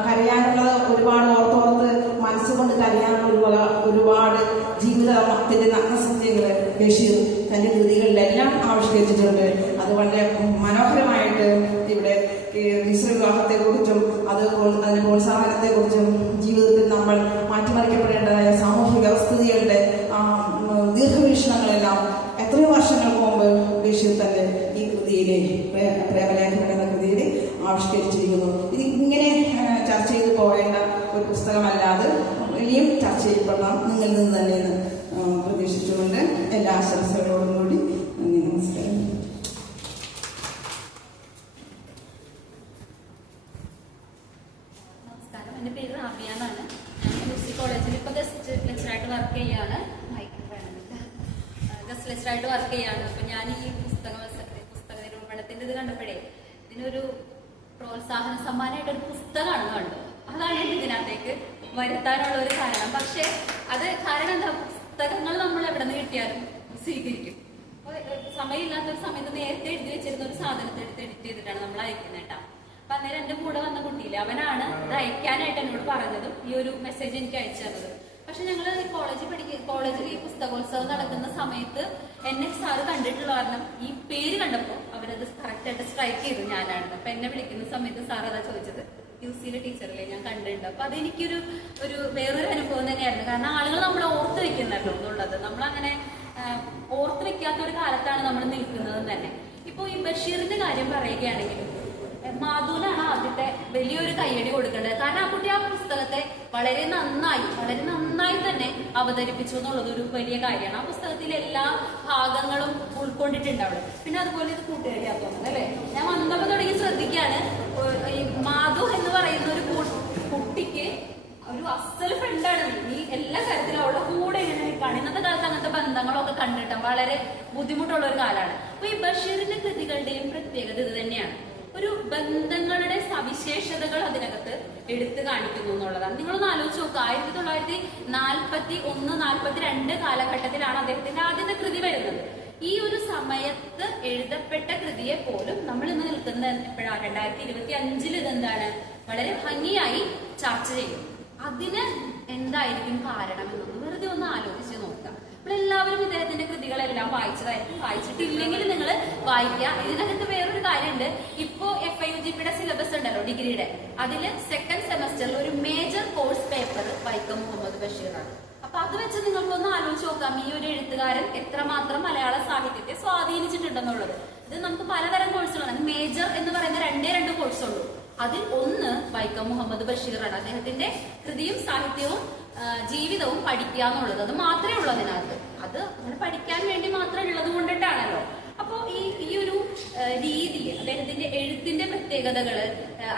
കരയാനുള്ളത് ഒരുപാട് ഓർത്തോർത്ത് മനസ്സുകൊണ്ട് കരയാനുള്ള ഒരുപാട് ജീവിതത്തിന്റെ നഗ്നസത്യങ്ങള് ബഷീർ തന്റെ കൃതികളിലെല്ലാം ആവിഷ്കരിച്ചിട്ടുണ്ട്. അത് വളരെ മനോഹരമായിട്ട് ഇവിടെ മിശ്ര വിവാഹത്തെക്കുറിച്ചും അതിന്റെ പ്രോത്സാഹനത്തെക്കുറിച്ചും ജീവിതത്തിൽ നമ്മൾ മാറ്റിമറിക്കപ്പെടേണ്ടതായ സാമൂഹിക വ്യവസ്ഥിതികളുടെ ദീർഘവീക്ഷണങ്ങളെല്ലാം എത്രയോ വർഷങ്ങൾക്ക് മുമ്പ് ബഷീർ തന്റെ ഈ കൃതിയിലെ പ്രേമലേഖനം എന്ന കൃതിയിൽ ആവിഷ്കരിച്ചിരിക്കുന്നു. ഇത് ഇങ്ങനെ ചർച്ച ചെയ്തു പോകേണ്ട ഒരു പുസ്തകമല്ലാതെ ഇനിയും ചർച്ച ചെയ്യപ്പെടണം നിങ്ങളിൽ നിന്ന് തന്നെ പ്രതീക്ഷിച്ചുകൊണ്ട് എല്ലാ ആശംസകളോടും കൂടി നന്ദി, നമസ്കാരം. നമസ്കാരം, എൻ്റെ പേര് റാബിയ എന്നാണ്. ഞാൻ മ്യൂസിക് കോളേജിൽ ഇപ്പോൾ ഗസ്റ്റ് ലെക്ചറായിട്ട് വർക്ക് ചെയ്യാണ്. ഗസ്റ്റ് ലെക്ചറായിട്ട് വർക്ക് ചെയ്യാണ്. അപ്പം ഞാൻ ഈ പുസ്തക നിരൂപണത്തിൻ്റെ ഇത് കണ്ടപ്പോഴേ ഇതിനൊരു പ്രോത്സാഹന സമ്മാനമായിട്ടൊരു പുസ്തകമാണ് കണ്ടു. അതാണ് ഇതിനകത്തേക്ക് വരുത്താനുള്ള ഒരു കാരണം. പക്ഷെ അത് കാരണം എന്താ, പുസ്തകങ്ങൾ നമ്മൾ എവിടെ നിന്ന് കിട്ടിയാലും സ്വീകരിക്കും. സമയമില്ലാത്തൊരു സമയത്ത് നേരത്തെ എഴുതി വെച്ചിരുന്ന ഒരു സാധനത്തെ എടുത്ത് എഡിറ്റ് ചെയ്തിട്ടാണ് നമ്മൾ അയക്കുന്നത് കേട്ടോ. അപ്പൊ അന്നേരം എന്റെ കൂടെ വന്ന കുട്ടിയില്ല, അവനാണ് ഇത് അയക്കാനായിട്ട് എന്നോട് പറഞ്ഞതും ഈ ഒരു മെസ്സേജ് എനിക്ക് അയച്ചു തന്നത്. പക്ഷെ ഞങ്ങൾ കോളേജിൽ ഈ പുസ്തകോത്സവം നടക്കുന്ന സമയത്ത് എന്നെ സാറ് കണ്ടിട്ടുള്ള കാരണം ഈ പേര് കണ്ടപ്പോൾ അവരത് കറക്റ്റായിട്ട് സ്ട്രൈക്ക് ചെയ്തു ഞാനാണ്. അപ്പൊ എന്നെ വിളിക്കുന്ന സമയത്ത് സാർ അതാ ചോദിച്ചത്, യുസിയിലെ ടീച്ചറിലെ ഞാൻ കണ്ടിട്ടുണ്ട്. അപ്പൊ അതെനിക്കൊരു വേറൊരു അനുഭവം തന്നെയായിരുന്നു. കാരണം ആളുകൾ നമ്മൾ ഓർത്ത് വെക്കുന്നല്ലോ എന്നുള്ളത്, നമ്മളങ്ങനെ ഓർത്ത് വെക്കാത്ത ഒരു കാലത്താണ് നമ്മൾ നിൽക്കുന്നത് തന്നെ. ഇപ്പൊ ഈ ബഷീറിന്റെ കാര്യം പറയുകയാണെങ്കിൽ മാധുവിനാണ് ആദ്യത്തെ വലിയൊരു കയ്യടി കൊടുക്കേണ്ടത്. കാരണം ആ കുട്ടി ആ പുസ്തകത്തെ വളരെ നന്നായി തന്നെ അവതരിപ്പിച്ചു എന്നുള്ളത് ഒരു വലിയ കാര്യമാണ്. ആ പുസ്തകത്തിലെ എല്ലാ ഭാഗങ്ങളും ഉൾക്കൊണ്ടിട്ടുണ്ട് അവിടെ. പിന്നെ അതുപോലെ ഇത് കൂട്ടുകാരിയാ തോന്നുന്നത് അല്ലെ, ഞാൻ വന്നപ്പോൾ തുടങ്ങി ശ്രദ്ധിക്കാണ്. ഈ മാധു എന്ന് പറയുന്ന ഒരു കുട്ടിക്ക് ഒരു അസൽ ഫ്രണ്ടാണ്. ഈ എല്ലാ കാര്യത്തിലും അവളുടെ കൂടെ ഇങ്ങനെ നിൽക്കുകയാണ്. ഇന്നത്തെ കാലത്ത് അങ്ങനത്തെ ബന്ധങ്ങളൊക്കെ കണ്ടിട്ട് വളരെ ബുദ്ധിമുട്ടുള്ള ഒരു കാലമാണ്. അപ്പൊ ഈ ബഷീറിന്റെ കൃതികളുടെയും പ്രത്യേകത ഇത് തന്നെയാണ്. ഒരു ബന്ധങ്ങളുടെ സവിശേഷതകൾ അതിനകത്ത് എടുത്തു കാണിക്കുന്നു എന്നുള്ളതാണ്. നിങ്ങളൊന്ന് ആലോചിച്ച് നോക്കുക, 1941-42 കാലഘട്ടത്തിലാണ് അദ്ദേഹത്തിന്റെ ആദ്യത്തെ കൃതി വരുന്നത്. ഈ ഒരു സമയത്ത് എഴുതപ്പെട്ട കൃതിയെ പോലും നമ്മൾ ഇന്ന് നിൽക്കുന്ന എപ്പോഴാണ് 2025 ഇതെന്താണ് വളരെ ഭംഗിയായി ചർച്ച ചെയ്യും. അതിന് എന്തായിരിക്കും കാരണം എന്നൊന്ന് വെറുതെ ഒന്ന് ആലോചിച്ച് നോക്കാം. നമ്മളെല്ലാവരും ഇദ്ദേഹത്തിന്റെ കൃതികളെല്ലാം വായിച്ചതായിരിക്കും. വായിച്ചിട്ടില്ലെങ്കിൽ നിങ്ങൾ വായിക്കുക. ഇതിനകത്ത് വേറൊരു കാര്യമുണ്ട്. ഇപ്പോ FIUGPയുടെ സിലബസ് ഉണ്ടല്ലോ ഡിഗ്രിയുടെ, അതില് 2nd സെമസ്റ്ററിൽ ഒരു major course paper Vaikom Muhammad ബഷീറാണ്. അപ്പൊ അത് വെച്ച് നിങ്ങൾക്കൊന്ന് ആലോചിച്ച് നോക്കാം ഈ ഒരു എഴുത്തുകാരൻ എത്രമാത്രം മലയാള സാഹിത്യത്തെ സ്വാധീനിച്ചിട്ടുണ്ടെന്നുള്ളത്. ഇത് നമുക്ക് പലതരം കോഴ്സുകളാണ്. മേജർ എന്ന് പറയുന്ന 2 കോഴ്സുള്ളൂ. അതിൽ ഒന്ന് വൈക്കം മുഹമ്മദ് ബഷീറാണ്. അദ്ദേഹത്തിന്റെ കൃതിയും സാഹിത്യവും ജീവിതവും പഠിക്കുക എന്നുള്ളത്, അത് മാത്രമേ ഉള്ളൂ അതിനകത്ത്. അത് അങ്ങനെ പഠിക്കാൻ വേണ്ടി മാത്രം ഉള്ളത് കൊണ്ടിട്ടാണല്ലോ. അപ്പോ ഈ ഒരു രീതി, അദ്ദേഹത്തിന്റെ എഴുത്തിന്റെ പ്രത്യേകതകള്,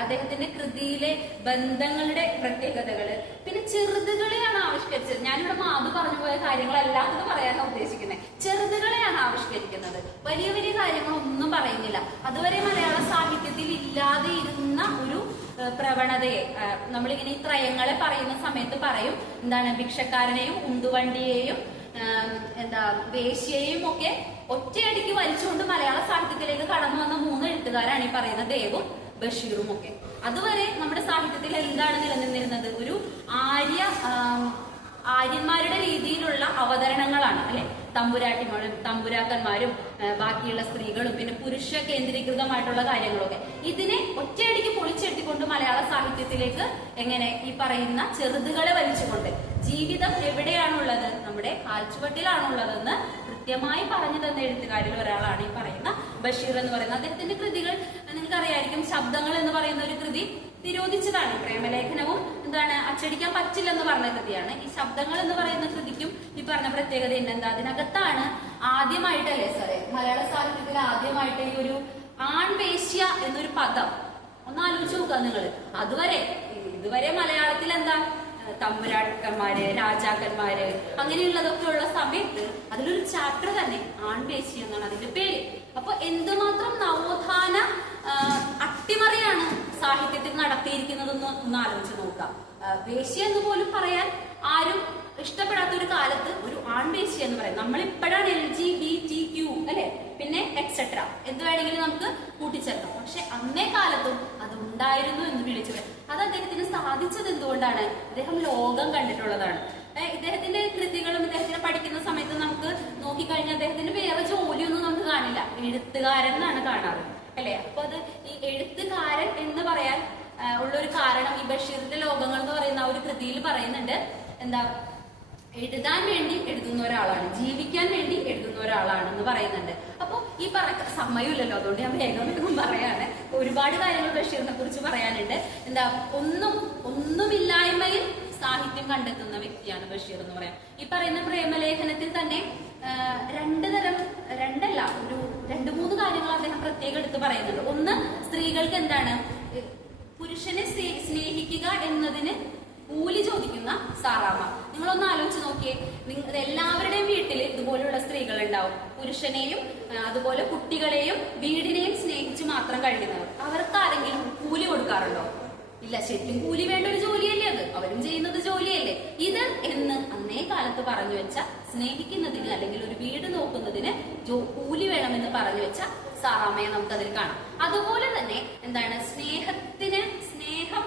അദ്ദേഹത്തിന്റെ കൃതിയിലെ ബന്ധങ്ങളുടെ പ്രത്യേകതകള്, പിന്നെ ചെറുതുകളെയാണ് ആവിഷ്കരിച്ചത്. ഞാനിവിടെ മാധു പറഞ്ഞു പോയ കാര്യങ്ങളല്ലാത്തത് പറയാനാണ് ഉദ്ദേശിക്കുന്നത്. ചെറുതുകളെയാണ് ആവിഷ്കരിക്കുന്നത്. വലിയ വലിയ കാര്യങ്ങളൊന്നും പറയുന്നില്ല. അതുവരെ മലയാള സാഹിത്യത്തിൽ ഇല്ലാതെ ഇരുന്ന ഒരു പ്രവണതയെ നമ്മളിങ്ങനെ ഈ ത്രയങ്ങളെ പറയുന്ന സമയത്ത് പറയും എന്താണ്, ഭിക്ഷക്കാരനെയും ഉന്തുവണ്ടിയെയും വേശ്യയെയും ഒക്കെ ഒറ്റയടിക്ക് വലിച്ചുകൊണ്ട് മലയാള സാഹിത്യത്തിലേക്ക് കടന്നു വന്ന 3 എഴുത്തുകാരാണ് ഈ പറയുന്ന ദേവും ബഷീറും ഒക്കെ. അതുവരെ നമ്മുടെ സാഹിത്യത്തിൽ എന്താണ് നിലനിന്നിരുന്നത്, ഒരു ആര്യന്മാരുടെ രീതിയിലുള്ള അവതരണങ്ങളാണ് അല്ലെ. തമ്പുരാട്ടിമാരും തമ്പുരാക്കന്മാരും ബാക്കിയുള്ള സ്ത്രീകളും പിന്നെ പുരുഷ കേന്ദ്രീകൃതമായിട്ടുള്ള കാര്യങ്ങളൊക്കെ ഇതിനെ ഒറ്റയടിക്ക് പൊളിച്ചെടുത്തിക്കൊണ്ട് മലയാള സാഹിത്യത്തിലേക്ക് എങ്ങനെ ഈ പറയുന്ന ചെറുതുകളെ വലിച്ചുകൊണ്ട് ജീവിതം എവിടെയാണുള്ളത്, നമ്മുടെ കാൽച്ചുവട്ടിലാണുള്ളതെന്ന് കൃത്യമായി പറഞ്ഞു തന്ന എഴുത്തുകാരിൽ ഒരാളാണ് ഈ പറയുന്ന ബഷീർ എന്ന് പറയുന്നത്. അദ്ദേഹത്തിന്റെ കൃതികൾ നിങ്ങൾക്ക് അറിയായിരിക്കും. ശബ്ദങ്ങൾ എന്ന് പറയുന്ന ഒരു കൃതി നിരോധിച്ചതാണ്. പ്രേമലേഖനവും എന്താണ് അച്ചടിക്കാൻ പറ്റില്ലെന്ന് പറഞ്ഞ കൃതിയാണ്. ഈ ശബ്ദങ്ങൾ എന്ന് പറയുന്ന കൃതിക്കും ഈ പറഞ്ഞ പ്രത്യേകത എന്താ, അതിനകത്താണ് ആദ്യമായിട്ടല്ലേ സാറേ മലയാള സാഹിത്യത്തിൽ ആദ്യമായിട്ട് ഈ ഒരു ആൺവേശ്യ എന്നൊരു പദം ഒന്ന് ആലോചിച്ച് നോക്കുക നിങ്ങൾ. ഇതുവരെ മലയാളത്തിൽ എന്താ തമ്പുരാക്കന്മാര് രാജാക്കന്മാര് അങ്ങനെയുള്ളതൊക്കെ ഉള്ള സമയത്ത് അതിലൊരു ചാപ്റ്റർ തന്നെ ആൺവേശ്യ എന്നാണ് അതിന്റെ പേര്. അപ്പൊ എന്തുമാത്രം നവോത്ഥാന അട്ടിമറിയാണ് സാഹിത്യത്തിൽ നടത്തിയിരിക്കുന്നതെന്ന് ഒന്ന് ആലോചിച്ച് നോക്കാം. വേശ്യ എന്ന് പോലും പറയാൻ ആരും ഇഷ്ടപ്പെടാത്ത ഒരു കാലത്ത് ഒരു ആൺവേശ്യ എന്ന് പറയും. നമ്മളിപ്പോഴാണ് LGBTQ അല്ലെ, പിന്നെ എക്സെട്ര എന്ത് വേണമെങ്കിലും നമുക്ക് കൂട്ടിച്ചേർക്കാം. പക്ഷെ അന്നേ കാലത്തും അത് ഉണ്ടായിരുന്നു എന്ന് വിളിച്ചു പറയും. അത് അദ്ദേഹത്തിന് സാധിച്ചത് എന്തുകൊണ്ടാണ്? അദ്ദേഹം ലോകം കണ്ടിട്ടുള്ളതാണ്. ഇദ്ദേഹത്തിന്റെ കൃതികളും ഇദ്ദേഹത്തിന് പഠിക്കുന്ന സമയത്ത് നമുക്ക് നോക്കിക്കഴിഞ്ഞാൽ അദ്ദേഹത്തിന് വേറെ ജോലിയൊന്നും നമുക്ക് കാണില്ല. എഴുത്തുകാരൻ എന്നാണ് കാണാറ് അല്ലെ. അപ്പൊ അത് ഈ എഴുത്തുകാരൻ എന്ന് പറയാൻ ഉള്ളൊരു കാരണം ഈ ബഷീറിന്റെ ലോകങ്ങൾ എന്ന് പറയുന്ന ആ ഒരു കൃതിയിൽ പറയുന്നുണ്ട്. എന്താ, എഴുതാൻ വേണ്ടി എഴുതുന്ന ഒരാളാണ്, ജീവിക്കാൻ വേണ്ടി എഴുതുന്ന ഒരാളാണെന്ന് പറയുന്നുണ്ട്. അപ്പൊ ഈ സമയമില്ലല്ലോ, അതുകൊണ്ട് ഞാൻ വേഗം പറയാണ്. ഒരുപാട് കാര്യങ്ങൾ ബഷീറിനെ കുറിച്ച് പറയാനുണ്ട്. എന്താ, ഒന്നുമില്ലായ്മയിൽ സാഹിത്യം കണ്ടെത്തുന്ന വ്യക്തിയാണ് ബഷീർ എന്ന് പറയാം. ഈ പറയുന്ന പ്രേമലേഖനത്തിൽ തന്നെ ഒരു 2-3 കാര്യങ്ങൾ അദ്ദേഹം പ്രത്യേകം എടുത്ത് പറയുന്നുണ്ട്. ഒന്ന്, സ്ത്രീകൾക്ക് എന്താണ് പുരുഷനെ സ്നേഹിക്കുക എന്നതിന് കൂലി ചോദിക്കുന്ന സാറാമ്മ. നിങ്ങളൊന്ന് ആലോചിച്ച് നോക്കിയേ. എല്ലാവരുടെയും വീട്ടിൽ ഇതുപോലുള്ള സ്ത്രീകൾ ഉണ്ടാവും. പുരുഷനെയും അതുപോലെ കുട്ടികളെയും വീടിനെയും സ്നേഹിച്ച് മാത്രം കഴിയുന്നവർ. അവർക്ക് ആരെങ്കിലും കൂലി കൊടുക്കാറുണ്ടോ? ഇല്ല. ശരിക്കും കൂലി വേണ്ട ഒരു ജോലിയല്ലേ അത്, അവരും ചെയ്യുന്നത് ജോലിയല്ലേ ഇത് എന്ന് അന്നേ കാലത്ത് പറഞ്ഞു വെച്ച, സ്നേഹിക്കുന്നതിന് അല്ലെങ്കിൽ ഒരു വീട് നോക്കുന്നതിന് കൂലി വേണമെന്ന് പറഞ്ഞു വെച്ച സാറാമ്മയെ നമുക്കതിൽ കാണാം. അതുപോലെ തന്നെ എന്താണ്, സ്നേഹം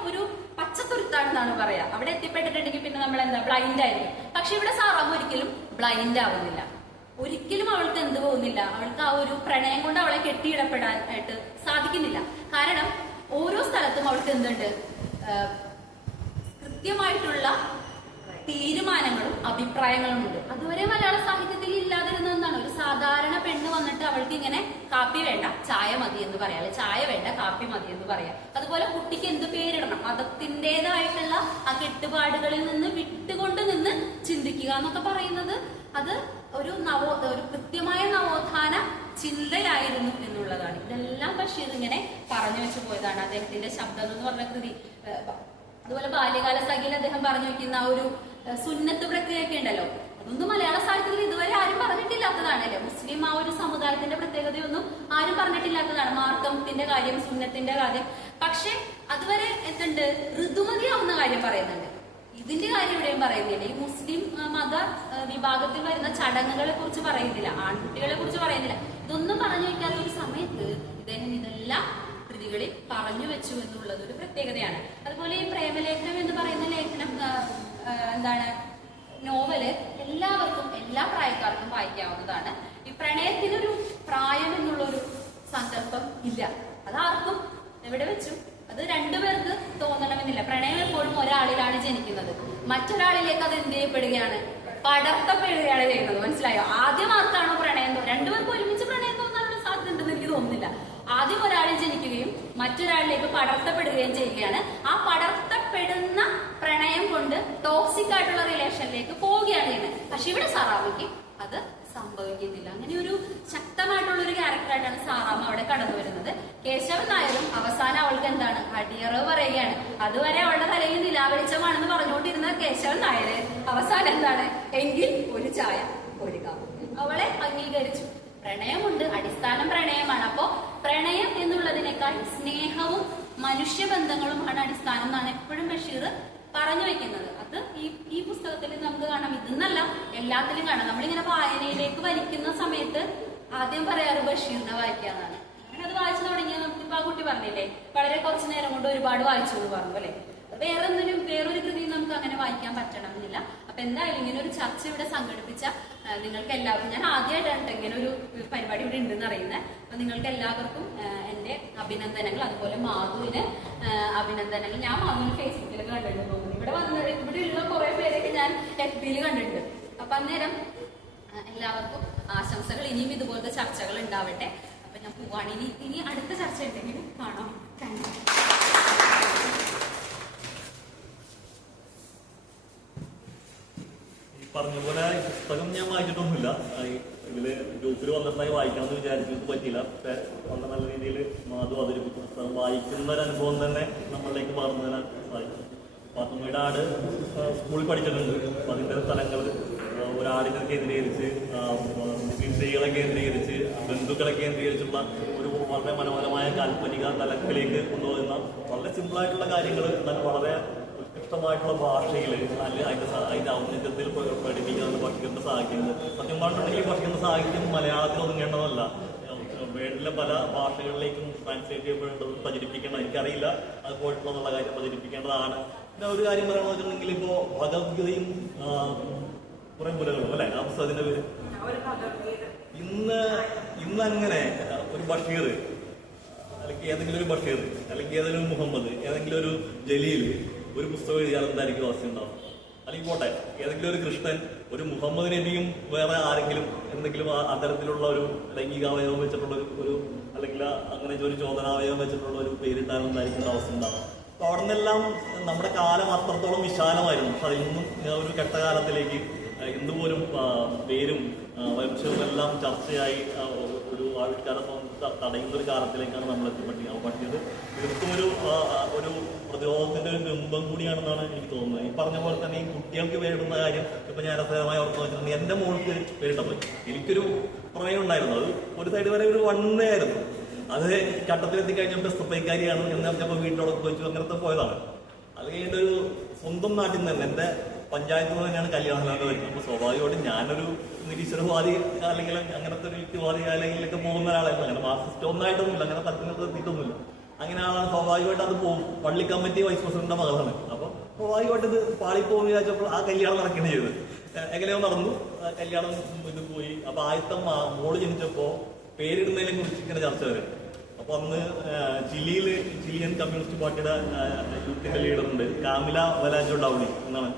ഒരു പച്ചത്തുരുത്താണെന്നാണ് പറയാ. അവിടെ എത്തിപ്പെട്ടിട്ടുണ്ടെങ്കിൽ പിന്നെ നമ്മൾ എന്താ ബ്ലൈൻഡ് ആയിരിക്കും. പക്ഷെ ഇവിടെ സാറാമ്മ ഒരിക്കലും ബ്ലൈൻഡ് ആവുന്നില്ല. ഒരിക്കലും അവൾക്ക് എന്ത് പോകുന്നില്ല, അവൾക്ക് ആ ഒരു പ്രണയം കൊണ്ട് അവളെ കെട്ടിയിടപ്പെടാനായിട്ട് സാധിക്കുന്നില്ല. കാരണം ഓരോ സ്ഥലത്തും അവൾക്ക് എന്തുണ്ട്, കൃത്യമായിട്ടുള്ള തീരുമാനങ്ങളും അഭിപ്രായങ്ങളും ഉണ്ട്. അതുവരെ മലയാള സാഹിത്യത്തിൽ ഇല്ലാതിരുന്ന എന്താണ്, ഒരു സാധാരണ പെണ്ണ് വന്നിട്ട് അവൾക്ക് ഇങ്ങനെ കാപ്പി വേണ്ട ചായ മതി എന്ന് പറയാം, അല്ലെ ചായ വേണ്ട കാപ്പി മതി എന്ന് പറയാം. അതുപോലെ കുട്ടിക്ക് എന്ത് പേരിടണം, മതത്തിൻ്റെതായിട്ടുള്ള ആ കെട്ടുപാടുകളിൽ നിന്ന് വിട്ടുകൊണ്ട് നിന്ന് ചിന്തിക്കുക എന്നൊക്കെ പറയുന്നത് അത് ഒരു കൃത്യമായ നവോത്ഥാന ചിന്തയായിരുന്നു എന്നുള്ളതാണ്. ഇതെല്ലാം ബഷീർ ഇങ്ങനെ പറഞ്ഞു വെച്ചു പോയതാണ്. അദ്ദേഹത്തിന്റെ ശബ്ദം എന്ന് പറഞ്ഞ കൃതി, അതുപോലെ ബാല്യകാല സഖിയിൽ അദ്ദേഹം പറഞ്ഞു വെക്കുന്ന ആ ഒരു സുന്നത്ത് പ്രക്രിയൊക്കെ ഉണ്ടല്ലോ, അതൊന്നും മലയാള സാഹിത്യത്തിൽ ഇതുവരെ ആരും പറഞ്ഞിട്ടില്ലാത്തതാണ് അല്ലെ. മുസ്ലിം ആ ഒരു സമുദായത്തിന്റെ പ്രത്യേകതയൊന്നും ആരും പറഞ്ഞിട്ടില്ലാത്തതാണ്. മാർക്കത്തിന്റെ കാര്യം, സുന്നത്തിന്റെ കാര്യം. പക്ഷെ അതുവരെ എന്തുണ്ട്, ഋതുമതിയാവുന്ന കാര്യം പറയുന്നുണ്ട്. ഇതിന്റെ കാര്യം ഇവിടെയും പറയുന്നില്ല. ഈ മുസ്ലിം മത വിഭാഗത്തിൽ വരുന്ന ചടങ്ങുകളെ കുറിച്ച് പറയുന്നില്ല, ആൺകുട്ടികളെ കുറിച്ച് പറയുന്നില്ല. ഇതൊന്നും പറഞ്ഞു വെക്കാത്ത ഒരു സമയത്ത് ഇദ്ദേഹം ഇതെല്ലാം കൃതികളിൽ പറഞ്ഞു വെച്ചു എന്നുള്ളത് ഒരു പ്രത്യേകതയാണ്. അതുപോലെ ഈ പ്രേമലേഖനം എന്ന് പറയുന്ന ലേഖനം എന്താണ്, നോവല് എല്ലാവർക്കും എല്ലാ പ്രായക്കാർക്കും വായിക്കാവുന്നതാണ്. ഈ പ്രണയത്തിനൊരു പ്രായം എന്നുള്ളൊരു സങ്കല്പം ഇല്ല. അതാർക്കും എവിടെ വെച്ചു അത് രണ്ടുപേർക്ക് തോന്നണമെന്നില്ല. പ്രണയം എപ്പോഴും ഒരാളിലാണ് ജനിക്കുന്നത്, മറ്റൊരാളിലേക്ക് അത് എന്ത് ചെയ്യപ്പെടുകയാണ്, പടർത്തപ്പെടുകയാണ് ചെയ്യുന്നത്. മനസ്സിലായോ? ആദ്യം ആർക്കാണോ പ്രണയം, രണ്ടുപേർക്ക് ഒരുമിച്ച് പ്രണയം തോന്നാനുള്ള സാധ്യത ഉണ്ടെന്ന് എനിക്ക് തോന്നുന്നില്ല. ആദ്യം ഒരാളിൽ ജനിക്കുകയും മറ്റൊരാളിലേക്ക് പടർത്തപ്പെടുകയും ചെയ്യുകയാണ്. ആ പടർത്തപ്പെടുന്ന പ്രണയം കൊണ്ട് ടോക്സിക് ആയിട്ടുള്ള റിലേഷനിലേക്ക് പോവുകയാണ് ചെയ്യുന്നത്. പക്ഷെ ഇവിടെ സാറാമ്മയ്ക്ക് അത് സംഭവിക്കുന്നില്ല. അങ്ങനെ ഒരു ശക്തമായിട്ടുള്ള ഒരു ക്യാരക്ടറായിട്ടാണ് സാറാമ്മ അവിടെ കടന്നു വരുന്നത്. കേശവൻ നായരും അവസാനം അവൾക്ക് എന്താണ് അടിയറവ് പറയുകയാണ്. അതുവരെ അവളുടെ തലയിൽ നിലാവെളിച്ചമാണെന്ന് പറഞ്ഞുകൊണ്ടിരുന്ന കേശവൻ നായര് അവസാനം എന്താണ്, എങ്കിൽ ഒരു ചായ ഒരു കാപ്പി. അവളെ അംഗീകരിച്ചു. പ്രണയമുണ്ട്, അടിസ്ഥാനം പ്രണയമാണ്. അപ്പോ പ്രണയം എന്നുള്ളതിനേക്കാൾ സ്നേഹവും മനുഷ്യബന്ധങ്ങളുമാണ് അടിസ്ഥാനം എന്നാണ് എപ്പോഴും ബഷീർ പറഞ്ഞു വെക്കുന്നത്. അത് ഈ പുസ്തകത്തിൽ നമുക്ക് കാണാം. ഇതെന്നല്ല, എല്ലാത്തിലും കാണാം. നമ്മളിങ്ങനെ വായനയിലേക്ക് വലിക്കുന്ന സമയത്ത് ആദ്യം പറയാറ് ബഷീറിനെ വായിക്കാന്നാണ്. അങ്ങനെ അത് വായിച്ചു തുടങ്ങിയാൽ നമുക്കിപ്പോ ആ കുട്ടി പറഞ്ഞില്ലേ, വളരെ കുറച്ചു നേരം കൊണ്ട് ഒരുപാട് വായിച്ചു എന്ന് പറഞ്ഞു അല്ലെ. വേറൊരു കൃതിയും നമുക്ക് അങ്ങനെ വായിക്കാൻ പറ്റണമെന്നില്ല. അപ്പൊ എന്തായാലും ഇങ്ങനെ ഒരു ചർച്ച ഇവിടെ സംഘടിപ്പിച്ച നിങ്ങൾക്ക് എല്ലാവർക്കും, ഞാൻ ആദ്യമായിട്ടാണ് ഇങ്ങനെ ഒരു പരിപാടി ഇവിടെ ഉണ്ടെന്ന് അറിയുന്നത്. അപ്പൊ നിങ്ങൾക്ക് എല്ലാവർക്കും എന്റെ അഭിനന്ദനങ്ങൾ. അതുപോലെ മാധുവിന് അഭിനന്ദനങ്ങൾ. ഞാൻ മാധുവിന് ഫേസ്ബുക്കിൽ കണ്ടിട്ട് തോന്നുന്നു. ഇവിടെയുള്ള കുറെ പേരൊക്കെ ഞാൻ FB-യിൽ കണ്ടിട്ടുണ്ട്. അപ്പൊ അന്നേരം എല്ലാവർക്കും ആശംസകൾ. ഇനിയും ഇതുപോലത്തെ ചർച്ചകൾ ഉണ്ടാവട്ടെ. അപ്പൊ ഞാൻ പോവാണ്. ഇനി അടുത്ത ചർച്ച ഉണ്ടെങ്കിലും കാണാം. Thank you. പറഞ്ഞ പോലെ പുസ്തകം ഞാൻ വായിച്ചിട്ടൊന്നുമില്ല. ഇതില് ഗ്രൂപ്പിൽ വന്നിട്ടായി വായിക്കണമെന്ന് വിചാരിച്ചിട്ട് പറ്റിയില്ല. പക്ഷെ വളരെ നല്ല രീതിയിൽ മാധു അവതരിപ്പിച്ച പുസ്തകം വായിക്കുന്ന ഒരു അനുഭവം തന്നെ നമ്മളിലേക്ക് മാറുന്നു തരാൻ സാധിക്കും. പാത്തുമ്മയുടെ ആട് സ്കൂളിൽ പഠിച്ചിട്ടുണ്ട്. അപ്പൊ അതിന്റെ സ്ഥലങ്ങൾ ഒരാടിനെ കേന്ദ്രീകരിച്ച്, സ്ത്രീകളെ കേന്ദ്രീകരിച്ച്, ബന്ധുക്കളെ കേന്ദ്രീകരിച്ചുള്ള ഒരു വളരെ മനോഹരമായ കാൽപ്പനിക തലത്തിലേക്ക് കൊണ്ടുപോകുന്ന വളരെ സിമ്പിളായിട്ടുള്ള കാര്യങ്ങൾ എന്നാൽ വളരെ ഉത്കൃഷ്ടമായിട്ടുള്ള ഭാഷയിൽ അതിന്റെ ഔന്നത്യത്തിൽ പഠിപ്പിക്കുന്ന ഭക്ഷ്യന്റെ സാഹിത്യങ്ങൾ. സത്യം പറഞ്ഞിട്ടുണ്ടെങ്കിൽ ഭക്ഷ്യന്റെ സാഹിത്യം മലയാളത്തിൽ ഒതുങ്ങേണ്ടതല്ല. വേൾഡിലെ പല ഭാഷകളിലേക്കും ട്രാൻസ്ലേറ്റ് ചെയ്യപ്പെടേണ്ടത്, പ്രചരിപ്പിക്കേണ്ടത്. എനിക്കറിയില്ല അത് പോയിട്ടുള്ള കാര്യം പ്രചരിപ്പിക്കേണ്ടതാണ്. പിന്നെ ഒരു കാര്യം പറയണമെന്ന് വെച്ചിട്ടുണ്ടെങ്കിൽ ഇപ്പോ ഭഗവത്ഗീതയും കുറെ മുലകളും അല്ലെ, ആ പുസ്തകത്തിന്റെ പേര് ഇന്നങ്ങനെ ഒരു ബഷീർ അല്ലെങ്കിൽ ഏതെങ്കിലും ഒരു ബഷീർ അല്ലെങ്കിൽ ഏതെങ്കിലും മുഹമ്മദ് ഏതെങ്കിലും ഒരു ജലീൽ ഒരു പുസ്തകം എഴുതിയാൽ എന്തായിരിക്കും അവസ്ഥ ഉണ്ടാവും? അല്ലെങ്കിൽ പോട്ടെ, ഏതെങ്കിലും ഒരു കൃഷ്ണൻ ഒരു മുഹമ്മദ് നബിയും വേറെ ആരെങ്കിലും എന്തെങ്കിലും അത്തരത്തിലുള്ള ഒരു ലൈംഗികാവയവം വെച്ചിട്ടുള്ള ഒരു അല്ലെങ്കിൽ അങ്ങനെ ഒരു ചോദനാവയവം വെച്ചിട്ടുള്ള ഒരു പേരിട്ടാൽ എന്തായിരിക്കും അവസ്ഥ ഉണ്ടാവും? അപ്പൊ അവിടെ നിന്നെല്ലാം നമ്മുടെ കാലം അത്രത്തോളം വിശാലമായിരുന്നു. പക്ഷെ അതിൽ നിന്നും ഒരു കെട്ടകാലത്തിലേക്ക് എന്തുപോലും പേരും വംശവും എല്ലാം ചർച്ചയായി ഒരു ആൾക്കാരെ തടയുന്ന ഒരു കാലത്തിലേക്കാണ് നമ്മൾ എത്തിപ്പറ്റിയത്. തീർത്തും ഒരു പ്രതിരോധത്തിന്റെ ഒരു ബിംബം കൂടിയാണെന്നാണ് എനിക്ക് തോന്നുന്നത്. ഈ പറഞ്ഞ പോലെ തന്നെ ഈ കുട്ടികൾക്ക് പേരിടുന്ന കാര്യം ഇപ്പൊ ഞാൻ രസകരമായി ഓർത്ത് വെച്ചിട്ടുണ്ട്. എന്റെ മോൾക്ക് പേരിട്ടപ്പോൾ എനിക്കൊരു പ്രമേയം ഉണ്ടായിരുന്നു. അത് ഒരു സൈഡ് വരെ ഒരു വണ്ണയായിരുന്നു. അത് ചട്ടത്തിലെത്തി കഴിഞ്ഞപ്പോൾ സ്ത്രീക്കാരിയാണ് എന്ന് പറഞ്ഞപ്പോൾ വീട്ടിലോടൊക്കെ വെച്ചു അങ്ങനത്തെ പോയതാണ്. അത് കഴിഞ്ഞിട്ട് ഒരു സ്വന്തം നാട്ടിൽ നിന്ന് തന്നെ എന്റെ പഞ്ചായത്തിൽ നിന്ന് തന്നെയാണ് കല്യാണങ്ങളൊക്കെ വരുന്നത്. അപ്പൊ സ്വാഭാവികമായിട്ടും ഞാനൊരു നിരീശ്വരവാദി അല്ലെങ്കിൽ അങ്ങനത്തെ ഒരു യുക്തിവാദി അല്ലെങ്കിലൊക്കെ പോകുന്ന ഒരാളായിരുന്നു. അങ്ങനെ മാർക്സിസ്റ്റ് ഒന്നായിട്ടൊന്നുമില്ല, അങ്ങനെ തലത്തിനൊക്കെ എത്തിയിട്ടൊന്നുമില്ല. അങ്ങനെ ആളാണ്. സ്വാഭാവികമായിട്ട് അത് പോകും. പള്ളി കമ്മിറ്റി വൈസ് പ്രസിഡന്റിന്റെ മകളാണ്. അപ്പൊ സ്വാഭാവികമായിട്ട് ഇത് പാളിപ്പോകുന്ന വിചാരിച്ചപ്പോൾ ആ കല്യാണം നടക്കുകയാണ് ചെയ്തത്. എങ്ങനെയോ നടന്നു, കല്യാണം ഇത് പോയി. അപ്പൊ ആദ്യത്തെ മോള് ജനിച്ചപ്പോ പേരിടുന്നതിനെ കുറിച്ച് ഇങ്ങനെ ചർച്ച വരും. അപ്പൊ അന്ന് ചിലിയൻ കമ്മ്യൂണിസ്റ്റ് പാർട്ടിയുടെ യൂത്തിന്റെ ലീഡറുണ്ട്, കാമില വലാജോ ഡൗണി എന്നാണ്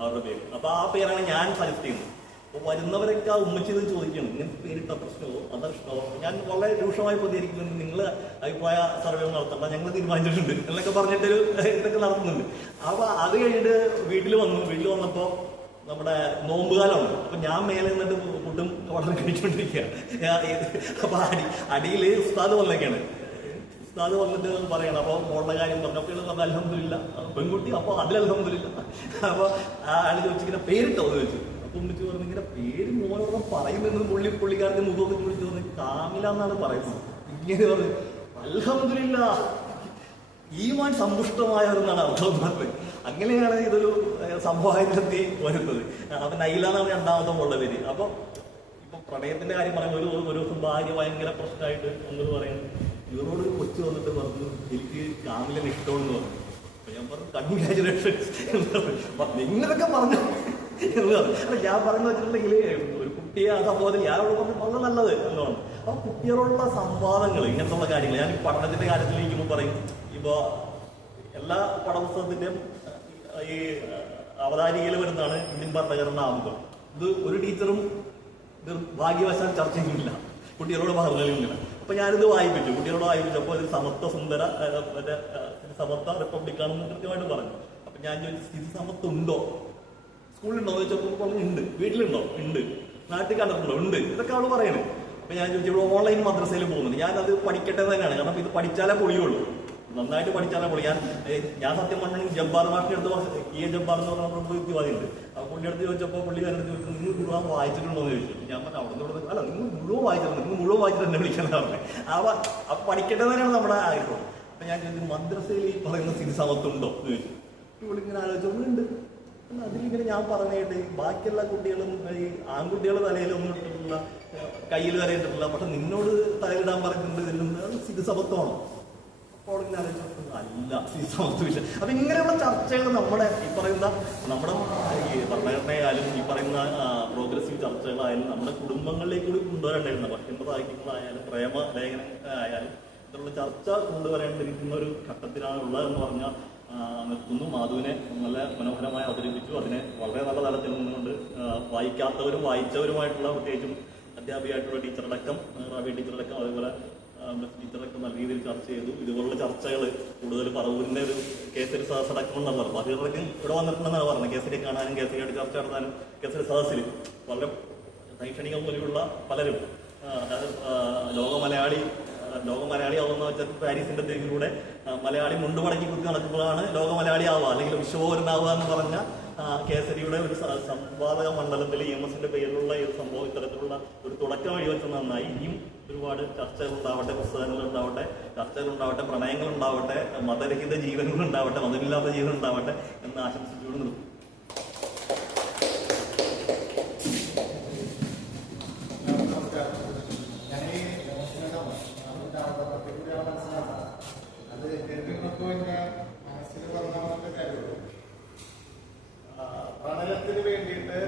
അവരുടെ പേര്. അപ്പൊ ആ പേരാണ് ഞാൻ സജസ്റ്റ് ചെയ്യുന്നത്. അപ്പൊ വരുന്നവരൊക്കെ ആ ഉമ്മച്ചിത് ചോദിക്കണം, ഇങ്ങനെ പേരിട്ട പ്രശ്നമോ അതാ ഇഷ്ടമോ? ഞാൻ വളരെ രൂക്ഷമായി പ്രതികരിക്കുന്നത്, നിങ്ങൾ അഭിപ്രായ സർവേ നടത്തണ്ട, ഞങ്ങൾ തീരുമാനിച്ചിട്ടുണ്ട് എന്നൊക്കെ പറഞ്ഞിട്ടൊരു ഇതൊക്കെ നടത്തുന്നുണ്ട്. അപ്പൊ അത് കഴിഞ്ഞിട്ട് വീട്ടിൽ വന്നപ്പോ നമ്മുടെ നോമ്പുകാലമാണ്. അപ്പൊ ഞാൻ മേലെ നിന്നിട്ട് ഫുഡും വളരെ കഴിച്ചുകൊണ്ടിരിക്കുക. അപ്പൊ അടിയിൽ ഉസ്താദ് വന്നൊക്കെയാണ്. ഉസ്താദ് വന്നിട്ട് പറയണം. അപ്പൊ മോളുടെ കാര്യം പറഞ്ഞപ്പോൾ അത് അൽഹംദുലില്ലാ പെൺകുട്ടി. അപ്പൊ അതിൽ അൽഹംദുലില്ലാ. അപ്പൊ ആള് ചോദിച്ചിങ്ങനെ പേരിട്ടോ എന്ന് ചോദിച്ചു. അപ്പൊ ഉമ്മിച്ച് പറഞ്ഞു ഇങ്ങനെ പേര് മോനോളം പറയുന്നത് പുള്ളിക്കാരന്റെ മുഖത്ത് വിളിച്ചു പറഞ്ഞു കാമില എന്നാണ് പറയുന്നത്. ഇങ്ങനെ പറഞ്ഞു അൽഹംദുലില്ലാ ഈമാൻ സമ്പുഷ്ടമായവരെന്നാണ് അർത്ഥം പറഞ്ഞത്. അങ്ങനെയാണ് ഇതൊരു സംഭവത്തിലെത്തി വരുന്നത്. അപ്പൊ നൈല എന്നാണ് രണ്ടാമത്തെ മോളുടെ പേര്. അപ്പൊ ഇപ്പൊ പ്രണയത്തിന്റെ കാര്യം പറയുമ്പോൾ ഒരു ദിവസം ഭാര്യ ഭയങ്കര പ്രശ്നമായിട്ട് ഒന്നത് പറയുന്നത്, ഇവരോട് കൊച്ചു വന്നിട്ട് പറഞ്ഞു എനിക്ക് കാമിലിന് ഇഷ്ടമെന്ന് പറഞ്ഞു. അപ്പൊ ഞാൻ പറഞ്ഞു കൺഗ്രാജുലേഷൻസ് എന്ന് പറഞ്ഞു. നിങ്ങളൊക്കെ പറഞ്ഞു എന്ന് പറഞ്ഞു. അല്ല ഞാൻ പറഞ്ഞു വെച്ചിട്ടുണ്ടെങ്കിൽ ഒരു കുട്ടിയെ ആ സംഭവത്തിൽ ഞാനോട് പറഞ്ഞു വളരെ നല്ലത് എന്നാണ്. അപ്പൊ കുട്ടികളോടുള്ള സംവാദങ്ങൾ ഇങ്ങനത്തുള്ള കാര്യങ്ങൾ ഞാൻ ഈ പഠനത്തിന്റെ കാര്യത്തിലിരിക്കുമ്പോൾ പറയും. ഇപ്പൊ എല്ലാ പഠപുസ്തകത്തിന്റെയും ഈ അവതാരികയിൽ വരുന്നതാണ് ഇന്ത്യൻ ഭരണഘടനാ ആമുഖം. ഇത് ഒരു ടീച്ചറും ഇത് ഭാഗ്യവശാൽ ചർച്ച ചെയ്യുന്നില്ല, കുട്ടികളോട് പറഞ്ഞില്ല. അപ്പൊ ഞാനിത് വായിപ്പിച്ചു, കുട്ടികളോട് വായിപ്പിച്ചപ്പോൾ ഇത് സമത്വ സുന്ദര മറ്റേ സമത്വ റിപ്പബ്ലിക്കാണെന്ന് കൃത്യമായിട്ട് പറഞ്ഞു. അപ്പൊ ഞാൻ ചോദിച്ചു സ്ഥിതി സമത്വം ഉണ്ടോ, സ്കൂളിലുണ്ടോ എന്ന് ചോദിച്ചപ്പോൾ ഉണ്ട്, വീട്ടിലുണ്ടോ ഉണ്ട്, നാട്ടിൽ കണ്ടിട്ടുണ്ടോ ഉണ്ട്, ഇതൊക്കെ അവള് പറയണേ. അപ്പൊ ഞാൻ ചോദിച്ചു ഇവിടെ ഓൺലൈൻ മദ്രസയിൽ പോകുന്നുണ്ട്, ഞാനത് പഠിക്കട്ടെ തന്നെയാണ്. കാരണം ഇത് പഠിച്ചാലേ പൊളിയുള്ളൂ, നന്നായിട്ട് പഠിച്ചാലേ പൊളി. ഞാൻ സത്യം പറഞ്ഞെങ്കിൽ ജബ്ബാർ മാഷിന്റെ അടുത്ത് ജബ്ബാർ എന്ന് പറഞ്ഞ യുക്തിവാദിയുണ്ട്. അപ്പൊ പുള്ളി അടുത്ത് ചോദിച്ചപ്പോൾ പുള്ളിക്കാരൻ ചോദിച്ചു നിങ്ങൾ മുഴുവൻ വായിച്ചിട്ടുണ്ടോ എന്ന് ചോദിച്ചു. ഞാൻ പറഞ്ഞു അവിടെ അല്ല നിങ്ങൾ മുഴുവൻ വായിച്ചിട്ടുണ്ട്, നിങ്ങൾ മുഴുവൻ വായിച്ചിട്ട് എന്നെ വിളിക്കാന്ന് പറഞ്ഞു. അപ്പൊ പഠിക്കട്ടെ തന്നെയാണ് നമ്മുടെ ആഗ്രഹം. അപ്പൊ ഞാൻ ചോദിച്ചു മദ്രസയിൽ ഈ പറയുന്ന സ്ഥിതി സമത്വമുണ്ടോ എന്ന് ചോദിച്ചു. പുള്ളി ഇങ്ങനെ ആലോചിച്ചുണ്ട്. അതിലിങ്ങനെ ഞാൻ പറഞ്ഞിട്ട് ബാക്കിയുള്ള കുട്ടികളും ഈ ആൺകുട്ടികളുടെ തലയിലൊന്നും ഇട്ടിട്ടില്ല, കയ്യിൽ കരയിട്ടിട്ടില്ല, പക്ഷെ നിന്നോട് തലയിടാൻ പറഞ്ഞിട്ടുണ്ട്, സ്ഥിതി സമത്വമാണോ? ഫോളോയിങ് ആലോചിച്ചു അല്ല സമത്വമില്ല. അപ്പൊ ഇങ്ങനെയുള്ള ചർച്ചകൾ നമ്മുടെ ഈ പറയുന്ന നമ്മുടെ ഈ ഭരണഘടനയായാലും ഈ പറയുന്ന പ്രോഗ്രസീവ് ചർച്ചകളായാലും നമ്മുടെ കുടുംബങ്ങളിലേക്ക് കൂടി കൊണ്ടുവരേണ്ടിരുന്ന പത്തൊമ്പതായാലും പ്രേമ ലേഖനം ആയാലും ഇത്തരമുള്ള ചർച്ച കൊണ്ടുവരേണ്ടിരിക്കുന്ന ഒരു ഘട്ടത്തിലാണ് ഉള്ളതെന്ന് പറഞ്ഞാൽ നിർത്തുന്നു. മാധുവിനെ നല്ല മനോഹരമായി അവതരിപ്പിച്ചു. അതിനെ വളരെ നല്ല തലത്തിൽ നിന്നുകൊണ്ട് വായിക്കാത്തവരും വായിച്ചവരുമായിട്ടുള്ള പ്രത്യേകിച്ചും അധ്യാപികയായിട്ടുള്ള ടീച്ചറടക്കം റാബി ടീച്ചറടക്കം അതേപോലെ ടീച്ചറൊക്കെ നല്ല രീതിയിൽ ചർച്ച ചെയ്തു. ഇതുപോലുള്ള ചർച്ചകൾ കൂടുതൽ പറവൂരിന്റെ ഒരു കേസരി സദസ് അടക്കമെന്നാണ് പറഞ്ഞത്. ബാക്കിയുള്ളവർക്കും ഇവിടെ വന്നിട്ടുണ്ടെന്നാണ് പറഞ്ഞത്. കേസരി കാണാനും കേസരിയായിട്ട് ചർച്ച നടത്താനും കേസരി സദസ്സിൽ വളരെ ശൈക്ഷണികം പോലെയുള്ള പലരും ലോക മലയാളി ആവുന്ന വെച്ചാൽ പാരീസിന്റെ പേരിലൂടെ മലയാളി മുണ്ടുമടക്കി കുത്തി നടക്കുമ്പോഴാണ് ലോക മലയാളി ആവുക അല്ലെങ്കിൽ വിശ്വപൗരനാവുക എന്ന് പറഞ്ഞ കേസരിയുടെ ഒരു സംവാദക മണ്ഡലത്തിൽ EMSന്റെ പേരിലുള്ള ഈ സംഭവം ഇത്തരത്തിലുള്ള ഒരു തുടക്കം വഴിവെച്ചത് നന്നായി. ഇനിയും ഒരുപാട് ചർച്ചകളുണ്ടാവട്ടെ, പുസ്തകങ്ങളുണ്ടാവട്ടെ, ചർച്ചകളുണ്ടാവട്ടെ, പ്രണയങ്ങളുണ്ടാവട്ടെ, മതരഹിത ജീവനുകളുണ്ടാവട്ടെ, മതമില്ലാത്ത ജീവനുണ്ടാവട്ടെ എന്ന് ആശംസിച്ചുകൊണ്ട് നിർത്തും. അത് കേൾക്കുന്നപ്പോൾ എൻ്റെ മനസ്സിൽ പറഞ്ഞ കാര്യമുള്ളൂ. പ്രണയത്തിന് വേണ്ടിയിട്ട്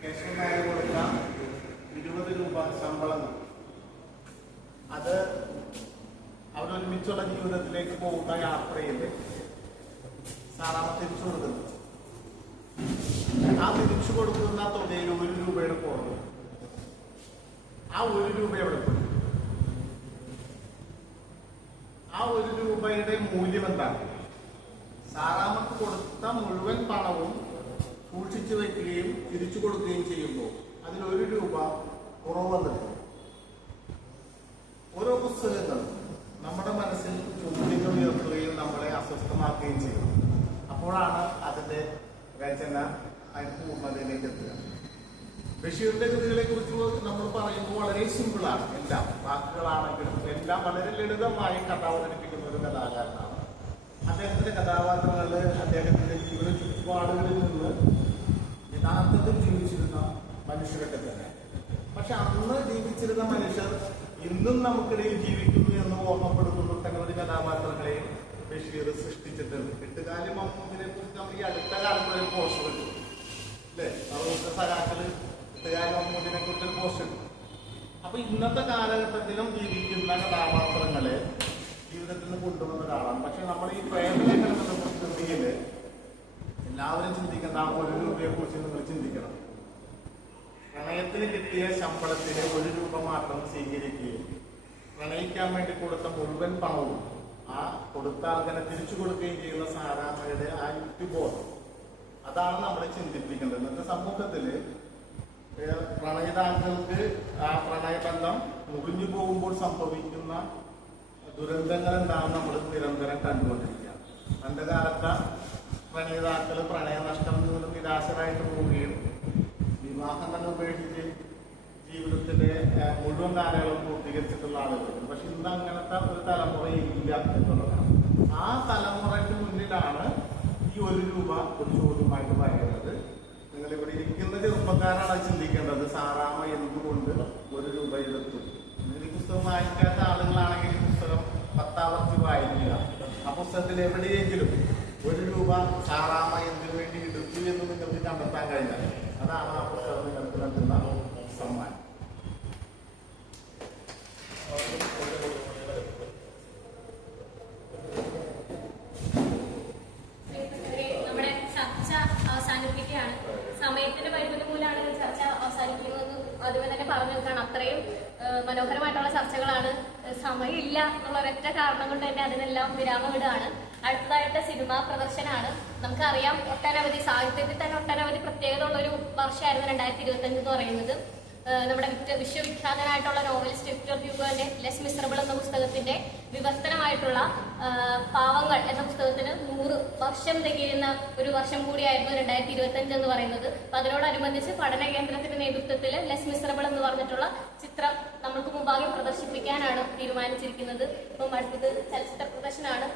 കേശവൻ നായർ കൊടുത്ത 20 രൂപ ശമ്പളം, അത് അവരൊരുമിച്ചുള്ള ജീവിതത്തിലേക്ക് പോകുന്ന യാത്രയിൽ സാറാമ്മ തിരിച്ചു കൊടുക്കുന്നു. ആ തിരിച്ചു കൊടുക്കുന്ന തുകയിൽ 1 രൂപയുടെ കുറവ്. ആ 1 രൂപ എവിടെ പോയി? ആ 1 രൂപയുടെ മൂല്യം എന്താണ്? സാറാമ്മക്ക് കൊടുത്ത മുഴുവൻ പണവും സൂക്ഷിച്ചു വയ്ക്കുകയും തിരിച്ചു കൊടുക്കുകയും ചെയ്യുമ്പോൾ അതിൽ 1 രൂപ കുറവ് വന്നിട്ടുണ്ട്. ഓരോ പുസ്തകങ്ങളും നമ്മുടെ മനസ്സിൽ ചോദ്യങ്ങൾ ഉയർത്തുകയും നമ്മളെ അസ്വസ്ഥമാക്കുകയും ചെയ്യും. അപ്പോഴാണ് അതിന്റെ രചന പൂർണ്ണതയിലേക്ക് എത്തുക. ബഷീറിന്റെ കൃതികളെ കുറിച്ച് നമ്മൾ പറയുമ്പോൾ വളരെ സിമ്പിളാണ്. എല്ലാം വാക്കുകളാണെങ്കിലും എല്ലാം വളരെ ലളിതമായി കഥ അവതരിപ്പിക്കുന്ന ഒരു കഥാകാരനാണ്. അദ്ദേഹത്തിന്റെ കഥാപാത്രങ്ങള് അദ്ദേഹത്തിന്റെ ജീവിത ചുറ്റുപാടുകളിൽ നിന്ന് യഥാർത്ഥത്തിൽ ജീവിച്ചിരുന്ന മനുഷ്യരൊക്കെ തന്നെ. പക്ഷെ അന്ന് ജീവിച്ചിരുന്ന മനുഷ്യർ ഇന്നും നമുക്കിടയിൽ ജീവിക്കുന്നു എന്ന് ഓർമ്മപ്പെടുത്തുന്ന ഒട്ടനവധി കഥാപാത്രങ്ങളെ ബഷീർ സൃഷ്ടിച്ചിട്ടുണ്ട്. എട്ടുകാലി മമ്മൂദിനെ കുറിച്ച് നമ്മൾ ഈ അടുത്ത കാലത്ത് ഒരു പോസ്റ്റർ കിട്ടും അല്ലേ? അറുപത്തെ സഖാക്കള് എട്ടുകാലി മമ്മൂദിനെ കുറിച്ചൊരു പോസ്റ്റർ കിട്ടും. അപ്പൊ ഇന്നത്തെ കാലഘട്ടത്തിലും ജീവിക്കുന്ന കഥാപാത്രങ്ങളെ ജീവിതത്തിൽ നിന്ന് കൊണ്ടുവന്ന ഒരാളാണ്. പക്ഷെ നമ്മൾ ഈ പ്രേമലേഖനത്തെ കുറിച്ച് എല്ലാവരും ചിന്തിക്കുന്ന ആ 1 രൂപയെ കുറിച്ച് നിങ്ങൾ ചിന്തിക്കണം. പ്രണയത്തിന് കിട്ടിയ ശമ്പളത്തിന് 1 രൂപ മാത്രം സ്വീകരിക്കുകയും പ്രണയിക്കാൻ വേണ്ടി കൊടുത്ത മുഴുവൻ പണവും ആ കൊടുത്ത ആൾക്കാരെ തിരിച്ചു കൊടുക്കുകയും ചെയ്യുന്ന സാറാമ്മയുടെ ആ യുക്തിബോധം, അതാണ് നമ്മളെ ചിന്തിപ്പിക്കേണ്ടത്. ഇന്നത്തെ സമൂഹത്തില് പ്രണയിതാക്കൾക്ക് ആ പ്രണയബന്ധം മുറിഞ്ഞു പോകുമ്പോൾ സംഭവിക്കുന്ന ദുരന്തങ്ങൾ എന്താണെന്ന് നമ്മൾ നിരന്തരം കണ്ടുകൊണ്ടിരിക്കുക. പണ്ട് കാലത്ത് പ്രണയിതാക്കൾ പ്രണയനഷ്ടം മൂലം നിരാശരായിട്ട് പോവുകയും വിവാഹം തന്നെ ഉപേക്ഷിച്ച് ജീവിതത്തിന്റെ മുഴുവൻ കാലങ്ങളും പൂർത്തീകരിച്ചിട്ടുള്ള ആളുകളുണ്ട്. പക്ഷെ ഇന്ന് അങ്ങനത്തെ ഒരു തലമുറയില്ല എന്നുള്ളതാണ്. ആ തലമുറയ്ക്ക് മുന്നിലാണ് ഈ 1 രൂപ ഒരു ചോദ്യമായിട്ട് പറയുന്നത്. നിങ്ങൾ ഇവിടെ ഇരിക്കുന്ന ചെറുപ്പക്കാരാണ് ചിന്തിക്കേണ്ടത്. സാറാമ്മ എന്തുകൊണ്ട് 1 രൂപ എടുത്തു? ഈ പുസ്തകം വായിക്കാത്ത ആളുകളാണെങ്കിൽ ഈ പുസ്തകം 10 ആവർത്തി വായിക്കുക. ആ പുസ്തകത്തിൽ എവിടെയെങ്കിലും 1 രൂപ സാറാമ്മ എന്തിനു വേണ്ടി എടുത്തു എന്ന് നിങ്ങൾക്ക് കണ്ടെത്താൻ കഴിഞ്ഞാൽ അതാണ് ആ പുസ്തകം നിങ്ങൾക്ക് നൽകുന്ന സമ്മാനം. നമ്മുടെ ചർച്ച അവസാനിപ്പിക്കുകയാണ്. സമയത്തിന്റെ പരിമിതി മൂലമാണ് ചർച്ച അവസാനിപ്പിക്കുന്നതെന്ന് അതുപോലെ തന്നെ പറഞ്ഞു നിൽക്കുകയാണ്. അത്രയും മനോഹരമായിട്ടുള്ള ചർച്ചകളാണ്. സമയമില്ല എന്നുള്ള ഒരൊറ്റ കാരണം കൊണ്ട് തന്നെ അതിനെല്ലാം വിരാമം ഇടുകയാണ്. അടുത്തതായിട്ട് സിനിമാ പ്രദർശനമാണ്. നമുക്കറിയാം ഒട്ടനവധി സാഹിത്യത്തിൽ തന്നെ ഒട്ടനവധി പ്രത്യേകത ഉള്ള ഒരു വർഷമായിരുന്നു 2025 എന്ന് പറയുന്നത്. നമ്മുടെ വിശ്വവിഖ്യാതനായിട്ടുള്ള നോവലിസ്റ്റ് വിക്ടർ ഹ്യൂഗോന്റെ ലെസ് മിസറബിൾ എന്ന പുസ്തകത്തിന്റെ വിവർത്തനമായിട്ടുള്ള പാവങ്ങൾ എന്ന പുസ്തകത്തിന് 100 വർഷം തികയുന്ന ഒരു വർഷം കൂടിയായിരുന്നു 2025 എന്ന് പറയുന്നത്. അപ്പൊ അതിനോടനുബന്ധിച്ച് പഠന കേന്ദ്രത്തിന്റെ നേതൃത്വത്തിൽ ലെസ് മിസറബിൾ എന്ന് പറഞ്ഞിട്ടുള്ള ചിത്രം നമ്മൾക്ക് മുമ്പാകെ പ്രദർശിപ്പിക്കാനാണ് തീരുമാനിച്ചിരിക്കുന്നത്. ഇപ്പം അടുത്തത് ചലച്ചിത്ര പ്രദർശനമാണ്.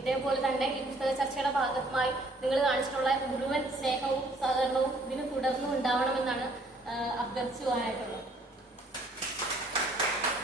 ഇതേപോലെ തന്നെ ഈ പുസ്തക ചർച്ചയുടെ ഭാഗമായി നിങ്ങൾ കാണിച്ചിട്ടുള്ള മുഴുവൻ സ്നേഹവും സഹകരണവും ഇതിന് തുടർന്നും ഉണ്ടാവണമെന്നാണ് അഭ്യർത്ഥിച്ചു പോകാനായിട്ടുള്ളത്.